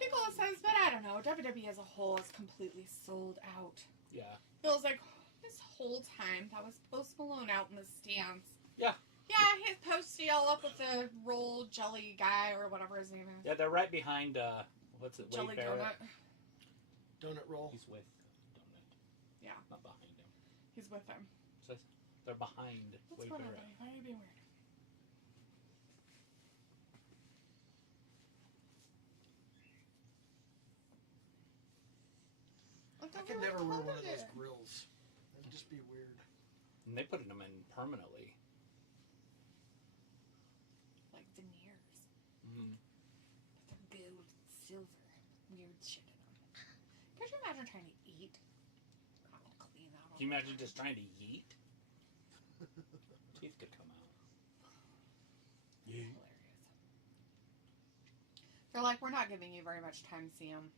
People says, but I don't know. WWE as a whole is completely sold out. Yeah. Feels like this whole time that was Post Malone out in the stands. Yeah. Yeah, his Posty all up with the roll jelly guy or whatever his name is. Yeah, they're right behind, what's it, Jelly Wade Barrett. donut. Donut roll. He's with Donut. Yeah. Not behind him. He's with him. So they're behind What's Wade going on, Barrett. buddy? Why are you being weird? I could never wear one of those grills. That'd just be weird. And they put them in permanently. Like veneers. Mm-hmm. But they're gold, silver, weird shit in them. Could you imagine trying to eat? I'm gonna clean that all. Can you imagine just trying to yeet? Teeth could come out. Hilarious. They're like, we're not giving you very much time, Sam.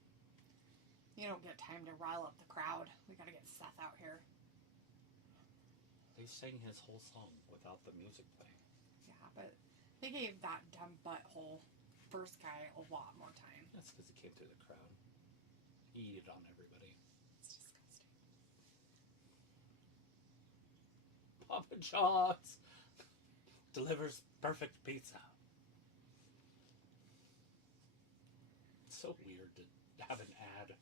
You don't get time to rile up the crowd. We gotta get Seth out here. He sang his whole song without the music playing. Yeah, but they gave that dumb butthole first guy a lot more time. That's because he came through the crowd. He yeeted on everybody. It's disgusting. Papa John's delivers perfect pizza. It's so weird to have an ad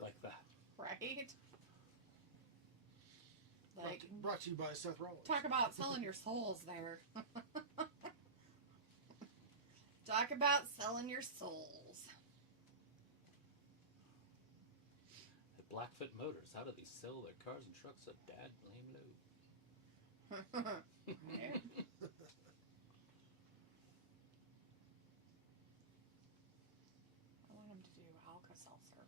like that. Right? Like, Brought to you by Seth Rollins. talk about selling your souls there. Talk about selling your souls. Blackfoot Motors. How do they sell their cars and trucks so dad blame low? Yeah. I want him to do Alka-Seltzer.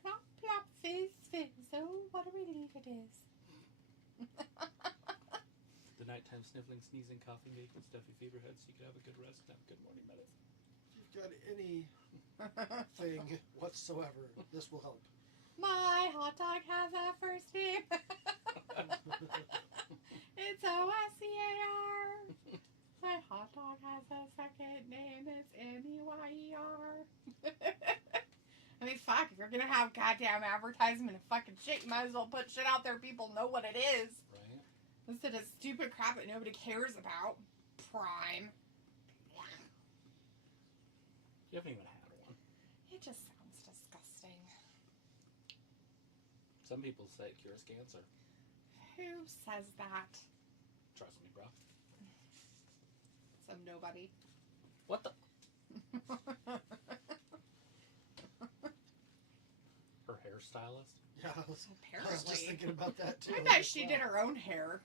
Plop, plop, fizz, fizz. Oh, what a relief it is. The nighttime sniffling, sneezing, coughing, aching, stuffy fever head, so you can have a good rest and have a good morning medicine. If you've got anything whatsoever, this will help. My hot dog has a first name. It's O-S-C-A-R. My hot dog has a second name. It's N-E-Y-E-R. I mean, fuck, if you're gonna have goddamn advertisement and fucking shit, you might as well put shit out there people know what it is. Right? Instead of stupid crap that nobody cares about. Prime. You haven't even had one. It just sounds disgusting. Some people say it cures cancer. Who says that? Trust me, bro. Some nobody. What the? Her hairstylist? Yeah, I was just Apparently. thinking about that too. I bet she did her own hair.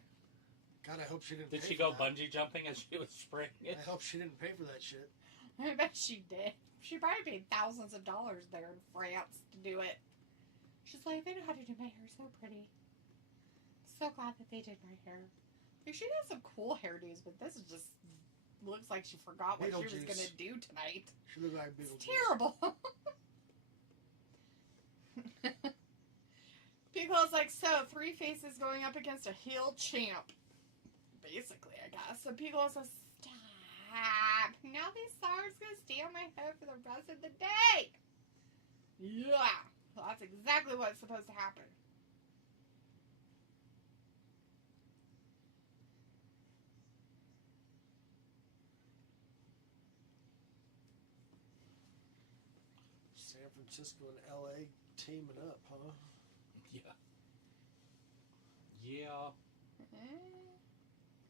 God, I hope she didn't. Did pay she for go that. bungee jumping as she was spraying it? I hope she didn't pay for that shit. I bet she did. She probably paid thousands of dollars there in France to do it. She's like, they know how to do my hair so pretty. So glad that they did my hair. Like, she has some cool hairdos, but this is just looks like she forgot what she was Beetlejuice. gonna do tonight. She looked like It's Beetlejuice. terrible. Because like, so 3 faces going up against a heel champ. Basically, I guess. So people also stop. Now these stars gonna stay on my head for the rest of the day. Yeah. Well, that's exactly what's supposed to happen. San Francisco and LA teaming up, huh? Yeah. Yeah.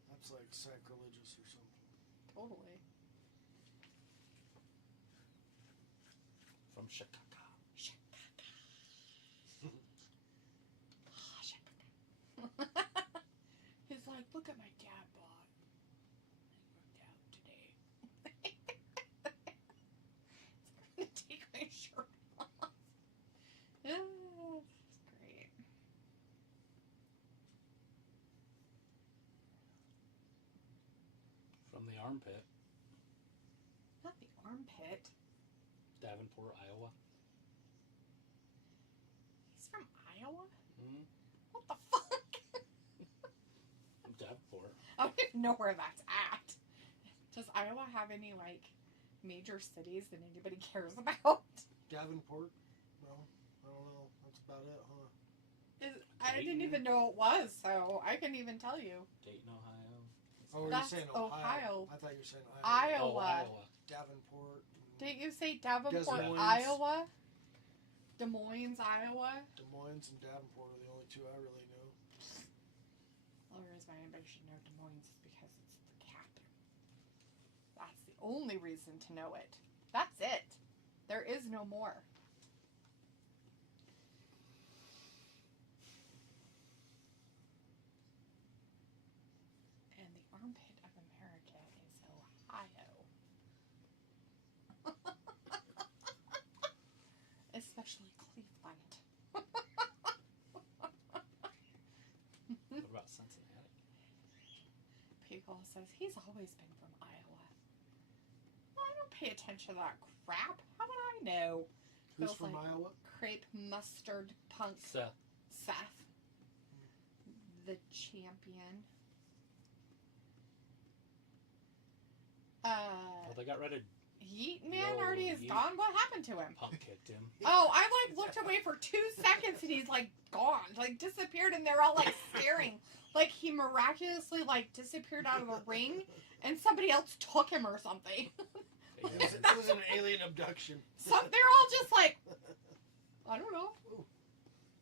That's like sacrilegious or something. Totally. From Chicago. He's like, look at my dad bod. I worked out today. I'm gonna take my shirt off. Oh, that's great. From the armpit. Not the armpit. Davenport, Iowa. He's from Iowa? Mm-hmm. What the fuck? Davenport. I don't even know where that's at. Does Iowa have any, like, major cities that anybody cares about? Davenport? No, I don't know. That's about it, huh? I didn't even know it was, so I couldn't even tell you. Dayton, Ohio. Oh, were you That's saying Ohio. Ohio? I thought you were saying Iowa. Iowa. Oh, Iowa. Davenport. Didn't you say Davenport, Des Moines. Iowa? Des Moines, Iowa? Des Moines and Davenport are the only two I really know. The only reason why anybody should know Des Moines is because it's the capital. That's the only reason to know it. That's it. There is no more. And the armpit of America is Ohio. Especially Cleveland. What about Cincinnati? People says he's always been from Iowa. Well, I don't pay attention to that crap. How would I know? Who's Feels from like Iowa? Crepe mustard punk Seth. Seth, the champion. Well, they got rid of Yeet Man Whoa, already is Yeet. gone. What happened to him? Punk kicked him. Oh, I like looked away for 2 seconds and he's like gone, like disappeared, and they're all like staring, like he miraculously like disappeared out of the ring, and somebody else took him or something. It was an alien abduction. They're all just like, I don't know.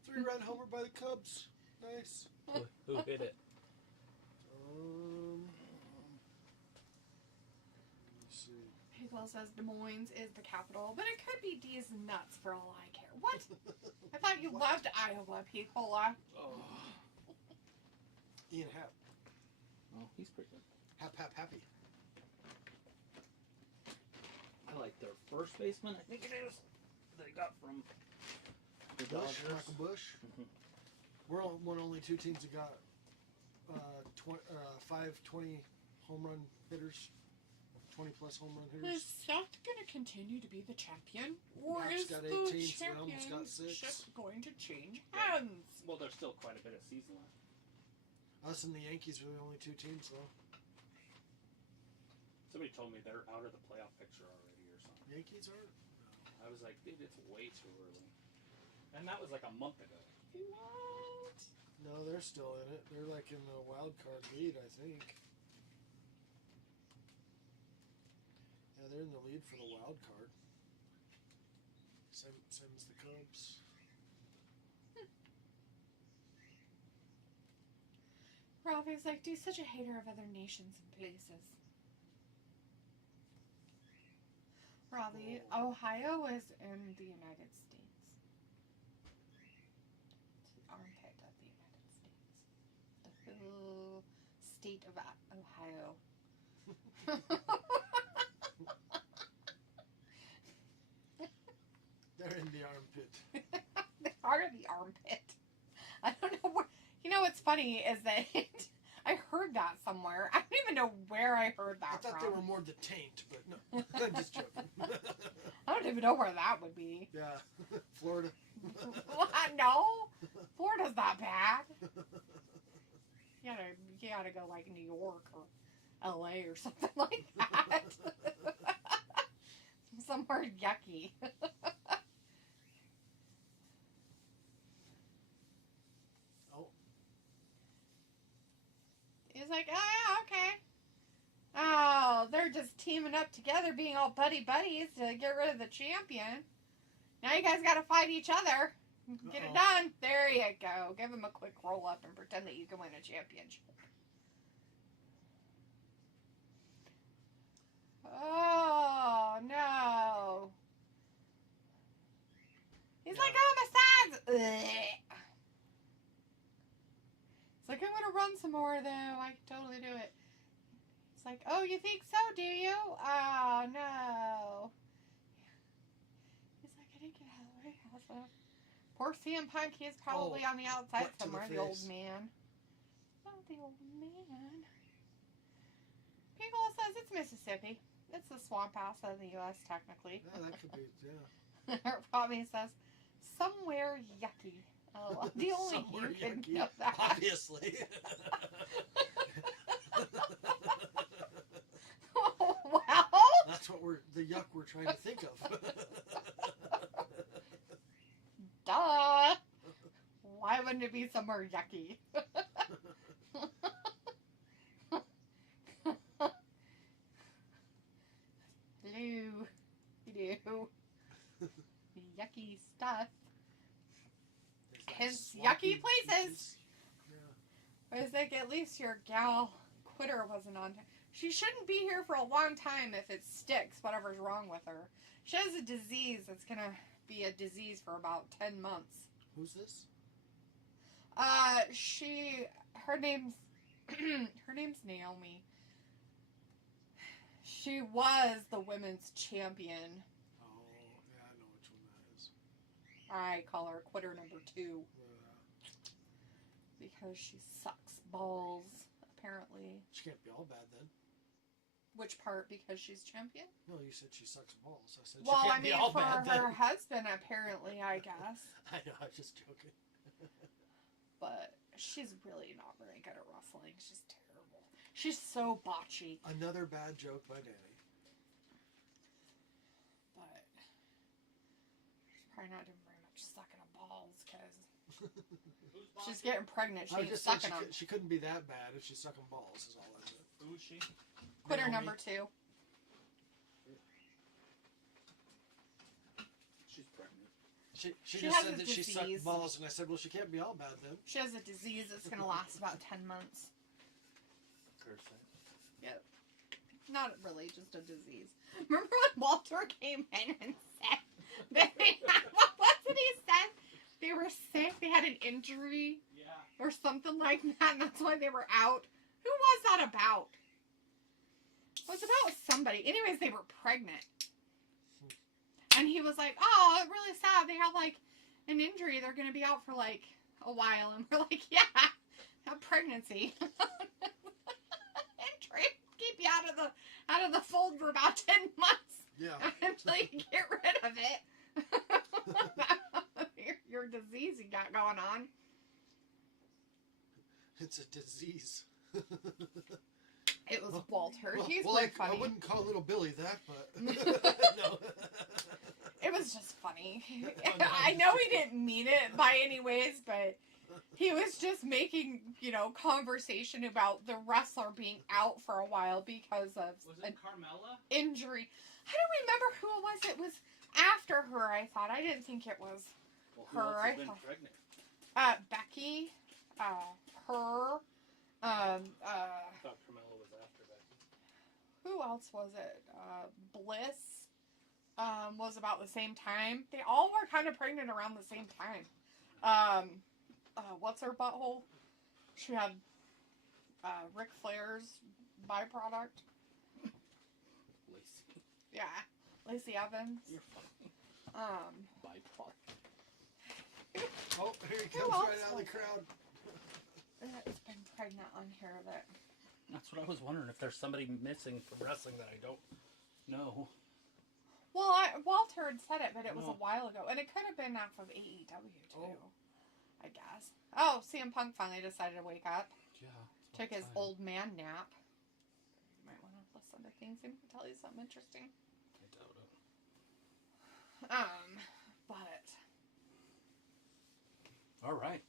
3-run homer by the Cubs. Nice. Who hit it? Let me see. Will says Des Moines is the capital, but it could be D's nuts for all I care. What? I thought you loved Iowa, Picola. Oh. Ian Happ. Oh, he's pretty good. Happy. I like their first baseman, I think it is. They got from the Bush, Dodgers. Michael Bush. Mhm. We're only two teams that got 520 home run hitters, 20 plus home run Is hitters. Seth going to continue to be the champion? Or Mark's is got the 18, so we almost got championship 6. going to change hands? Well, there's still quite a bit of season left. Us and the Yankees are the only two teams, though. Somebody told me they're out of the playoff picture already or something. Yankees are? I was like, dude, it's way too early. And that was like a month ago. What? No, they're still in it. They're like in the wild card lead, I think. Yeah, they're in the lead for the wild card. Same as the Cubs. Robbie's like, dude, such a hater of other nations and places. Robbie, Ohio is in the United States. It's the armpit of the United States. The whole state of Ohio. They're in the armpit. They are the armpit. I don't know where. You know what's funny is that I heard that somewhere. I don't even know where I heard that I thought from. they were more the taint, but no. I'm just joking. I don't even know where that would be. Yeah. Florida. What? No, Florida's not bad. You gotta go like New York or LA or something like that. Somewhere yucky. Oh. He's like, oh yeah, okay. Oh, they're just teaming up together, being all buddies to get rid of the champion. Now you guys gotta fight each other. Get it done. There you go. Give him a quick roll up and pretend that you can win a championship. Oh, no. He's like, oh, my sides. Ugh. It's like, I'm going to run some more, though. I can totally do it. It's like, oh, you think so, do you? Oh, no. He's like, I didn't get out of the way. Also, poor CM Punk, he's probably on the outside what to the somewhere, the old face. man. Oh, the old man. Pickle says it's Mississippi. It's the swamp house of the U.S., technically. Yeah, that could be, yeah. Robbie says, somewhere yucky. Oh, the only Somewhere you can yucky, know that. obviously. Well, That's what the yuck we're trying to think of. duh. Why wouldn't it be somewhere yucky? Hello. Hello. Yucky stuff. His yucky places. Yeah. I was like, at least your gal quitter wasn't on. She shouldn't be here for a long time if it sticks, whatever's wrong with her. She has a disease that's going to be a disease for about 10 months. Who's this? Her name's Naomi. She was the women's champion. Oh, yeah, I know which one that is. I call her quitter number 2. Yeah. Because she sucks balls, apparently. She can't be all bad then. Which part? Because she's champion? No, you said she sucks balls. I said Well, she I can't mean, be all for bad her then. husband, apparently, I guess. I know, I was just joking. But she's really not very good at wrestling. She's terrible. She's so botchy. Another bad joke by Danny. But she's probably not doing very much sucking of balls because she's getting pregnant. She I was ain't just saying sucking them. she couldn't be that bad if she's sucking balls, is all I said. Who is she? Quitter Naomi. number 2. She's pregnant. She She just has said a that she sucked disease. balls, and I said, well, she can't be all bad then. She has a disease that's going to last about 10 months. Curse it. Yep. Not really, just a disease. Remember when Walter came in and said that what was it he said? They were sick, they had an injury or something like that, and that's why they were out. Who was that about? It was about somebody. Anyways, they were pregnant. And he was like, oh, it's really sad. They have, like, an injury. They're going to be out for, like, a while. And we're like, yeah, a pregnancy. Injury. Keep you out of the fold for about 10 months. Yeah. Until you get rid of it. your disease you got going on. It's a disease. It was Walter. He's well, pretty funny. I wouldn't call little Billy that, but no. It was just funny. No, I know he didn't mean it by any ways, but he was just making, conversation about the wrestler being out for a while because of an Carmella? injury. I don't remember who it was. It was after her, I thought. I didn't think it was Who her. else I has been thought pregnant? Becky, her, I thought Carmella was after Becky. who else was it? Bliss was about the same time. They all were kind of pregnant around the same time. What's her butthole? She had Ric Flair's byproduct. Lacey. Yeah, Lacey Evans. You're funny. Byproduct. Oh, here he Who comes else right out of the was crowd. It's been pregnant on here that. That's what I was wondering, if there's somebody missing from wrestling that I don't know. Well, Walter had said it, but it was a Oh. while ago, and it could have been off of AEW too. Oh. I guess. Oh, CM Punk finally decided to wake up. Yeah. Took his old man nap. You might want to listen to things. He might tell you something interesting. I doubt it. But All right.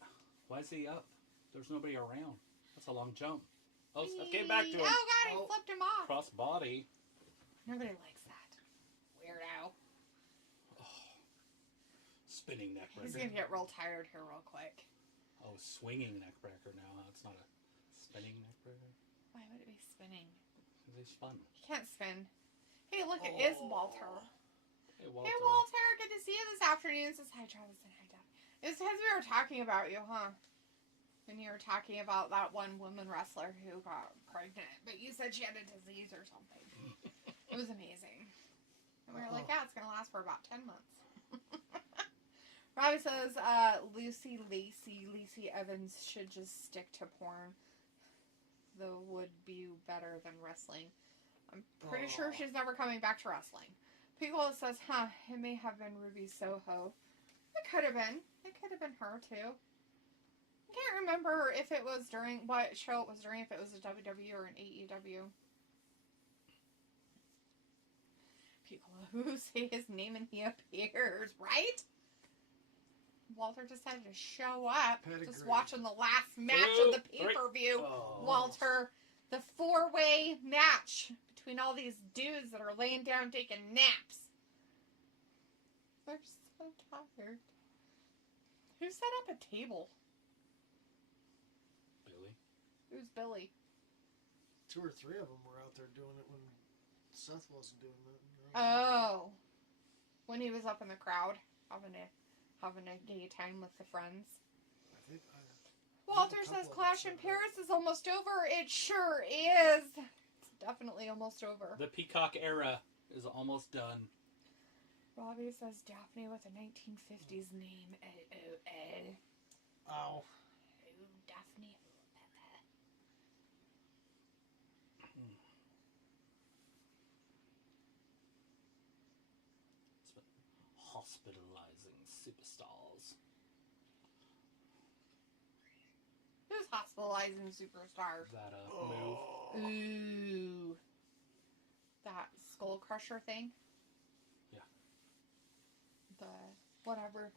Why is he up? There's nobody around. That's a long jump. Oh, Seth came back to him. Oh God, he Oh. flipped him off. Cross body. Nobody likes that. Weirdo. Spinning neck He's breaker. gonna get real tired here real quick. Oh, swinging neck breaker now. It's not a spinning neck breaker. Why would it be spinning? He's fun. He can't spin. Hey, look, it is Walter. Hey, Walter. Hey, Walter. Good to see you this afternoon. Says hi, Travis, and hi, Dad. It's because we were talking about you, huh? When you were talking about that one woman wrestler who got pregnant, but you said she had a disease or something. It was amazing. And we were like, yeah, it's going to last for about 10 months. Robbie says, Lacey Evans should just stick to porn. Though would be better than wrestling. I'm pretty sure she's never coming back to wrestling. Piccolo says, it may have been Ruby Soho. It could have been. It could have been her, too. I can't remember if it was during, what show it was during, if it was a WWE or an AEW. Piccolo, who say his name and he appears, right? Walter decided to show up. Pedigree. Just watching the last match of the pay-per-view. Oh. Walter, the four-way match between all these dudes that are laying down taking naps. They're so tired. Who set up a table? Billy. Who's Billy? 2 or 3 of them were out there doing it when Seth wasn't doing it. Oh. When he was up in the crowd having a gay time with the friends. I think Walter a couple says of Clash them in said that. Paris is almost over. It sure is. It's definitely almost over. The Peacock era is almost done. Robbie says Daphne with a 1950s name. Ow. Oh, Daphne. Hospitalizing superstars. Who's hospitalizing superstars? That Oh. move. Ooh. That skull crusher thing? Yeah. The whatever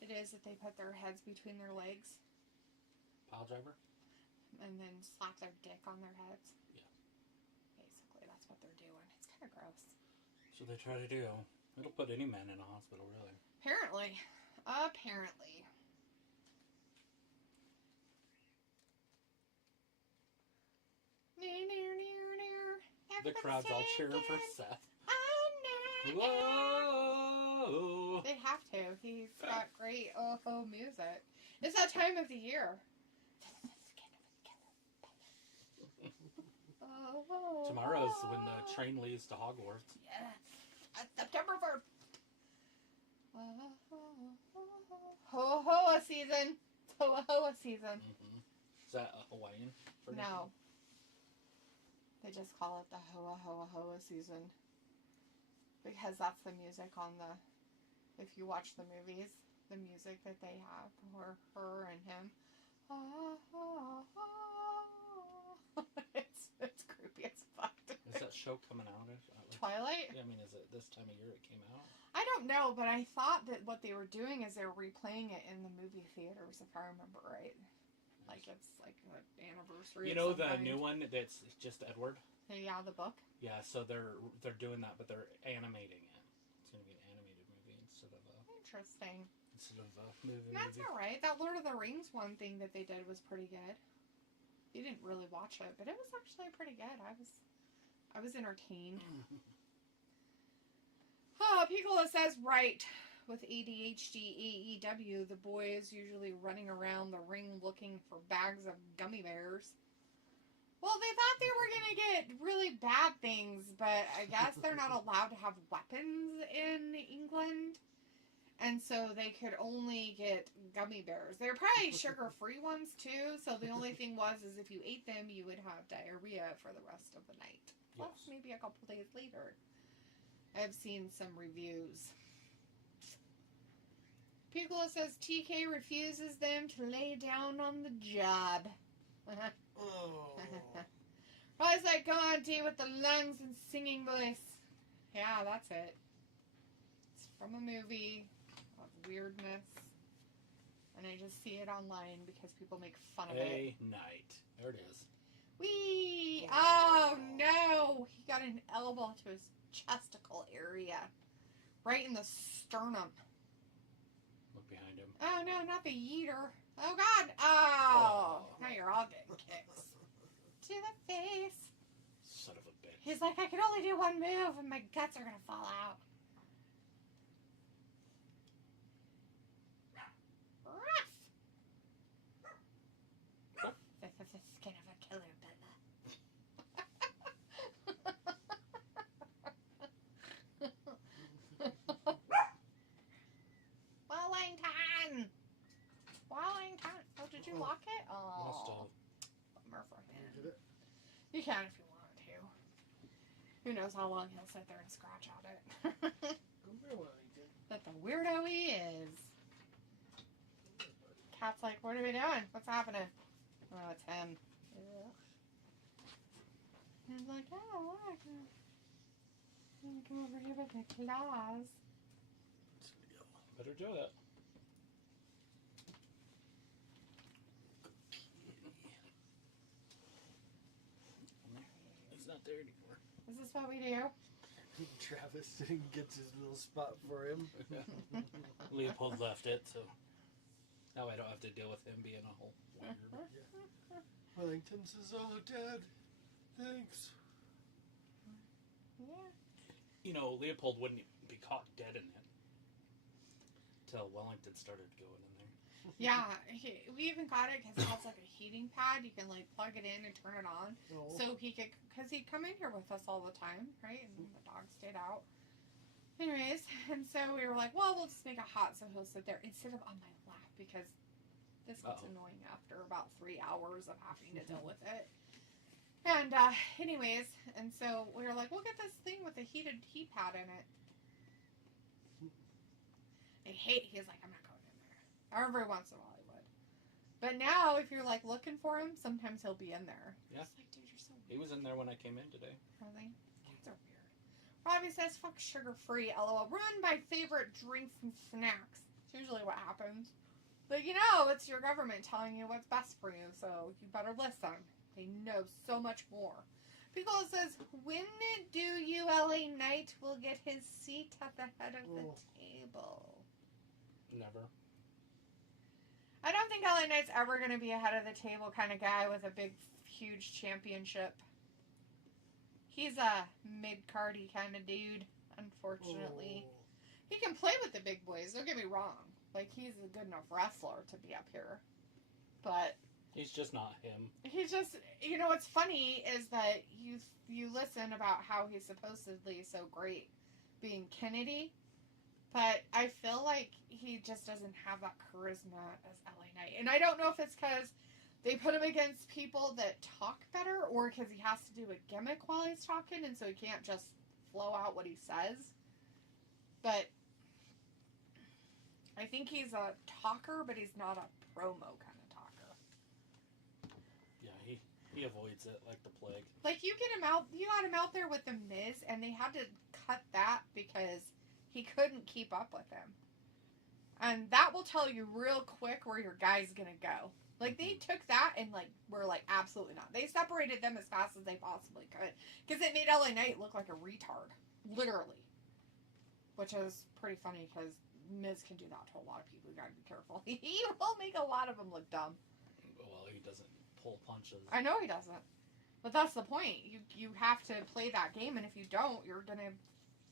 it is that they put their heads between their legs Pile driver? and then slap their dick on their heads. Yeah. Basically, that's what they're doing. It's kind of gross. That's what they try to do. It'll put any man in a hospital, really. Apparently. The crowd's all cheering for Seth. I'm not. Whoa! They have to. He's got great music. It's that time of the year. Tomorrow's when the train leaves to Hogwarts. Yes. September 1st. Ho-ho-a season. Ho-ho-a season. Mm-hmm. Is that a Hawaiian? For No. They just call it the hoa-hoa-hoa season. Because that's the music on the... If you watch the movies, the music that they have for her and him. It's creepy as fuck. Is that show coming out? Twilight? Yeah, I mean, is it this time of year it came out? I don't know, but I thought that what they were doing is they were replaying it in the movie theaters, if I remember right. Like, it's like an anniversary. You know the new one that's just Edward? Yeah, the book? Yeah, so they're doing that, but they're animating it. It's going to be an animated movie instead of a... Interesting. Instead of a movie. That's alright. That Lord of the Rings one thing that they did was pretty good. You didn't really watch it, but it was actually pretty good. I was entertained. Piccola says, right, with ADHD AEW, the boy is usually running around the ring looking for bags of gummy bears. Well, they thought they were going to get really bad things, but I guess they're not allowed to have weapons in England. And so they could only get gummy bears. They're probably sugar-free ones, too. So the only thing is if you ate them, you would have diarrhea for the rest of the night. Plus, maybe a couple days later. I've seen some reviews. Piccola says TK refuses them to lay down on the job. Rise like God, D with the lungs and singing voice. Yeah, that's it. It's from a movie of weirdness. And I just see it online because people make fun of it. A night. There it is. Whee! Oh no! He got an elbow to his chesticle area. Right in the sternum. Look behind him. Oh no, not the yeeter. Oh god! Oh! Now you're all getting kicks. To the face. Son of a bitch. He's like, I can only do one move and my guts are gonna fall out. Ruff! This is the skin of a killer, Wellington! Oh, did you lock it? Must Oh. have. Bummer for him. Get it? You can if you want to. Who knows how long he'll sit there and scratch at it. Come here, Wellington. That the weirdo he is. Cat's like, what are we doing? What's happening? Oh, it's him. Yeah. He's like, oh, I can come over here with my claws. Better do it. He's not there anymore. Is this what we do? Travis gets his little spot for him. Leopold left it, so now I don't have to deal with him being a whole weird. Wellington says, oh, Dad, thanks. Yeah. You know, Leopold wouldn't be caught dead in it until Wellington started going in there. Yeah, we even got it because it has like a heating pad. You can like plug it in and turn it on. Oh. So he could, because he'd come in here with us all the time, right? And the dog stayed out. Anyways, and so we were like, well, we'll just make it hot so he'll sit there instead of on my lap because this gets annoying after about 3 hours of having to deal with it. And anyways, and so we were like, we'll get this thing with a heat pad in it. He's like, I'm not going in there. Every once in a while he would. But now, if you're like looking for him, sometimes he'll be in there. Yeah. It's like, dude, you're so He was in there when I came in today. Really? Cats are weird. Robbie says, fuck sugar-free, LOL. Ruin my favorite drinks and snacks. It's usually what happens. But you know, it's your government telling you what's best for you, so you better listen. They know so much more. Piccolo says, when do LA Knight will get his seat at the head of the table? Never. I don't think LA Knight's ever going to be a head of the table kind of guy with a big, huge championship. He's a mid-cardy kind of dude, unfortunately. Oh. He can play with the big boys, don't get me wrong. Like, he's a good enough wrestler to be up here. But He's just not him. he's just, you know, what's funny is that you listen about how he's supposedly so great being Kennedy, but I feel like he just doesn't have that charisma as LA Knight. And I don't know if it's because they put him against people that talk better or because he has to do a gimmick while he's talking and so he can't just flow out what he says. But I think he's a talker, but he's not a promo kind of talker. Yeah, he avoids it like the plague. Like, you got him out there with The Miz, and they had to cut that because he couldn't keep up with him. And that will tell you real quick where your guy's gonna go. Like, they took that and, like, were like, absolutely not. They separated them as fast as they possibly could. Because it made LA Knight look like a retard. Literally. Which is pretty funny, because Miz can do that to a lot of people. You gotta be careful. He will make a lot of them look dumb. Well, he doesn't pull punches. I know he doesn't. But that's the point. You have to play that game, and if you don't, you're gonna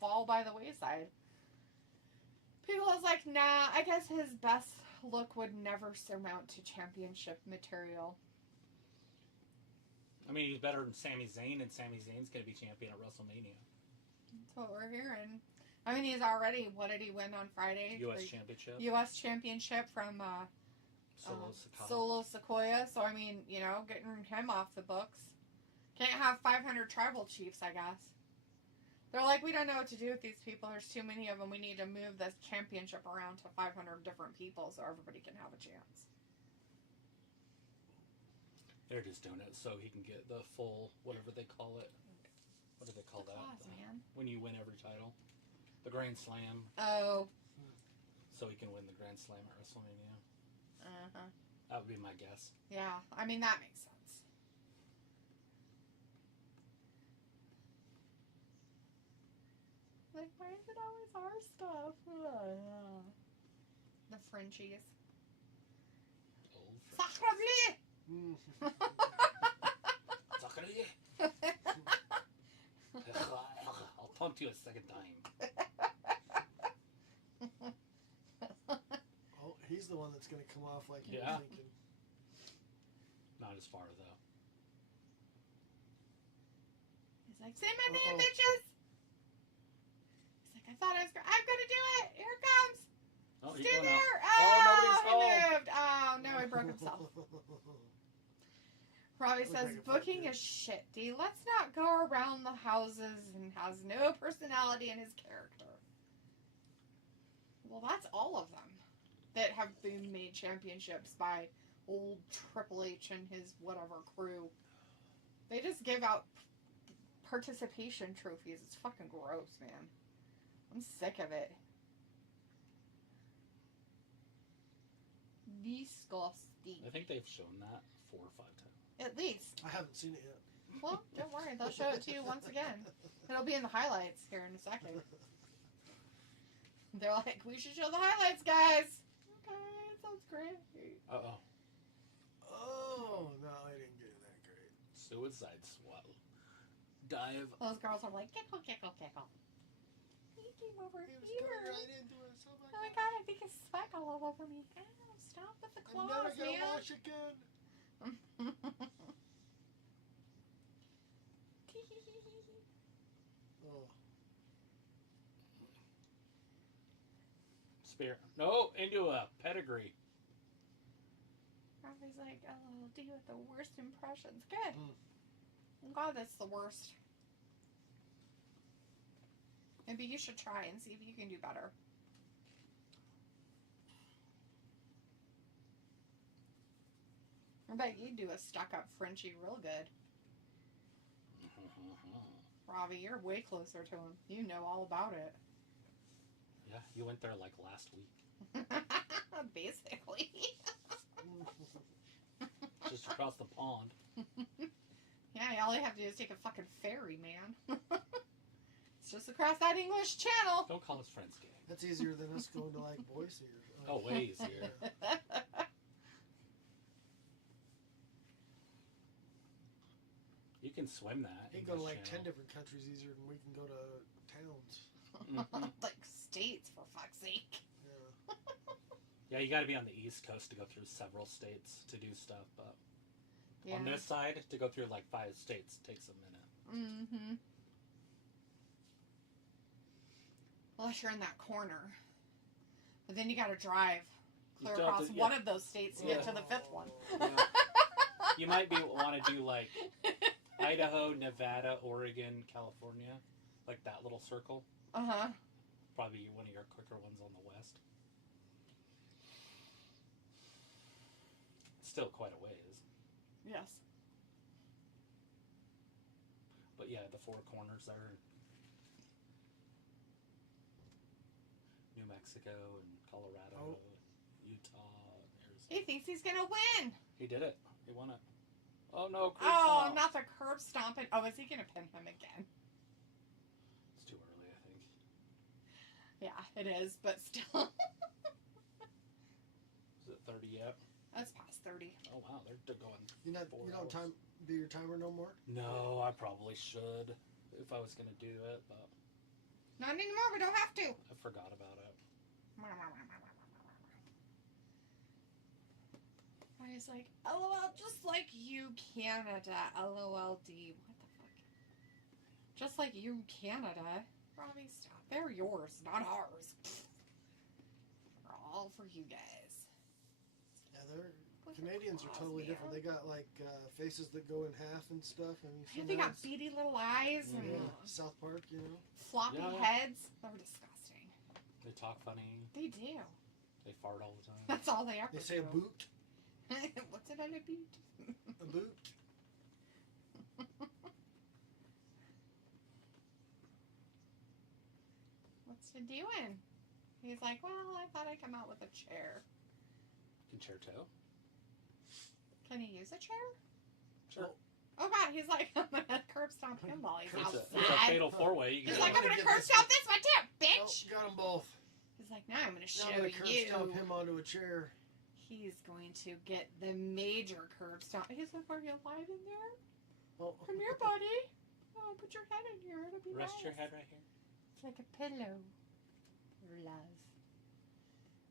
fall by the wayside. People was like, nah, I guess his best look would never surmount to championship material. I mean, he's better than Sami Zayn, and Sami Zayn's going to be champion at WrestleMania. That's what we're hearing. I mean, he's already, what did he win on Friday? U.S. Championship. U.S. Championship from Solo Sequoia. So, I mean, you know, getting him off the books. Can't have 500 tribal chiefs, I guess. They're like, we don't know what to do with these people. There's too many of them. We need to move this championship around to 500 different people so everybody can have a chance. They're just doing it so he can get the full, whatever they call it. What do they call that? Clause, man. When you win every title. The Grand Slam. Oh. So he can win the Grand Slam at WrestleMania. Uh-huh. That would be my guess. Yeah, I mean, that makes sense. Like, why is it always our stuff? The Frenchies. Old Sacre bleu! I'll talk to you a second time. Oh, he's the one that's going to come off like you're Yeah. thinking. Not as far, though. He's like, say my name, bitches! He's like, I thought I was I'm gonna do it! Here it comes! Oh, he's Stay going there! out. Oh, nobody's he home. moved! Oh, no, he broke himself. Robbie Looks says, like a booking fucker. is shit, D. Let's not go around the houses and has no personality in his character. Well, that's all of them that have been made championships by old Triple H and his whatever crew. They just give out participation trophies. It's fucking gross, man. I'm sick of it. Disgusting. I think they've shown that 4 or 5 times. At least. I haven't seen it yet. Well, don't worry. They'll show it to you once again. It'll be in the highlights here in a second. They're like, we should show the highlights, guys. Okay, sounds great. Uh-oh. Oh, no, I didn't get it that great. Suicide swallow. Dive. Those girls are like, gickle, gickle, gickle. He came over He was here. coming right into us. Oh Oh my god, I think his sweat all over me. Ow, stop with the I'm never claws, going to man. wash again. Oh. Spear. No, into a pedigree. Robbie's like, oh, do with the worst impressions. Good. Mm. I'm glad that's the worst. Maybe you should try and see if you can do better. I bet you'd do a stuck-up Frenchie real good. Robbie, you're way closer to him. You know all about it. Yeah, you went there like last week. Basically. Just across the pond. Yeah, all you have to do is take a fucking ferry, man. It's just across that English channel. Don't call us friends gay. That's easier than us going to, like, Boise or... Oh, way easier. You can swim that. He can go to like 10 different countries easier than we can go to towns. Like states, for fuck's sake. Yeah. Yeah, you got to be on the East Coast to go through several states to do stuff, but on this side, to go through like 5 states takes a minute. Mm-hmm. Unless you're in that corner. But then you got to drive clear across one of those states to get to the 5th one. Yeah. You might want to do like Idaho, Nevada, Oregon, California. Like that little circle. Uh-huh. Probably one of your quicker ones on the west. Still quite a ways. Yes. But yeah, the 4 corners there. New Mexico and Colorado, Utah, Arizona. He thinks he's going to win. He did it. He won it. Oh no, curb Oh, stomp. not the curb stomping. Oh, is he going to pin him again? It's too early, I think. Yeah, it is, but still. Is it 30 yet? That's past 30. Oh wow, they're going. You don't be your timer no more? No, I probably should if I was gonna do it, but Not anymore, we don't have to. I forgot about it. I was like, LOL, just like you, Canada. LOLD. What the fuck? Just like you, Canada. Robbie, stop. They're yours, not ours. They're all for you guys. Yeah, Canadians are totally different. They got like faces that go in half and stuff. Yeah, they got beady little eyes and South Park, you know. floppy heads. They're disgusting. They talk funny. They do. They fart all the time. That's all they ever do. They say a boot. What's it on a boot? A boot. What's he doing? He's like, well, I thought I'd come out with a chair. Can chair toe? Can he use a chair? Sure. Oh god, he's like, I'm gonna curb stomp him while he's outside. It's a fatal 4-way. He's like, I'm gonna curb stomp this one too, bitch! Oh, got them both. He's like, now I'm gonna show I'm gonna curb you. stomp him onto a chair. He's going to get the major curb stomp. He's like, are you alive in there? Oh. Come here, buddy. Oh, put your head in here. It'll be Rest nice. your head right here. It's like a pillow. Love.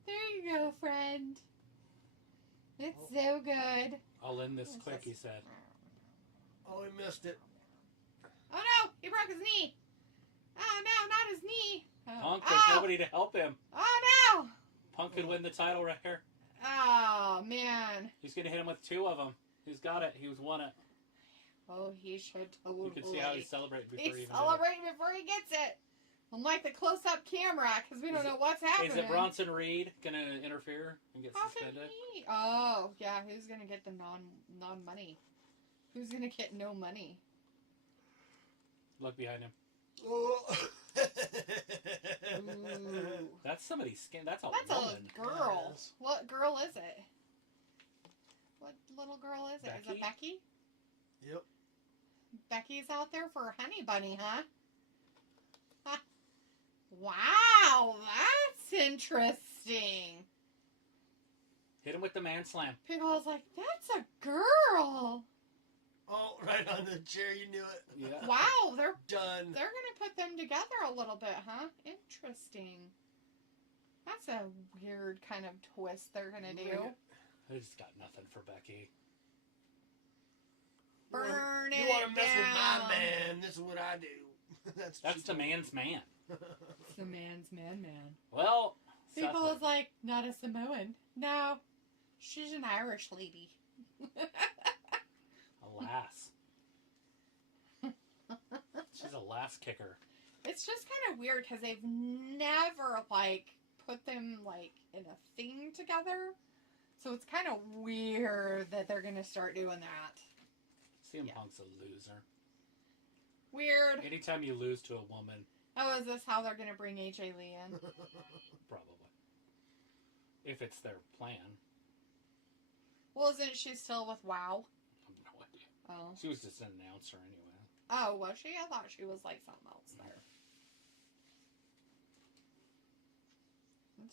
There you go, friend. It's so good. I'll end this quick, he said. Oh, he missed it. Oh no, he broke his knee. Oh no, not his knee. Punk, there's nobody to help him. Oh no. Punk could win the title right here. Oh man. He's gonna hit him with 2 of them. He's got it. He's won it. Oh, he should totally. You can see how he's celebrating before he He's even celebrating before he gets it. Unlike the close-up camera, because we don't know what's happening. Is it Bronson Reed gonna interfere and get How suspended? can he? Oh, yeah. Who's gonna get the non-money? Who's gonna get no money? Look behind him. Oh. Ooh. That's somebody's skin. That's a That's woman. a girl. Yes. What girl is it? What little girl is it? Is Becky? it Becky? Yep. Becky's out there for a honey bunny, huh? Wow, that's interesting. Hit him with the man slam. People was like, that's a girl. Oh, right on the chair. You knew it. Yeah. Wow, they're Done. gonna put them together a little bit, huh? Interesting. That's a weird kind of twist they're gonna do. I just got nothing for Becky. Burn You it want to mess with my down. man? This is what I do. That's the man's man. It's the man's man. Well, People Seth was like, not a Samoan. No, she's an Irish lady. alas. She's a lass kicker. It's just kind of weird because they've never like put them like in a thing together. So it's kind of weird that they're gonna start doing that. CM Punk's a loser. Weird. Anytime you lose to a woman, Oh, is this how they're gonna bring AJ Lee in? probably. If it's their plan. Well, isn't she still with WoW? I have no idea. Oh. She was just an announcer anyway. Oh, was she? I thought she was like something else there. Do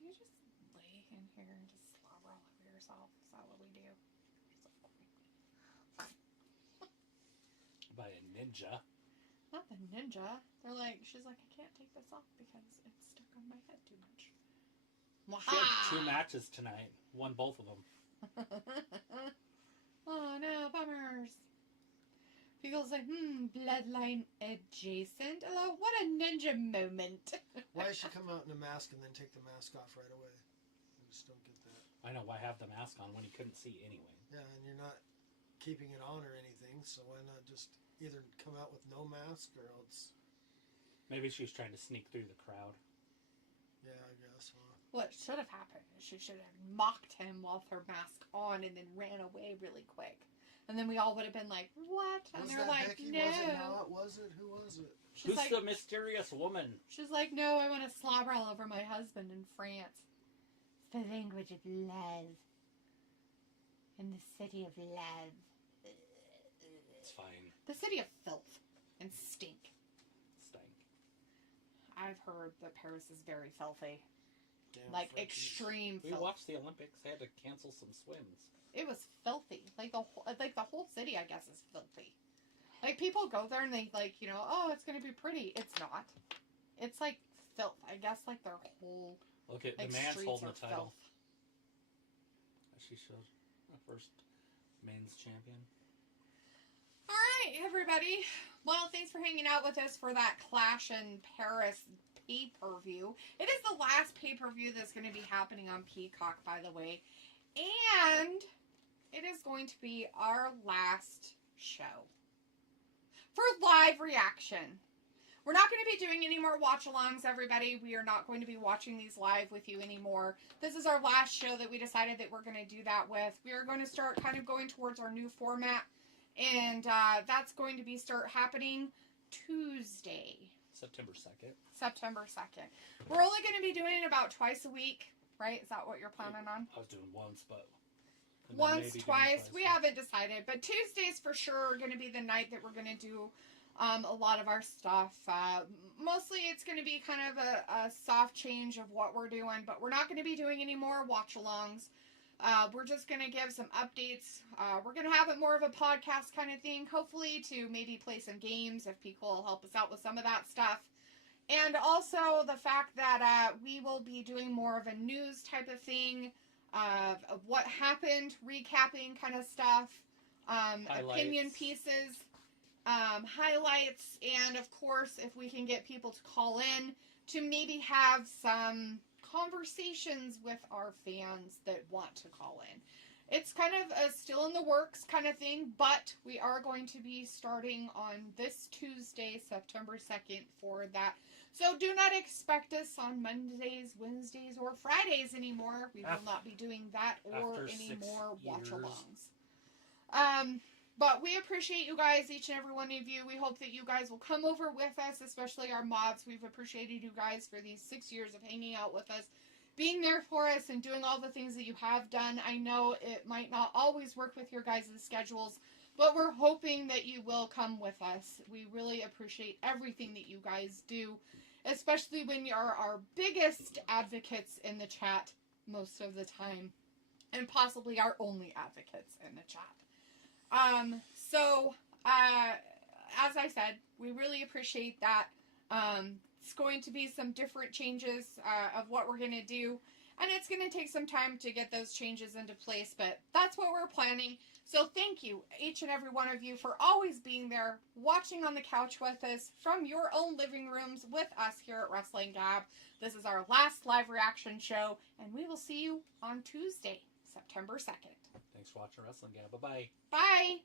you just lay in here and just slobber all over yourself? Is that what we do? ninja. Not the ninja. They're like, she's like, I can't take this off because it's stuck on my head too much. She had 2 matches tonight. Won both of them. Oh no, bummers. People's like, bloodline adjacent. Oh, what a ninja moment. Why does she come out in a mask and then take the mask off right away? I just don't get that. I know, why have the mask on when you couldn't see anyway? Yeah, and you're not keeping it on or anything, so why not just either come out with no mask or else... Maybe she was trying to sneak through the crowd. Yeah, I guess. What should have happened is she should have mocked him with her mask on and then ran away really quick. And then we all would have been like, what? And Was they're that like, Becky? no. Was it not? Was it? Who was it? She's Who's like, the mysterious woman? she's like, no, I want to slobber all over my husband in France. It's the language of love. In the city of love. It's fine. The city of filth and stink. Stank. I've heard that Paris is very filthy. Damn Like, Frenchies. extreme We filth. watched the Olympics. They had to cancel some swims. It was filthy. Like the whole city, I guess, is filthy. Like, people go there and they, like, you know, oh, it's going to be pretty. It's not. It's, like, filth. I guess, like, their whole, Look at like, the man's streets holding are the title. filth. As she showed. Our first men's champion. All right, everybody. Well, thanks for hanging out with us for that Clash in Paris pay-per-view. It is the last pay-per-view that's going to be happening on Peacock, by the way. And it is going to be our last show for live reaction. We're not going to be doing any more watch-alongs, everybody. We are not going to be watching these live with you anymore. This is our last show that we decided that we're going to do that with. We are going to start kind of going towards our new format. And that's going to be start happening Tuesday. September 2nd. September 2nd. We're only going to be doing it about twice a week, right? Is that what you're planning on? I was doing once, but... and then Once, maybe doing twice. We but- haven't decided. But Tuesdays for sure are going to be the night that we're going to do a lot of our stuff. Mostly it's going to be kind of a soft change of what we're doing. But we're not going to be doing any more watch-alongs. We're just going to give some updates. We're going to have it more of a podcast kind of thing, hopefully, to maybe play some games if people will help us out with some of that stuff. And also the fact that we will be doing more of a news type of thing, of what happened, recapping kind of stuff, opinion pieces, highlights, and of course, if we can get people to call in to maybe have some conversations with our fans that want to call in. It's kind of a still in the works kind of thing, but we are going to be starting on this Tuesday, September 2nd for that. So do not expect us on Mondays, Wednesdays, or Fridays anymore. We will not be doing that or after any 6 more years. watch-alongs. But we appreciate you guys, each and every one of you. We hope that you guys will come over with us, especially our mods. We've appreciated you guys for these 6 years of hanging out with us, being there for us, and doing all the things that you have done. I know it might not always work with your guys' schedules, but we're hoping that you will come with us. We really appreciate everything that you guys do, especially when you're our biggest advocates in the chat most of the time, and possibly our only advocates in the chat. As I said, we really appreciate that. It's going to be some different changes of what we're going to do, and it's going to take some time to get those changes into place, but that's what we're planning. So thank you, each and every one of you, for always being there, watching on the couch with us, from your own living rooms with us here at Wrestling Gab. This is our last live reaction show, and we will see you on Tuesday, September 2nd. Thanks for watching Wrestling Gab. Bye-bye. Bye!